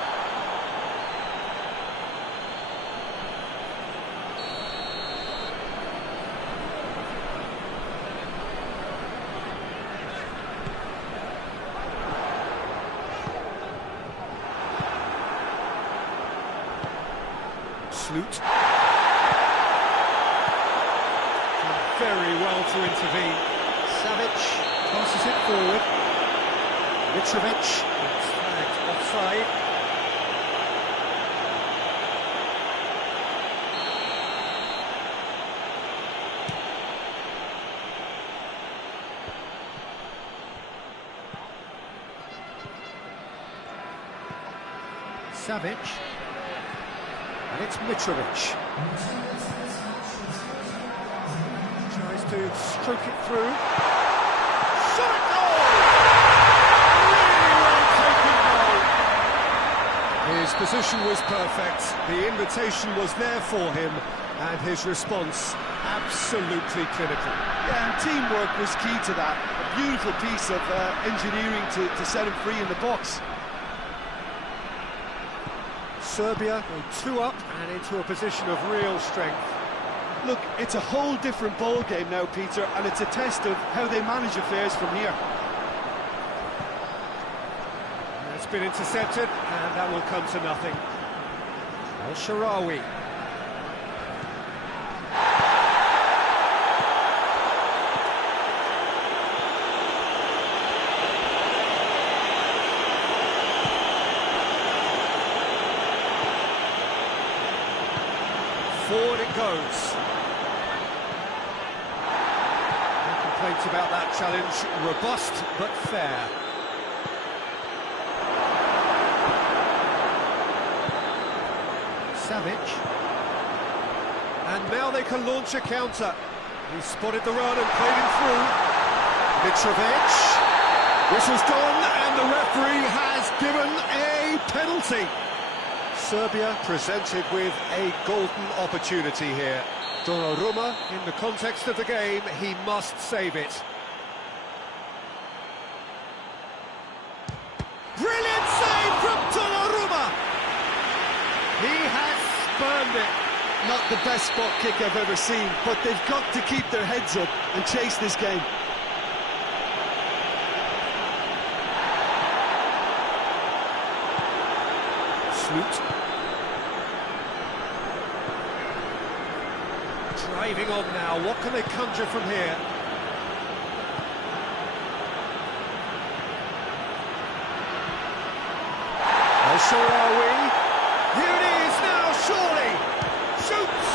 Sloot. Very well to intervene. Savic passes it forward. Mitrovic. Offside. Savic. And it's Mitrovic. Tries to stroke it through. Shot it, goal! His position was perfect, the invitation was there for him, and his response absolutely clinical. Yeah, and teamwork was key to that. A beautiful piece of engineering to set him free in the box. Serbia go 2 up and into a position of real strength. Look, it's a whole different ball game now, Peter, and it's a test of how they manage affairs from here. It's been intercepted, and that will come to nothing. El Shaarawy. Forward it goes. No complaints about that challenge. Robust, but fair. Savic. And now they can launch a counter. He spotted the run and played him through. Mitrovic. Whistle's gone, and the referee has given a penalty. Serbia presented with a golden opportunity here. Donnarumma, in the context of the game, he must save it. found it. Not the best spot kick I've ever seen, but they've got to keep their heads up and chase this game. Sloot. Driving on now, what can they conjure from here? How sure are we? Here it is now, surely! Shoots!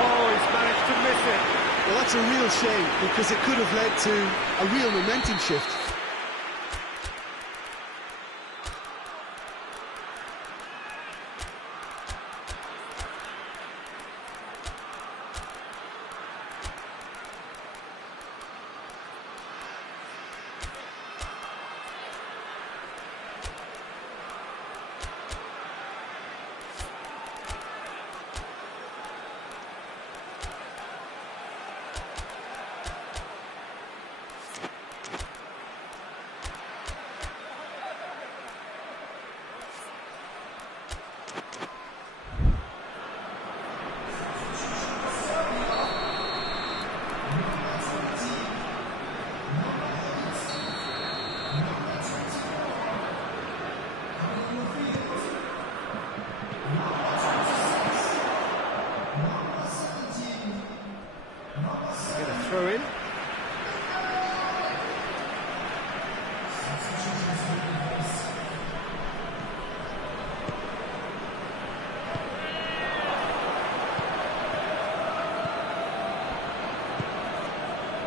Oh, he's managed to miss it. Well, that's a real shame, because it could have led to a real momentum shift. Throw in.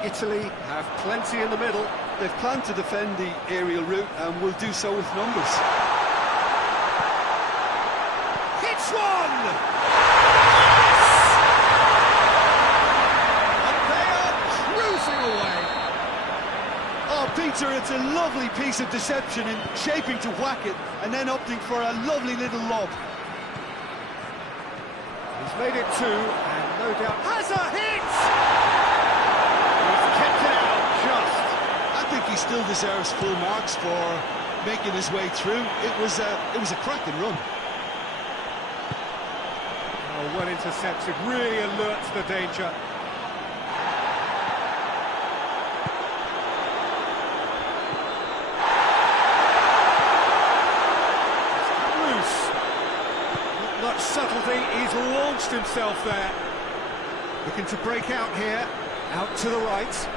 Italy have plenty in the middle. They've planned to defend the aerial route and will do so with numbers. Hits one! Away. Oh, Peter, it's a lovely piece of deception in shaping to whack it and then opting for a lovely little lob. He's made it two, and no doubt has a hit! He's kept it out just. I think he still deserves full marks for making his way through. It was a cracking run. Oh, well intercepted, really alerts the danger. Subtlety, he's launched himself there. Looking to break out here, out to the right.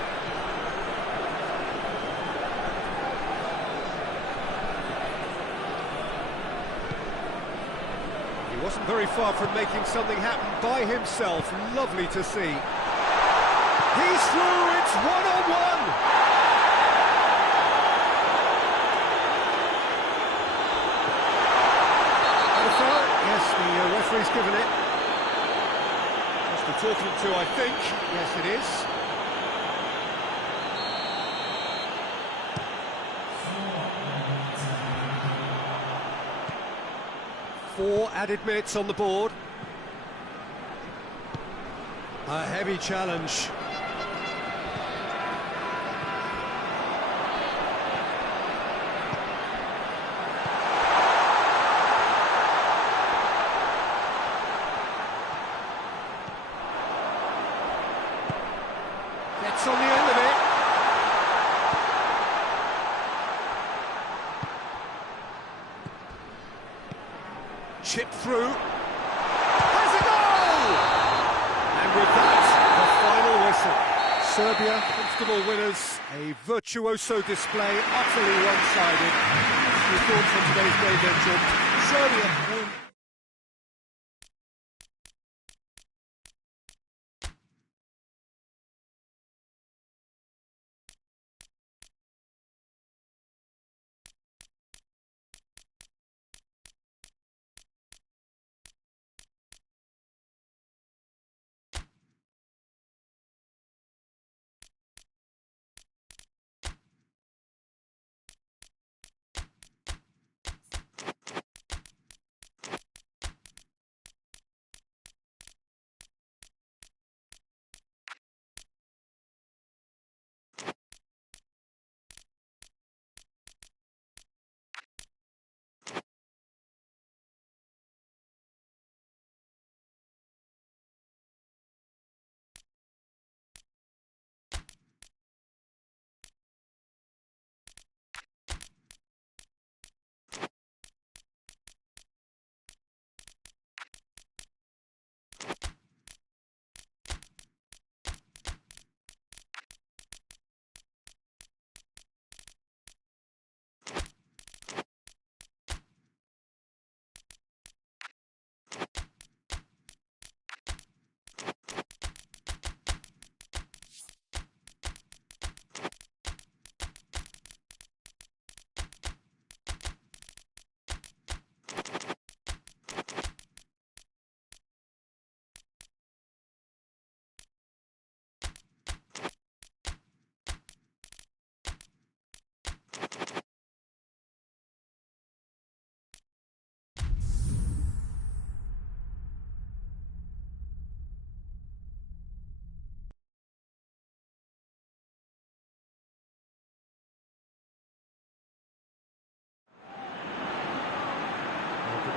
He wasn't very far from making something happen by himself. Lovely to see. He's through, it's one-on-one! Yes, the referee's given it. Just the talking to, I think. Yes, it is. Four added minutes on the board. A heavy challenge. Gets on the end of it. Chip through. Has a goal! And with that, the final whistle. Serbia, comfortable winners. A virtuoso display, utterly one-sided. Your thoughts on today's game, then, Jim? Serbia won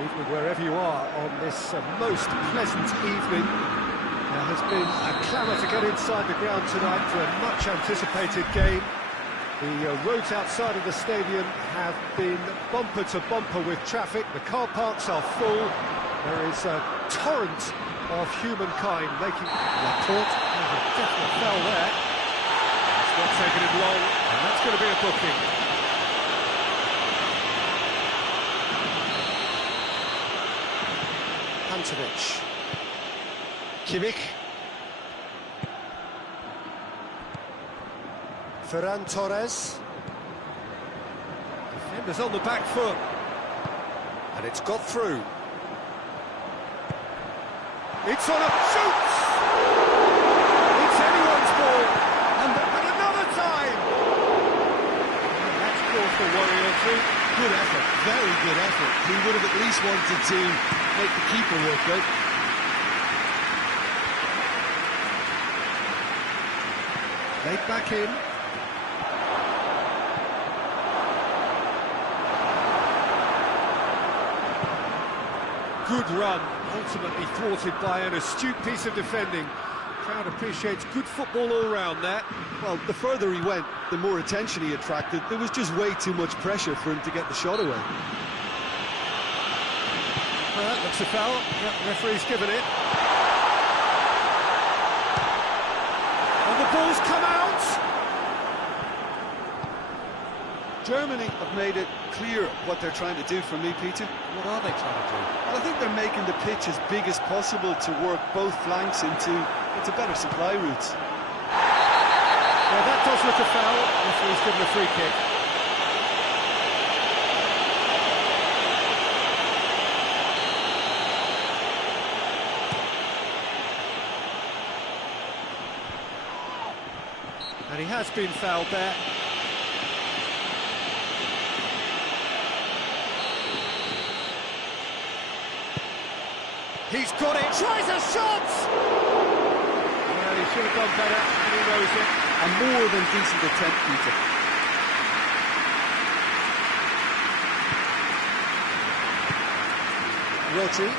evening wherever you are on this most pleasant evening. There has been a clamour to get inside the ground tonight for a much-anticipated game. The roads outside of the stadium have been bumper to bumper with traffic. The car parks are full. There is a torrent of humankind making... Laporte has a definite foul there. It's not taking him long, and that's going to be a booking. Antovic. Kimmich. Ferran Torres. Defenders on the back foot. And it's got through. It's on a shoot! It's anyone's ball. And another time! And that's cause for worry or two. Good effort, very good effort. He would have at least wanted to make the keeper work out. Laid back in. Good run, ultimately thwarted by an astute piece of defending. Crowd appreciates good football all round there. Well, the further he went, the more attention he attracted. There was just way too much pressure for him to get the shot away. Well, that looks a foul. Yep, the referee's given it. And the ball's come out! Germany have made it clear what they're trying to do for me, Peter. What are they trying to do? Well, I think they're making the pitch as big as possible to work both flanks into better supply routes. Well, that does look a foul. Referee's given a free kick. And he has been fouled there. He's got it, tries a shot! Well, he should have done better, and he knows it. A more than decent attempt, Peter. Rodri.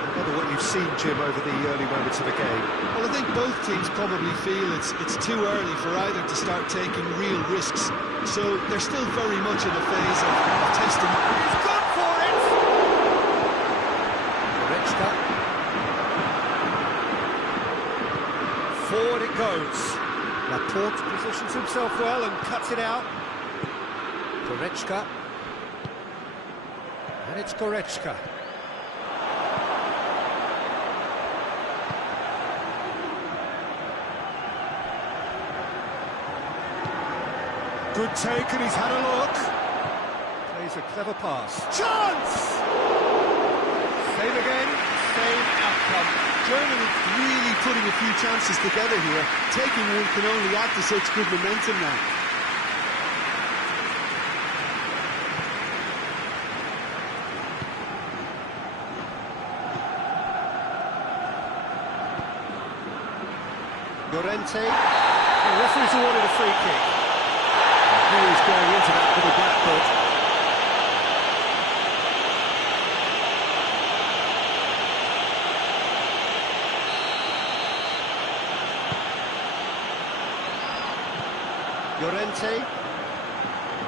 I wonder what you've seen, Jim, over the early moments of the game. Well, I think both teams probably feel it's too early for either to start taking real risks. So they're still very much in a phase of testing. He's gone for it! Goretzka. Forward it goes. Laporte positions himself well and cuts it out. Goretzka. And it's Goretzka. Good take, and he's had a look. Plays a clever pass. Chance! Save again, same outcome. Germany really putting a few chances together here. Taking one can only add to such good momentum now. Llorente. The referee's awarded a free kick. He's going into that with a back foot. Llorente.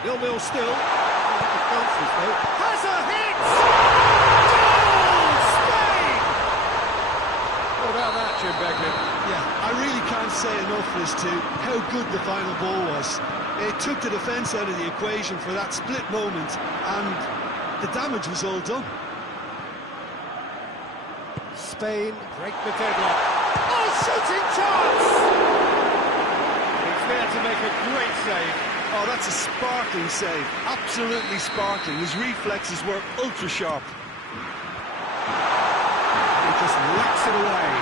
0-0 still. Has a hit! Goal! Spain! What about that, Jim Beglin? Yeah, I really can't say enough as to how good the final ball was. It took the defence out of the equation for that split moment, and the damage was all done. Spain break the deadlock. Oh, shooting chance! He's there to make a great save. Oh, that's a sparkling save. Absolutely sparkling. His reflexes were ultra sharp. He just whacks it away.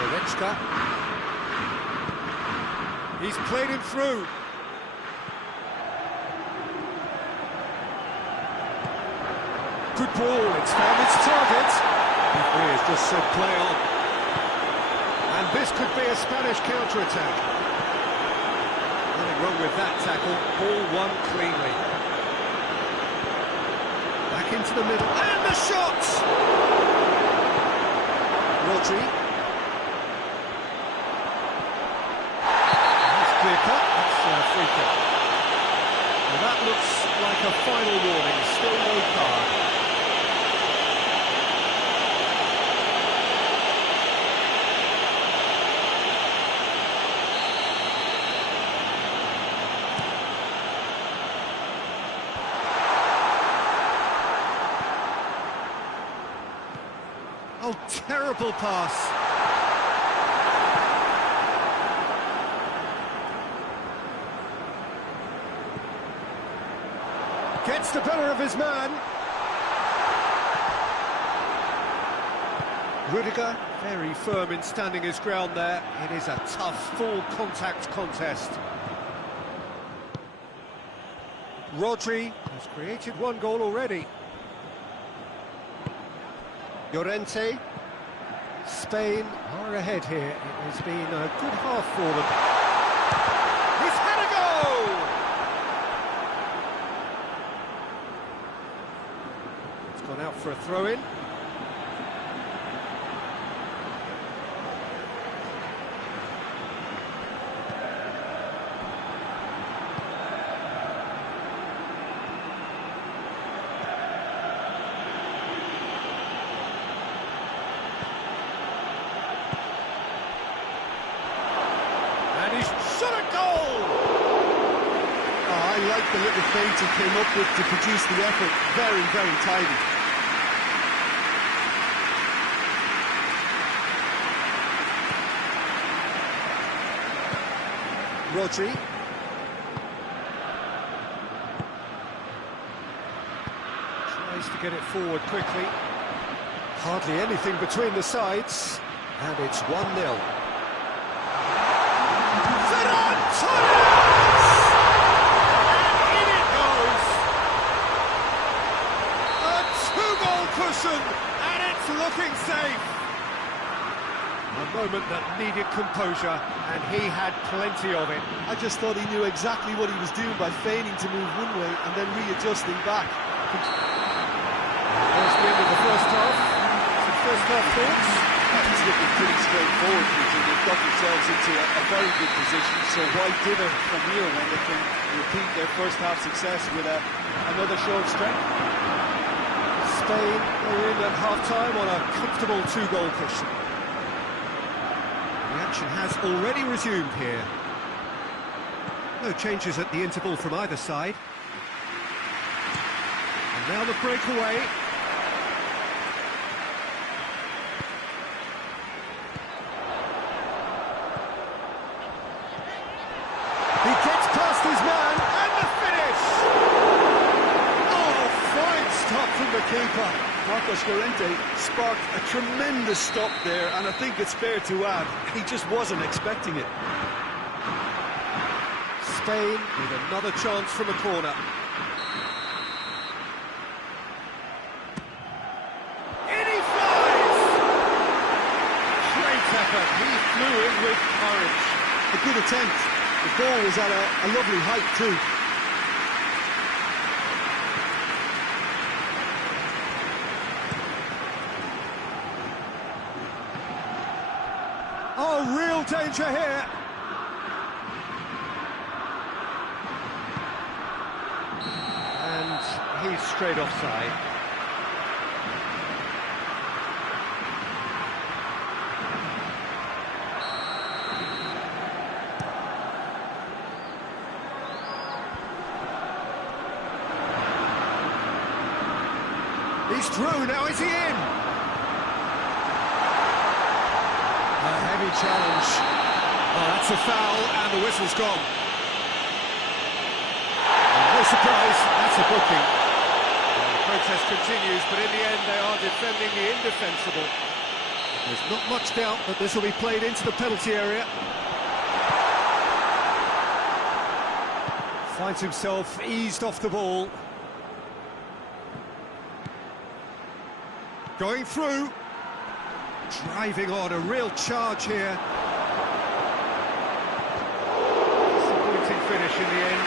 Goretzka. He's played him through. Good ball, it's found its target. He has just said play on. And this could be a Spanish counter-attack. Nothing wrong with that tackle. Ball won cleanly. Back into the middle. And the shot! Rodri. That's clear cut. That's a free kick. And that looks like a final warning. Still no card. Oh, terrible pass. Gets the better of his man. Rudiger, very firm in standing his ground there. It is a tough, full-contact contest. Rodri has created one goal already. Llorente. Spain are ahead here. It has been a good half for them. He's had a go! It's gone out for a throw-in. Shot a goal! Oh, I like the little feint he came up with to produce the effort. Very, very tidy. Rodri. Tries to get it forward quickly. Hardly anything between the sides. And it's 1-0. And in it goes! A two-goal cushion, and it's looking safe! A moment that needed composure, and he had plenty of it. I just thought he knew exactly what he was doing by feigning to move one way and then readjusting back. There's the end of the first half. Some first half thoughts? It's looking pretty straightforward, Peter. They've got themselves into a very good position, so why dither from here when they can repeat their first half success with another show of strength? Spain are in at half-time on a comfortable two-goal cushion. The action has already resumed here. No changes at the interval from either side. And now the breakaway. He gets past his man, and the finish! Oh, fine stop from the keeper. Marcos Llorente sparked a tremendous stop there, and I think it's fair to add, he just wasn't expecting it. Spain with another chance from a corner. In he flies! Great effort, he flew in with courage. A good attempt. The ball was at a lovely height too. Oh, real danger here. And he's straight offside. He's through, now is he in? A heavy challenge. Oh, that's a foul, and the whistle's gone. No surprise, that's a booking. Well, the protest continues, but in the end they are defending the indefensible. There's not much doubt that this will be played into the penalty area. Finds himself eased off the ball. Going through. Driving on, a real charge here. Disappointing in the end.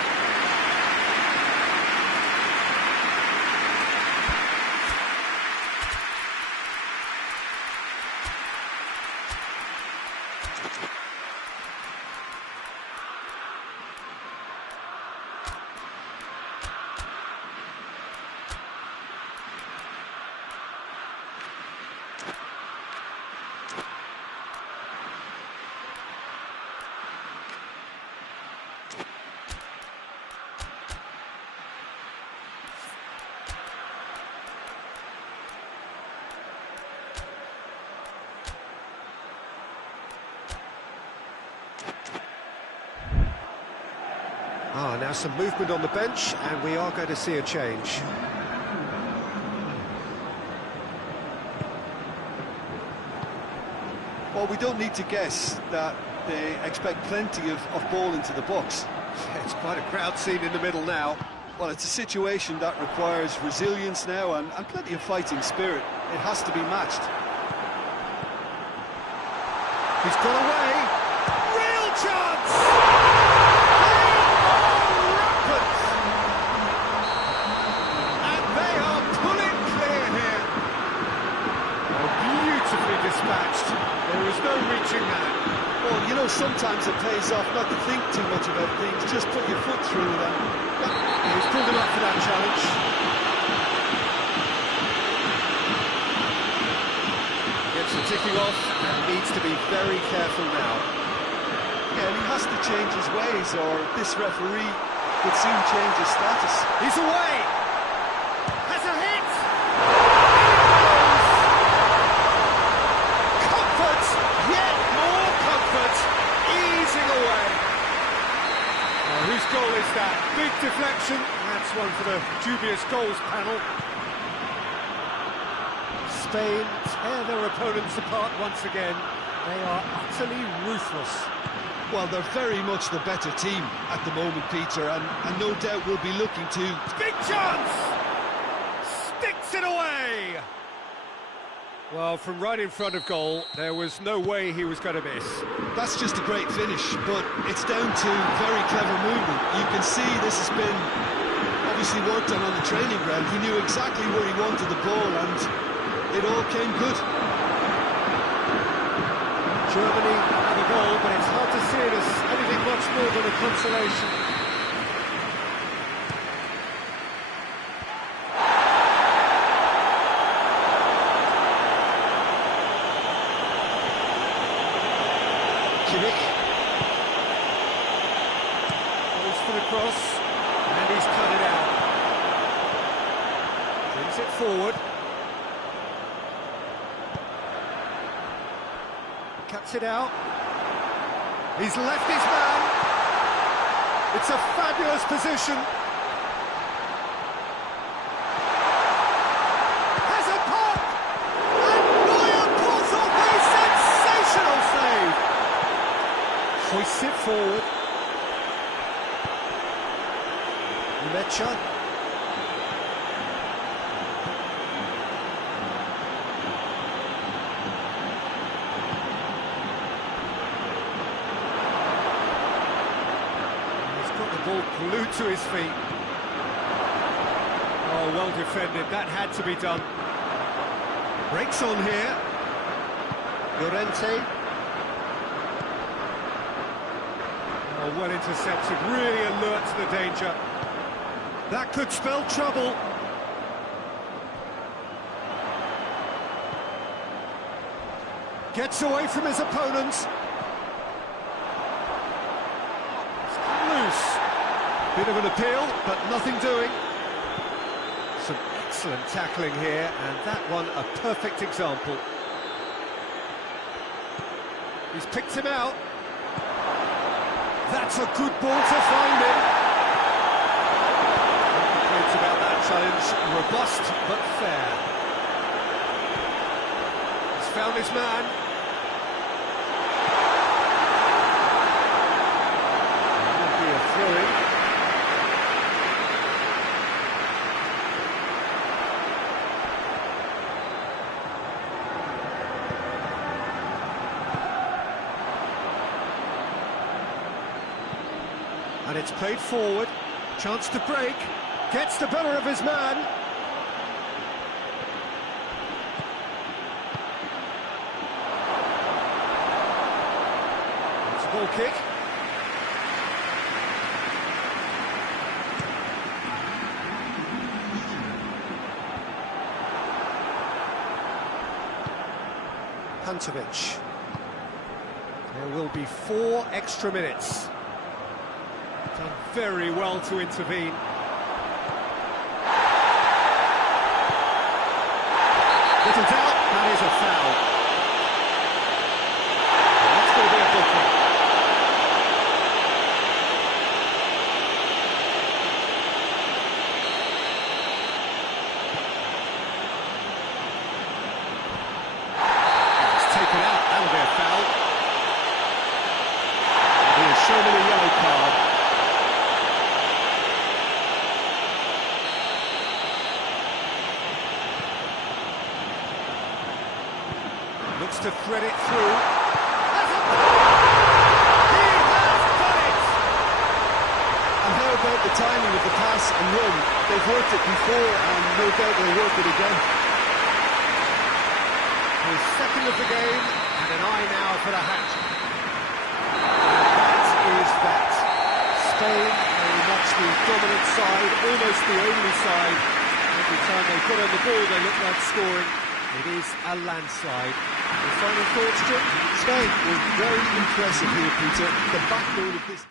Now some movement on the bench, and we are going to see a change. Well, we don't need to guess that they expect plenty of ball into the box. It's quite a crowd scene in the middle now. Well, it's a situation that requires resilience now and plenty of fighting spirit. It has to be matched. He's got away. Real chance! Dispatched. There is no reaching that. Well, you know, sometimes it pays off not to think too much about things, just put your foot through them. He's pulled him up for that challenge. Gets the ticking off and needs to be very careful now. Yeah, and he has to change his ways or this referee would soon change his status. He's away! Has a hit! Away. Whose goal is that? Big deflection. That's one for the dubious goals panel. Spain tear their opponents apart once again. They are utterly ruthless. Well, they're very much the better team at the moment, Peter, and no doubt will be looking to... Big chance! Sticks it away! Well, from right in front of goal, there was no way he was going to miss. That's just a great finish, but it's down to very clever movement. You can see this has been obviously worked on the training ground. He knew exactly where he wanted the ball, and it all came good. Germany have a goal, but it's hard to see it as anything much more than a consolation. Goes for the cross, and he's cut it out. Brings it forward. Cuts it out. He's left his man. It's a fabulous position. Has a pop! And Neuer pulls off a sensational save. Hoists it forward. Diachi. He's got the ball glued to his feet. Oh, well defended. That had to be done. Breaks on here. Llorente. Oh, well intercepted, really alert to the danger. That could spell trouble. Gets away from his opponents. It's loose. Bit of an appeal, but nothing doing. Some excellent tackling here, and that one a perfect example. He's picked him out. That's a good ball to find him. About that challenge, robust but fair. He's found his man. That would be a throw-in. And it's played forward. Chance to break. Gets the better of his man. It's a ball kick. Pantovic. There will be 4 extra minutes. Done very well to intervene. Little doubt, that is a foul. That's going to be a booking. It's taken out, that'll be a foul. And he has shown him a yellow card. Looks to thread it through. That's a goal! He has done it! And how about the timing of the pass and run? They've worked it before and no doubt they'll work it again. His second of the game and an eye now for the hat. And that is that. Spain very much the dominant side, almost the only side. Every time they put on the ball they look like scoring. It is a landslide. Your final thoughts, Jim? Spain were very impressive here, Peter. The backbone of this...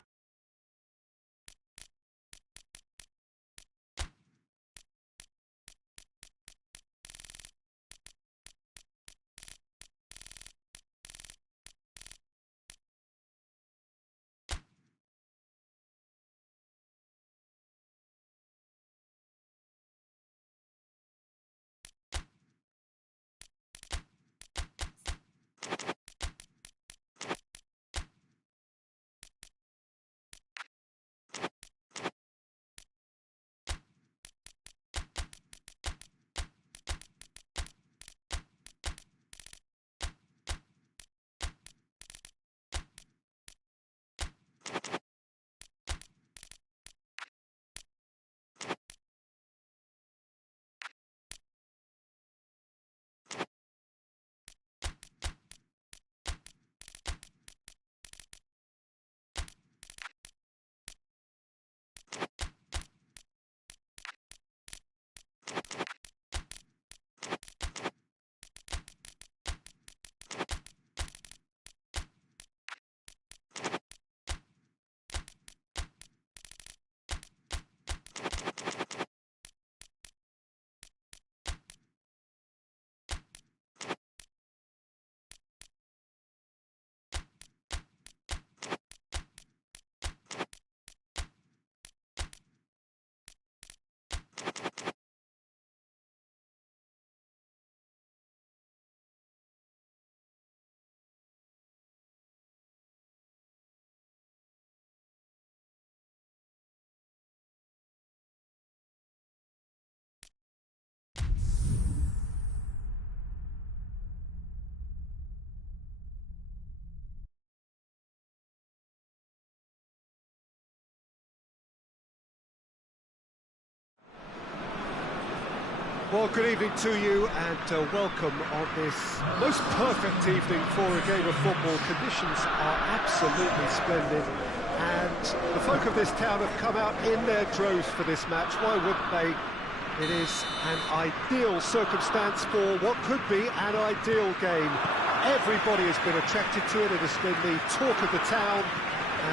Well, good evening to you and welcome on this most perfect evening for a game of football. Conditions are absolutely splendid and the folk of this town have come out in their droves for this match. Why wouldn't they? It is an ideal circumstance for what could be an ideal game. Everybody has been attracted to it. It has been the talk of the town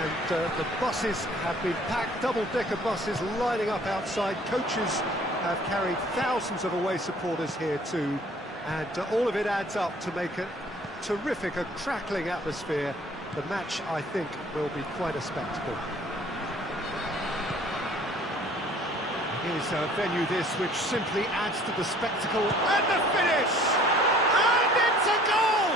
and the buses have been packed, double-decker buses lining up outside. Coaches have carried thousands of away supporters here too, and all of it adds up to make a terrific, a crackling atmosphere. The match, I think, will be quite a spectacle. Here's a venue this which simply adds to the spectacle, and the finish! And it's a goal!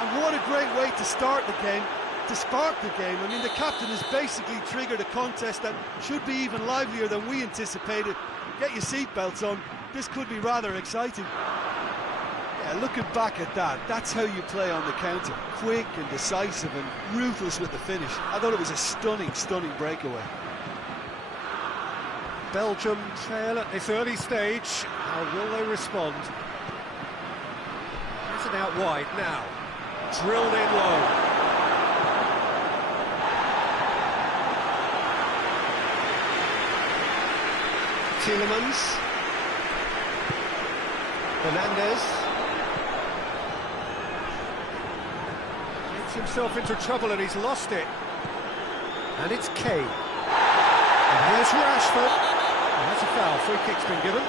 And what a great way to start the game, to spark the game. I mean, the captain has basically triggered a contest that should be even livelier than we anticipated. Get your seatbelts on, this could be rather exciting. Yeah, looking back at that, that's how you play on the counter. Quick and decisive and ruthless with the finish. I thought it was a stunning, stunning breakaway. Belgium trail at this early stage. How will they respond? It's it out wide now. Drilled in low. Tielemans. Fernandez. Gets himself into trouble and he's lost it. And it's Kane. And here's Rashford. And that's a foul. Free kick's been given.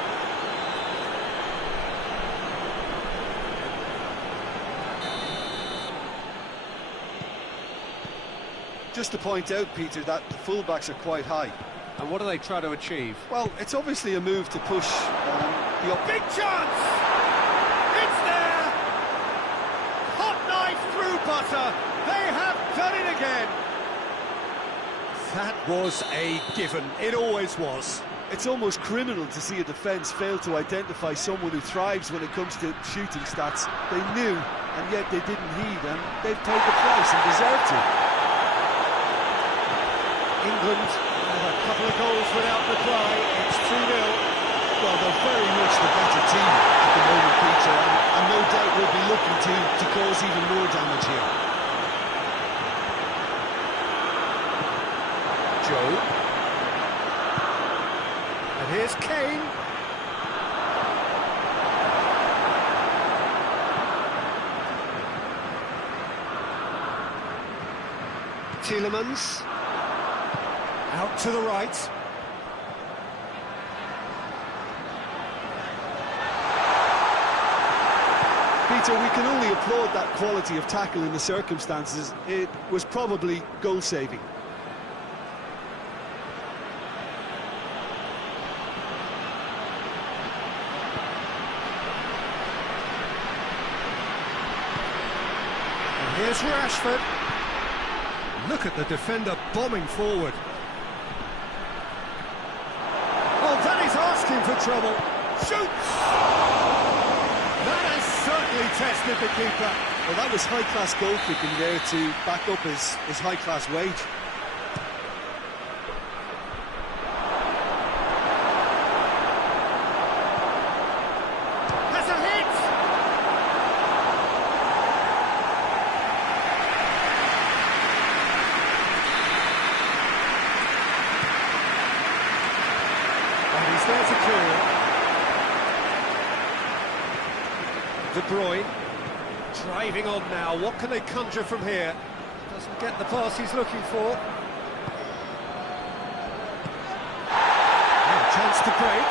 Just to point out, Peter, that the fullbacks are quite high. And what do they try to achieve? Well, it's obviously a move to push the Big chance! It's there! Hot knife through butter! They have done it again! That was a given. It always was. It's almost criminal to see a defence fail to identify someone who thrives when it comes to shooting stats. They knew, and yet they didn't heed, and they've paid the price and deserve to. England have a couple of goals without reply. It's 2-0. Well, they're very much the better team at the moment, Peter, and no doubt will be looking to cause even more damage here. Joe. And here's Kane. Tielemans. Out to the right. Peter, we can only applaud that quality of tackle in the circumstances. It was probably goal-saving. And here's Rashford. Look at the defender bombing forward. Oh, that is asking for trouble. Shoots! That has certainly tested the keeper. Well, that was high-class goal-kicking there to back up his high-class wage. Has a hit! And he's there to clear. De Bruyne driving on now. What can they conjure from here? Doesn't get the pass he's looking for. And a chance to break.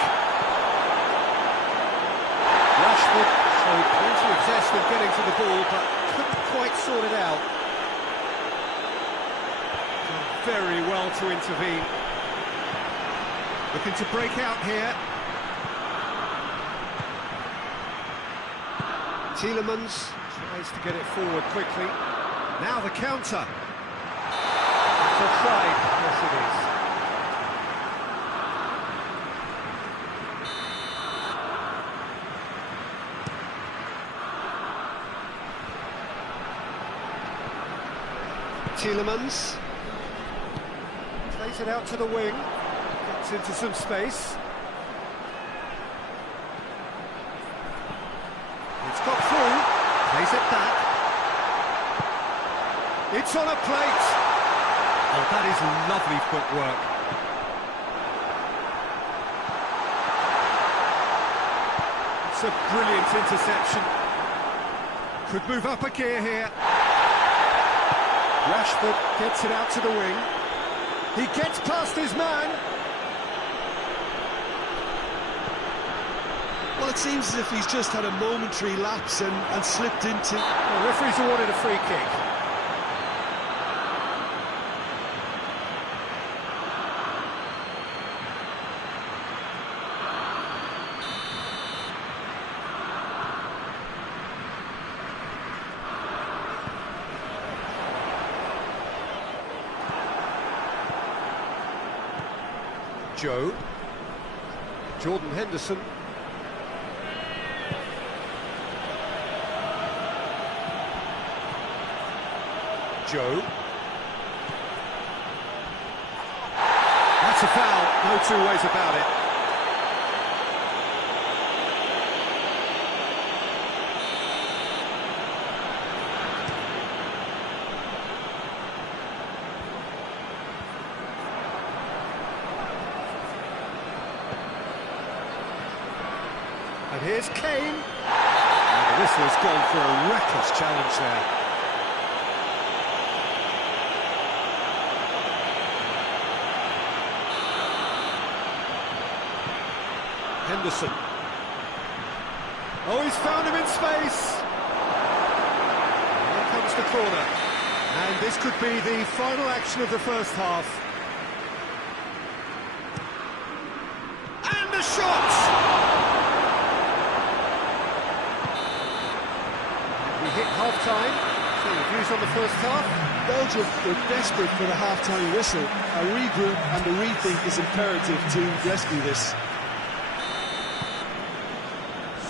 Rashford showed plenty of zest in getting to the ball, but couldn't quite sort it out. Done very well to intervene. Looking to break out here. Tielemans tries to get it forward quickly. Now the counter. It's offside. Yes, it is. Tielemans plays it out to the wing. Gets into some space. It's got through, plays it back. It's on a plate. Oh, that is lovely footwork. It's a brilliant interception. Could move up a gear here. Rashford gets it out to the wing. He gets past his man. Well, it seems as if he's just had a momentary lapse and slipped into... The referee's awarded a free kick. Joe. Jordan Henderson. Joe. That's a foul, no two ways about it. And here's Kane. And the whistle has gone for a reckless challenge there. Henderson. Oh, he's found him in space. Here comes the corner. And this could be the final action of the first half. And the shot! We hit half-time. So your views on the first half? Belgium, they're desperate for the half-time whistle. A regroup and a rethink is imperative to rescue this.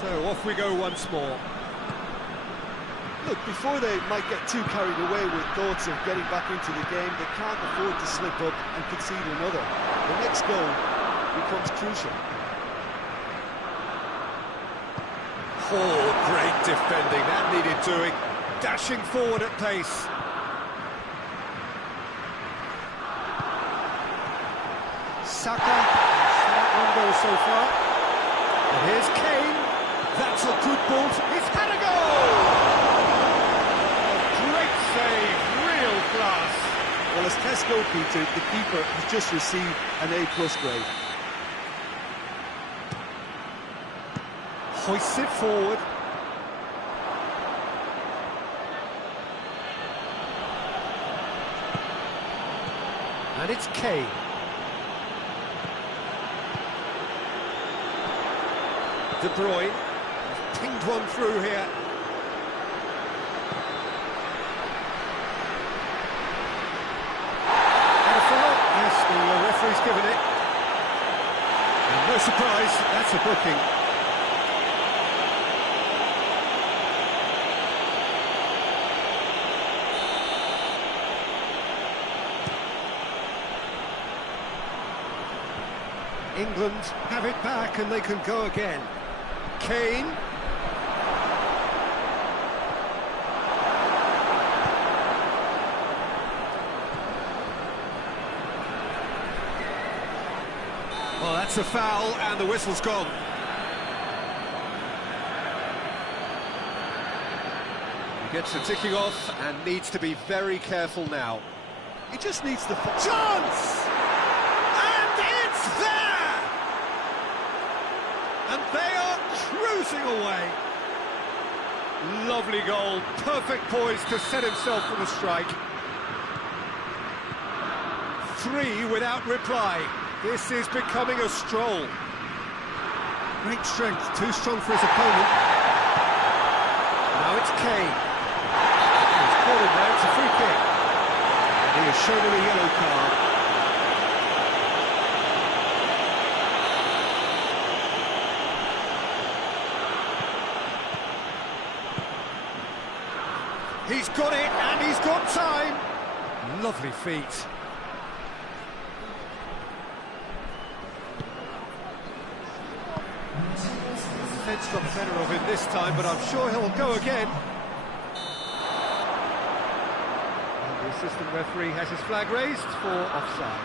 So off we go once more. Look, before they might get too carried away with thoughts of getting back into the game, they can't afford to slip up and concede another. The next goal becomes crucial. Oh, great defending, that needed doing. Dashing forward at pace. Saka, that one goal so far. And here's Kane. That's a good ball. He's had a goal! A great save, real class. Well, as test goalkeeper, the keeper has just received an A+ grade. Hoists it forward. And it's Kane. De Bruyne. Pinged one through here. And a foul. Yes, the referee's given it. And no surprise, that's a booking. England have it back and they can go again. Kane. Well, that's a foul, and the whistle's gone. He gets the ticking off and needs to be very careful now. He just needs the... Chance! And it's there! And they are cruising away. Lovely goal, perfect poise to set himself for the strike. 3 without reply. This is becoming a stroll. Great strength, too strong for his opponent. Now it's Kane. He's caught him there, it's a free kick. And he has shown him a yellow card. He's got it, and he's got time. Lovely feet. Defence got the better of him this time, but I'm sure he'll go again. And the assistant referee has his flag raised for offside.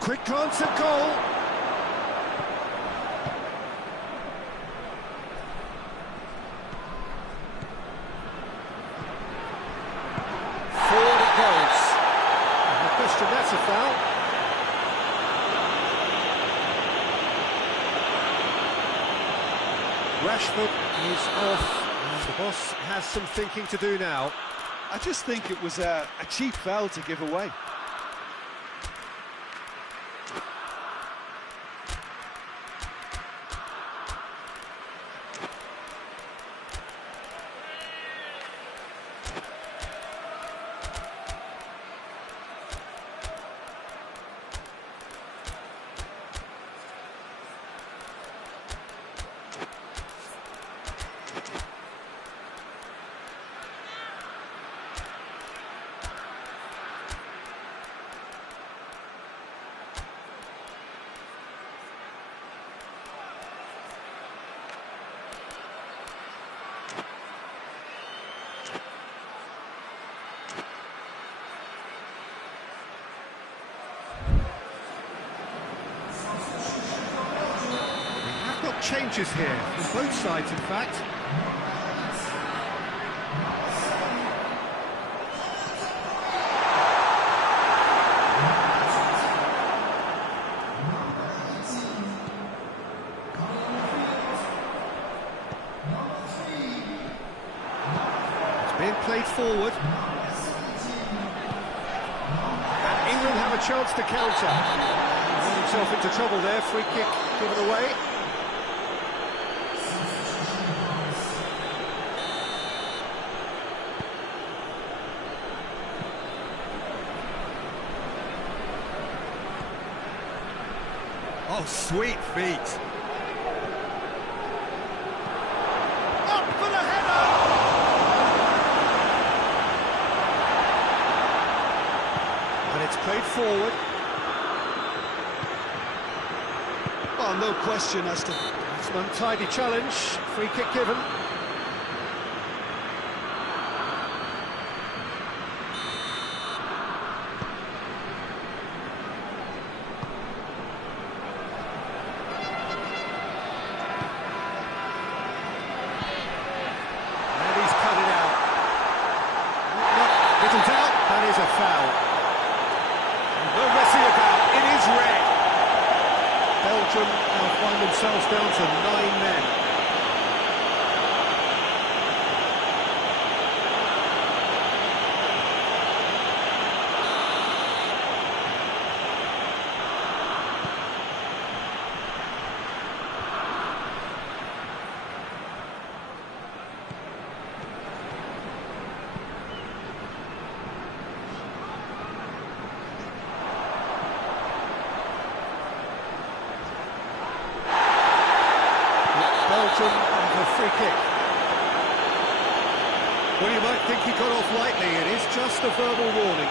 Quick glance at goal. Forward it goes. No question, that's a foul. Rashford is off, and the boss has some thinking to do now. I just think it was a cheap foul to give away. changes here, from both sides, in fact. It's being played forward. And England have a chance to counter. He got himself into trouble there, free kick given away. Oh, sweet feet. Up for the header! And it's played forward. Well, no question as to... It's an untidy challenge, free kick given. That is a foul. No messing about, it is red. Belgium now find themselves down to 9 men. Belgium have a free kick. Well, you might think he got off lightly. It is just a verbal warning.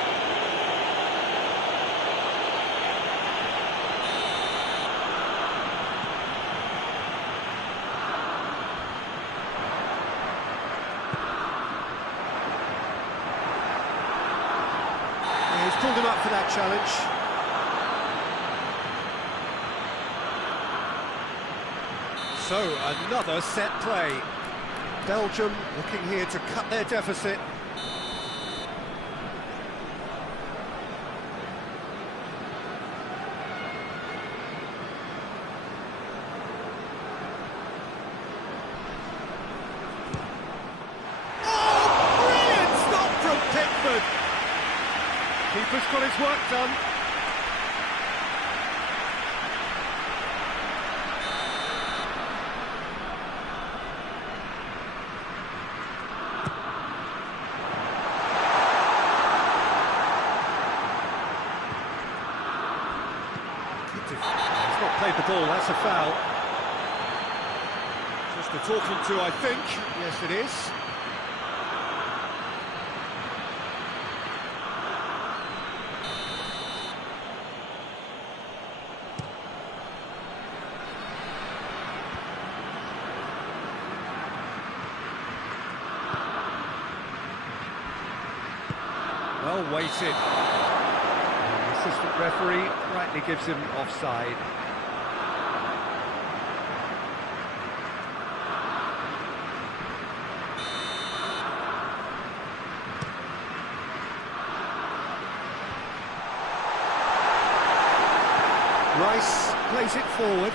He's pulled him up for that challenge. So, another set play. Belgium looking here to cut their deficit. Oh, brilliant stop from Pickford. Keeper's got his work done. He's not played the ball, that's a foul. Just a talking to, I think. Yes, it is. Well weighted. The assistant referee rightly gives him offside. Rice plays it forward.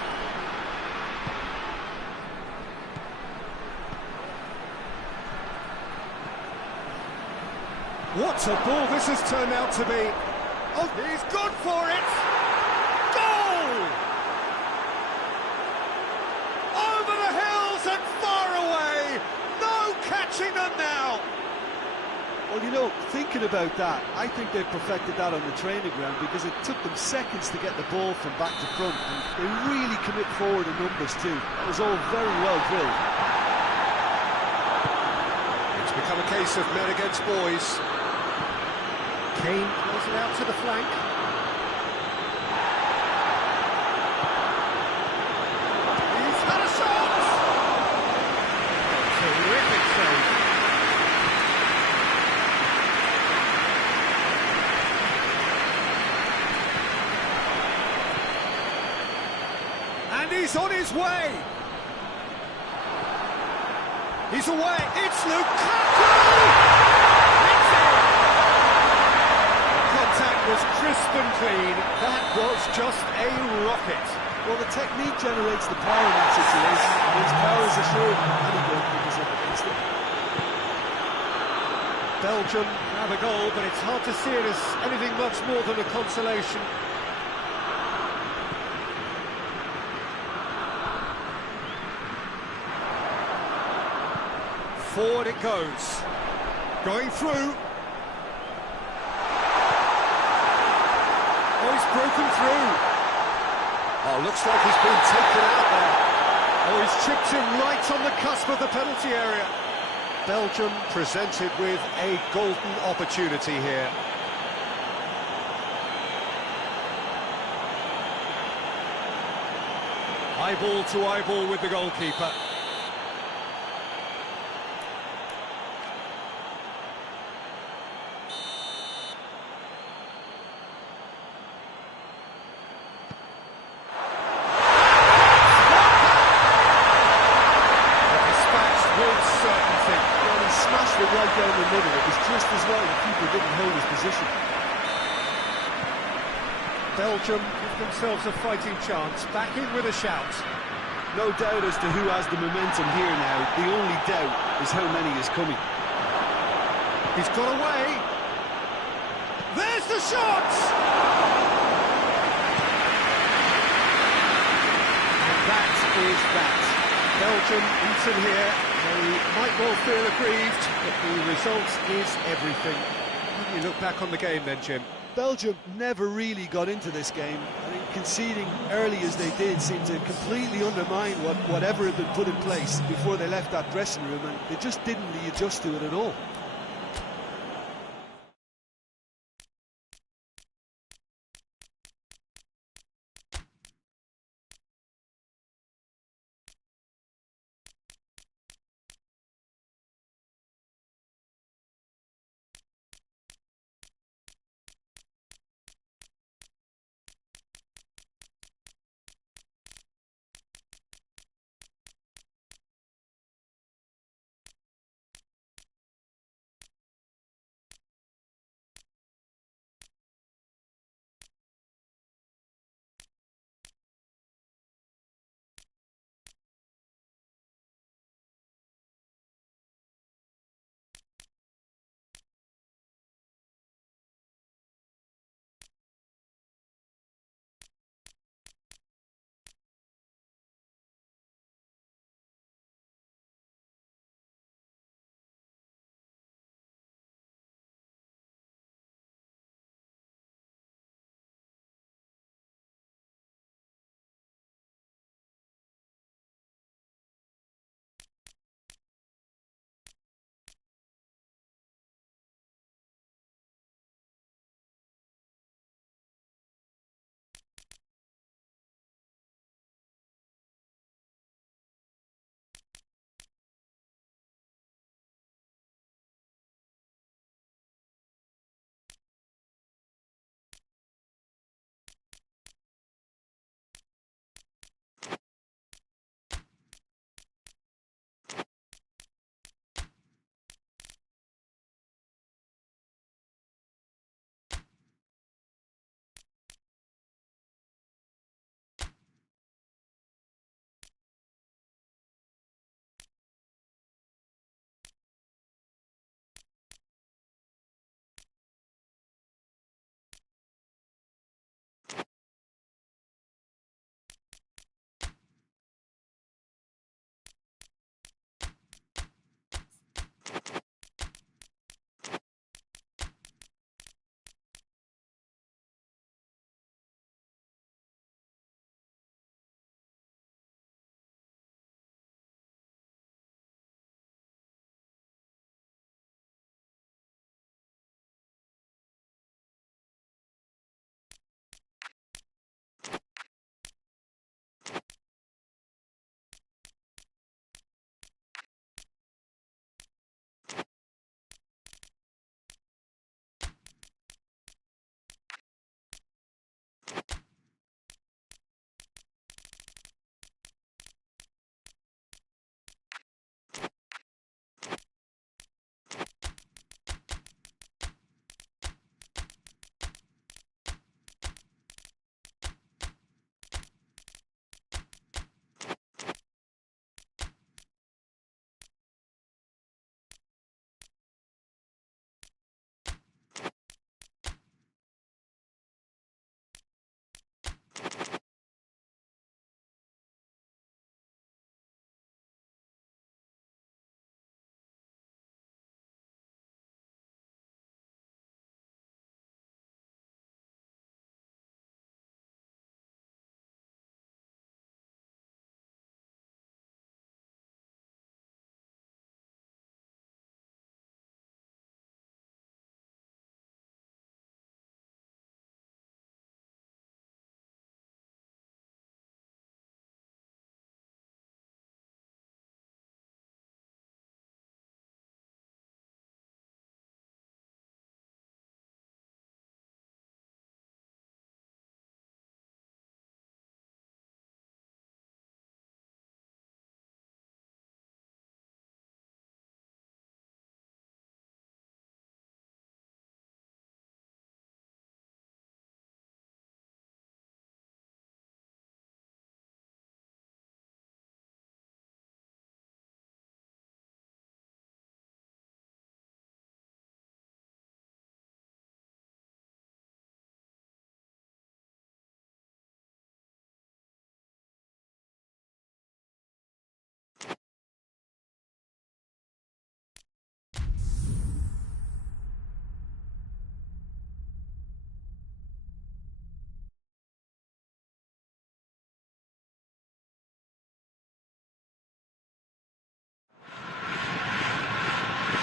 What a ball this has turned out to be. Oh, he's gone for it! Goal! Over the hills and far away! No catching them now! Well, you know, thinking about that, I think they've perfected that on the training ground because it took them seconds to get the ball from back to front, and they really commit forward in numbers too. It was all very well drilled. It's become a case of men against boys. Kane plays it out to the flank. He's had a shot! Terrific save. And he's on his way! He's away. It's Lukaku! It's in! Contact was crisp and clean. That was just a rocket. Well, the technique generates the power in that situation, and his power is assured in any goalkeeper is up against it. Belgium have a goal, but it's hard to see it as anything much more than a consolation. Forward it goes. Going through. Oh, he's broken through. Oh, looks like he's been taken out there. Oh, he's chipped him right on the cusp of the penalty area. Belgium presented with a golden opportunity here. Eyeball to eyeball with the goalkeeper. Smashed it right down the middle. It was just as well the keeper didn't hold his position. Belgium give themselves a fighting chance, back in with a shout. No doubt as to who has the momentum here now. The only doubt is how many is coming. He's got away. There's the shot! And that is that. Belgium beaten here. They might well feel aggrieved, but the result is everything. How do you look back on the game then, Jim? Belgium never really got into this game. I think conceding early as they did seemed to completely undermine whatever had been put in place before they left that dressing room, and they just didn't readjust to it at all.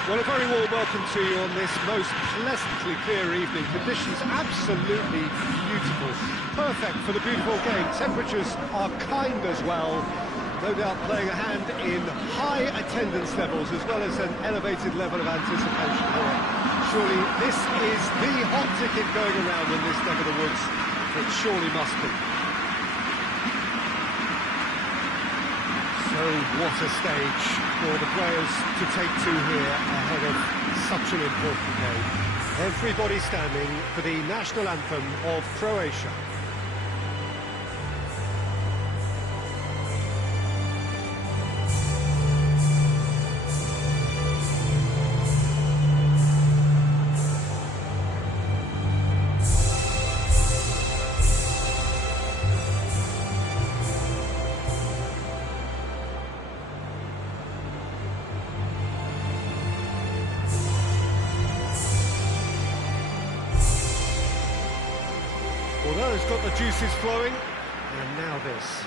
Well, a very warm welcome to you on this most pleasantly clear evening. Conditions absolutely beautiful. Perfect for the beautiful game. Temperatures are kind as well. No doubt playing a hand in high attendance levels as well as an elevated level of anticipation here. Surely this is the hot ticket going around in this neck of the woods. It surely must be. So what a stage for the players to take to here ahead of such an important game. Everybody standing for the national anthem of Croatia. Well, it's got the juices flowing, and now this.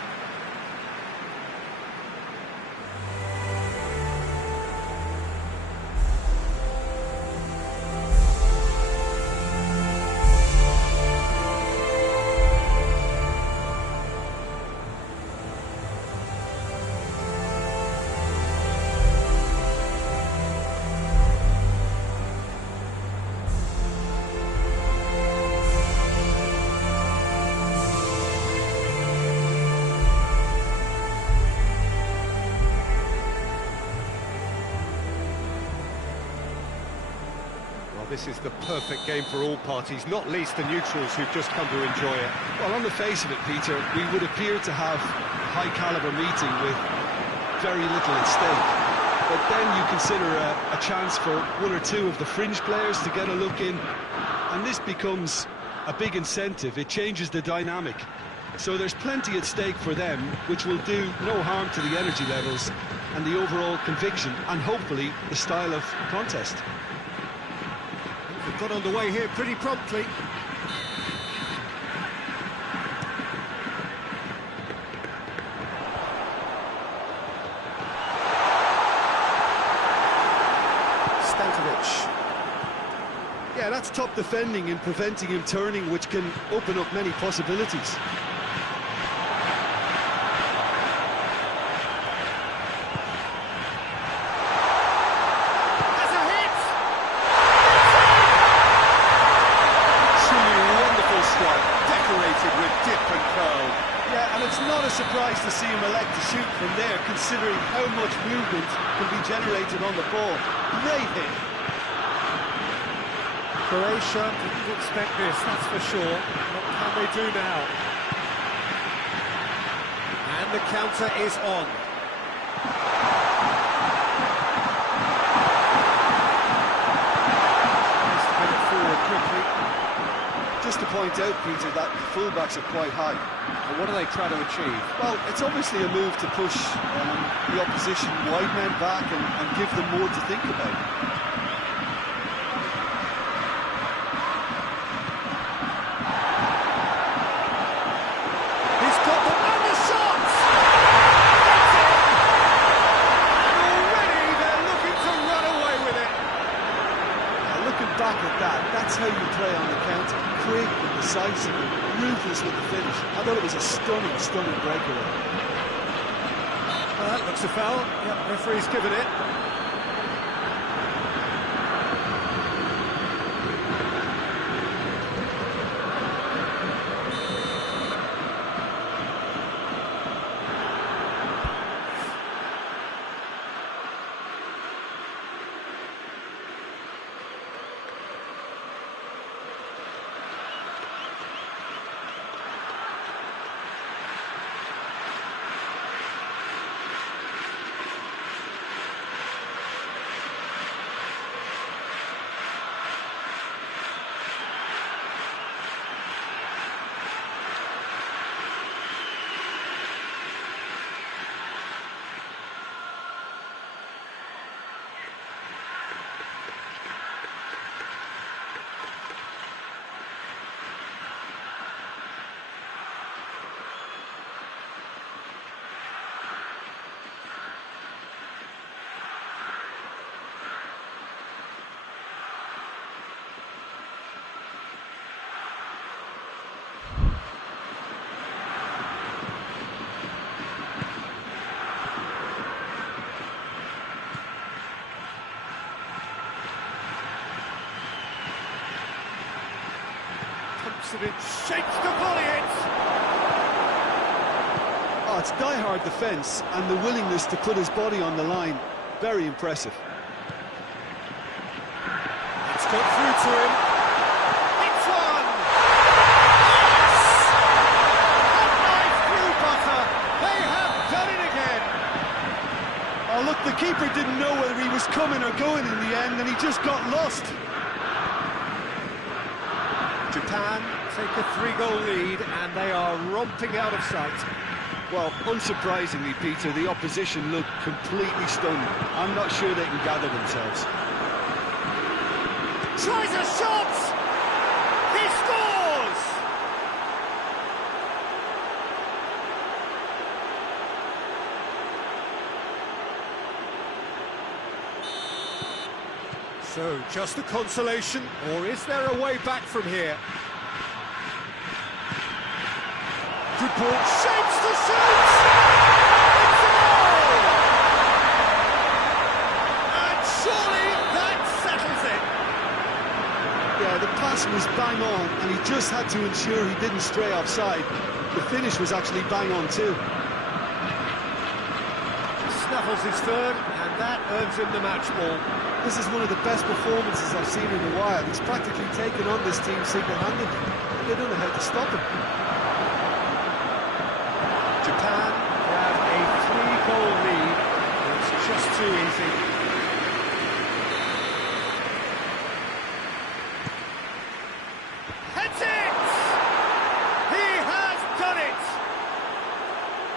This is the perfect game for all parties, not least the neutrals who've just come to enjoy it. Well, on the face of it, Peter, we would appear to have a high-caliber meeting with very little at stake. But then you consider a chance for one or two of the fringe players to get a look in, and this becomes a big incentive. It changes the dynamic. So there's plenty at stake for them, which will do no harm to the energy levels and the overall conviction, and hopefully the style of contest. We've got underway here pretty promptly. Stankovic. Yeah, that's top defending and preventing him turning, which can open up many possibilities. Surprised to see him elect to shoot from there, considering how much movement can be generated on the ball. Great hit. Croatia didn't expect this, that's for sure. What can they do now? And the counter is on. Nice to get it forward quickly. Just to point out, Peter, that the fullbacks are quite high. And what do they try to achieve? Well, it's obviously a move to push the opposition wide men back and give them more to think about. He's got them and the shots! And already they're looking to run away with it. Now, looking back at that, that's how you play on the counter. Quick and decisive and ruthless with the finish. I thought it was a stunning, stunning breakaway. Well, that looks a foul. Yep, referee's given it. accident, shapes to volley it! Oh, it's die-hard defence and the willingness to put his body on the line. Very impressive. It's got through to him. It's one! Yes! Hot knife through butter. They have done it again. Oh, look, the keeper didn't know whether he was coming or going in the end, and he just got lost. Japan take a 3-goal lead, and they are romping out of sight. Well, unsurprisingly, Peter, the opposition look completely stunned. I'm not sure they can gather themselves. Tries a shot! He scores! So, just a consolation, or is there a way back from here? Good ball, shapes to shoot! It's a goal! And surely that settles it! Yeah, the pass was bang on, and he just had to ensure he didn't stray offside. The finish was actually bang on too. Snaffles his third, and that earns him the match ball. This is one of the best performances I've seen in a while. He's practically taken on this team single-handedly, and they don't know how to stop him. Japan have a 3-goal lead. It's just too easy. Heads it! He has done it!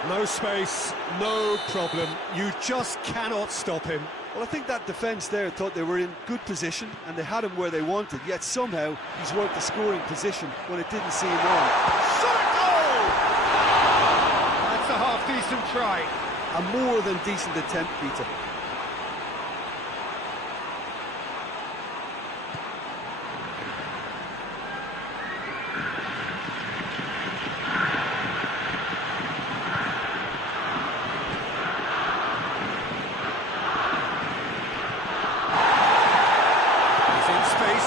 No space, no problem. You just cannot stop him. Well, I think that defence there thought they were in good position and they had him where they wanted, yet somehow he's worked the scoring position when it didn't seem on. Shot a goal! That's a half-decent try. A more than decent attempt, Peter.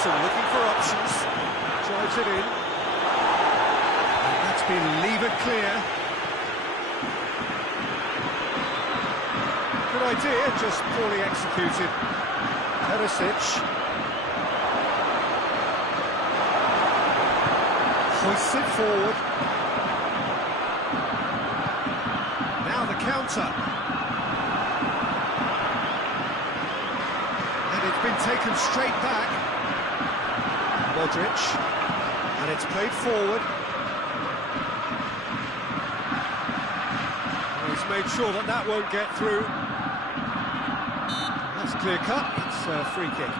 And looking for options, drives it in, and that's been levered clear. Good idea, just poorly executed. Perisic hoists it forward. Now the counter, and it's been taken straight back. Modric, and it's played forward. He's made sure that that won't get through. That's clear cut, it's a free kick.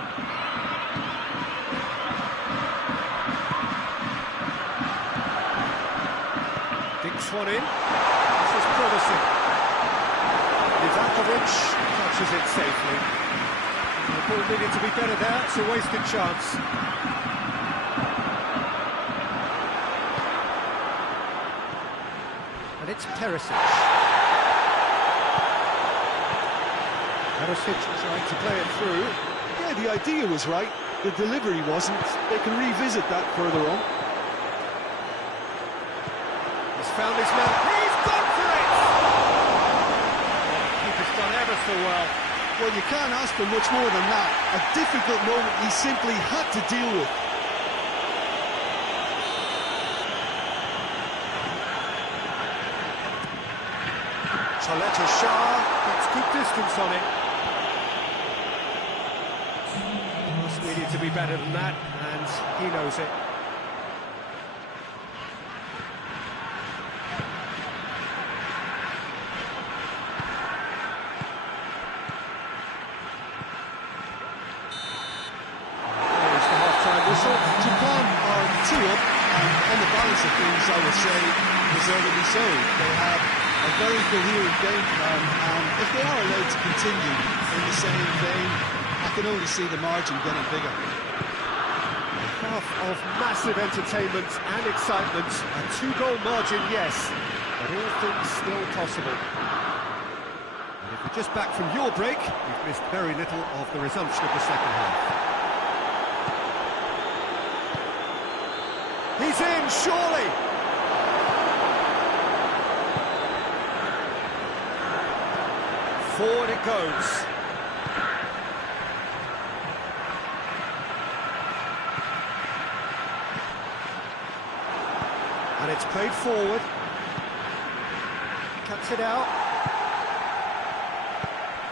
Dinks one in, this is promising. Livakovic touches it safely. The ball needed to be better there, it's a wasted chance. And it's Perisic. Perisic trying to play it through. Yeah, the idea was right, the delivery wasn't. They can revisit that further on. He's found his man. He's gone for it! The keeper's done ever so well. Well, you can't ask for much more than that. A difficult moment he simply had to deal with. Chaleta Shah gets good distance on it. Just needed to be better than that, and he knows it. There's the half-time whistle. Japan are 2 up, and on the balance of things, I would say, deservedly so. They have a very coherent game plan, and if they are allowed to continue in the same vein, I can only see the margin getting bigger. Half of massive entertainment and excitement. A 2-goal margin, yes, but all things still possible. And if you're just back from your break, you've missed very little of the resumption of the second half. He's It's in, surely. Forward it goes. And it's played forward. Cuts it out.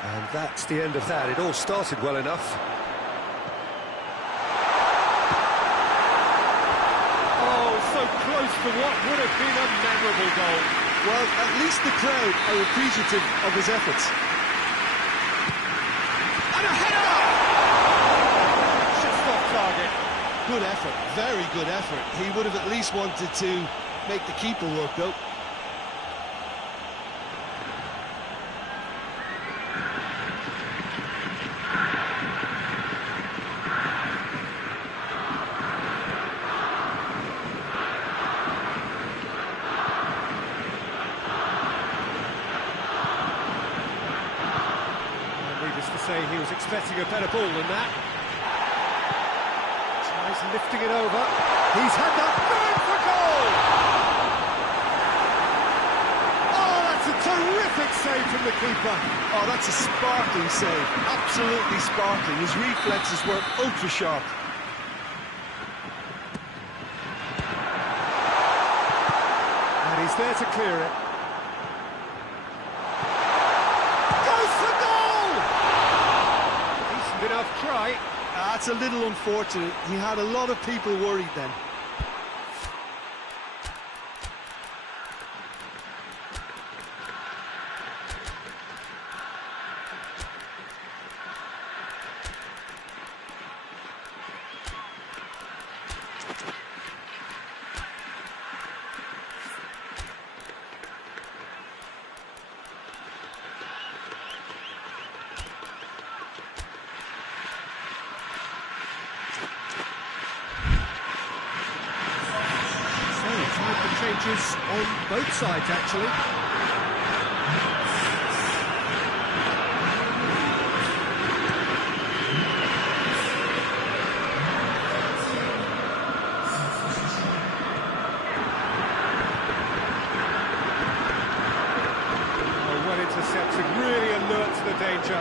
And that's the end of that. It all started well enough. Oh, so close to what would have been a memorable goal. Well, at least the crowd are appreciative of his efforts. And a header! Just off target. Good effort, very good effort. He would have at least wanted to make the keeper work, though. Needless to say, he was expecting a better ball than that. Tries lifting it over. He's had that going for goal! Oh, that's a terrific save from the keeper. Oh, that's a sparkling save. Absolutely sparkling. His reflexes were ultra sharp. And he's there to clear it. Goes for goal! Decent enough try. That's a little unfortunate. He had a lot of people worried then. Changes on both sides, actually. Oh, well intercepted, really alert to the danger.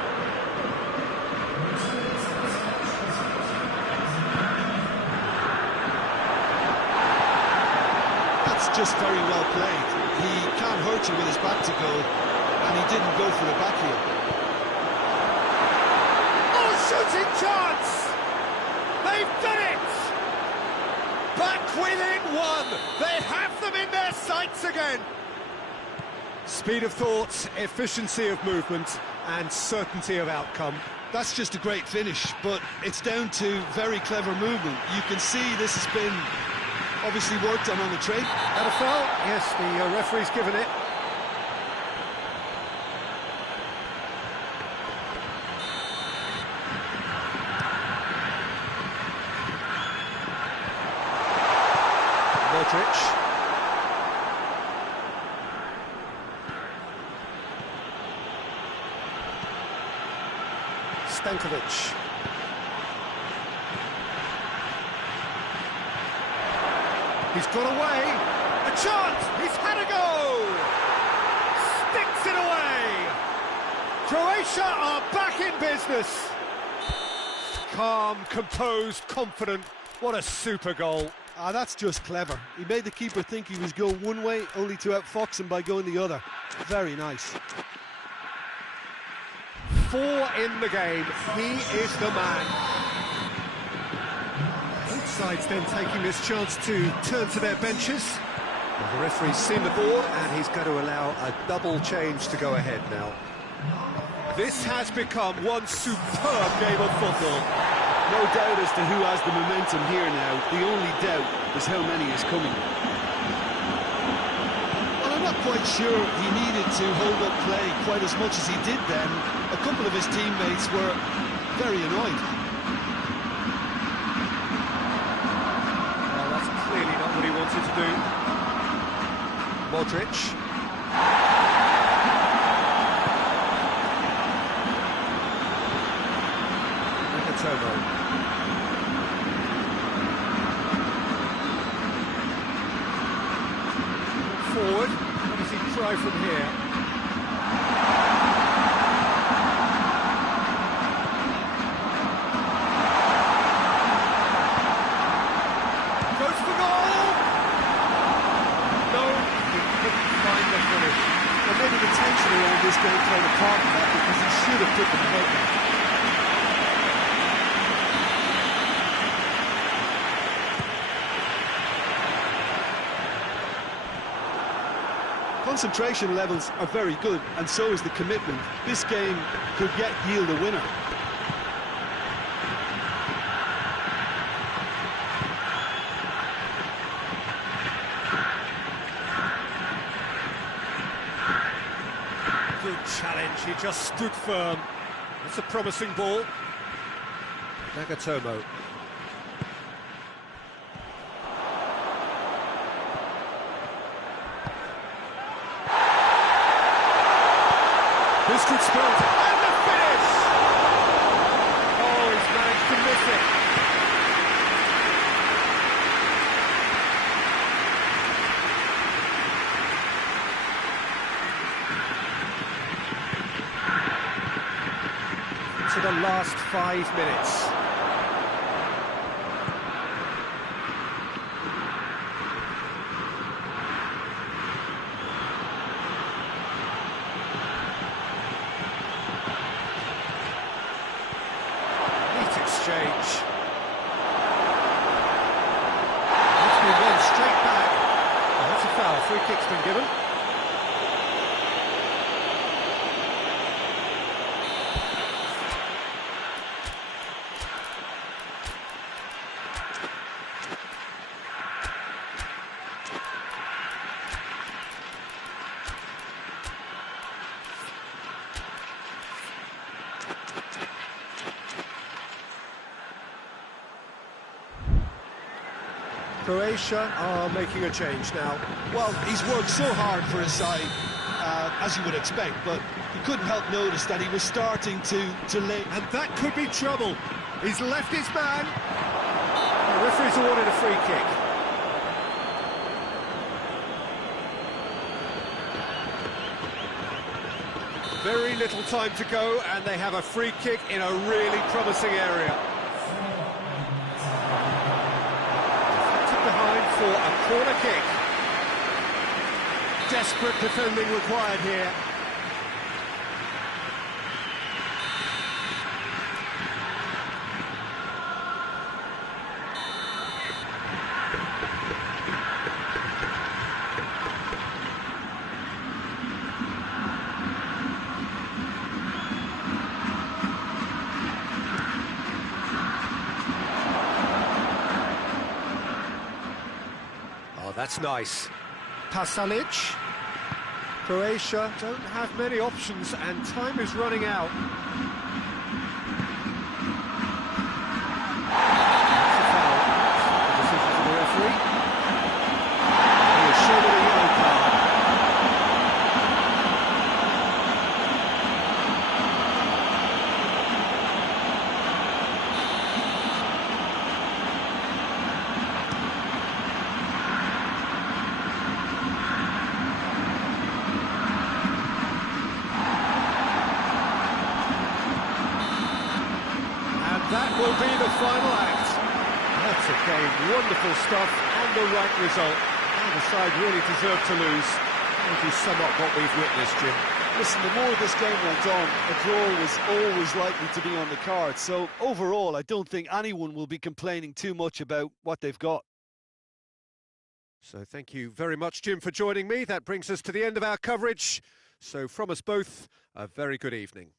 Just very well played. He can't hurt you with his back to goal, and he didn't go for the back heel. Oh, shooting chance! They've done it! Back within one! They have them in their sights again! Speed of thought, efficiency of movement, and certainty of outcome. That's just a great finish, but it's down to very clever movement. You can see this has been obviously worked on the train. That a foul? Yes, the referee's given it. Modric. Stankovic. He's got away. A chance. He's had a go. Sticks it away. Croatia are back in business. Calm, composed, confident. What a super goal. Ah, that's just clever. He made the keeper think he was going one way, only to outfox him by going the other. Very nice. 4 in the game. He is the man. Both sides then taking this chance to turn to their benches. Well, the referee's seen the board and he's going to allow a double change to go ahead now. This has become one superb game of football. No doubt as to who has the momentum here now. The only doubt is how many is coming. Well, I'm not quite sure he needed to hold up play quite as much as he did then. A couple of his teammates were very annoyed. Well, that's clearly not what he wanted to do. Modric. forward. What does he try from here? Goes for goal! No, he couldn't find the finish. Well, maybe the tension around this game played a part in that, because he should have put them ahead now. Concentration levels are very good, and so is the commitment. This game could yet yield a winner. Good challenge, he just stood firm. That's a promising ball. Nagatomo. This could spell it, and the finish! Oh, he's managed to miss it. To the last 5 minutes. Exchange. That's been run straight back. Oh, that's a foul. Free kick's been given. Croatia are making a change now. Well, he's worked so hard for his side, as you would expect, but you couldn't help notice that he was starting to lay... And that could be trouble. He's left his man. The referee's awarded a free kick. Very little time to go, and they have a free kick in a really promising area. Behind for a corner kick. Desperate defending required here. That's nice. Pasalic. Croatia don't have many options, and time is running out. That's a foul. Decision for the referee. He was shown a yellow card. That will be the final act. That's a game, wonderful stuff, and the right result. Neither side really deserved to lose. That is somewhat what we've witnessed, Jim. Listen, the more this game went on, a draw was always likely to be on the card. So overall, I don't think anyone will be complaining too much about what they've got. So thank you very much, Jim, for joining me. That brings us to the end of our coverage. So from us both, a very good evening.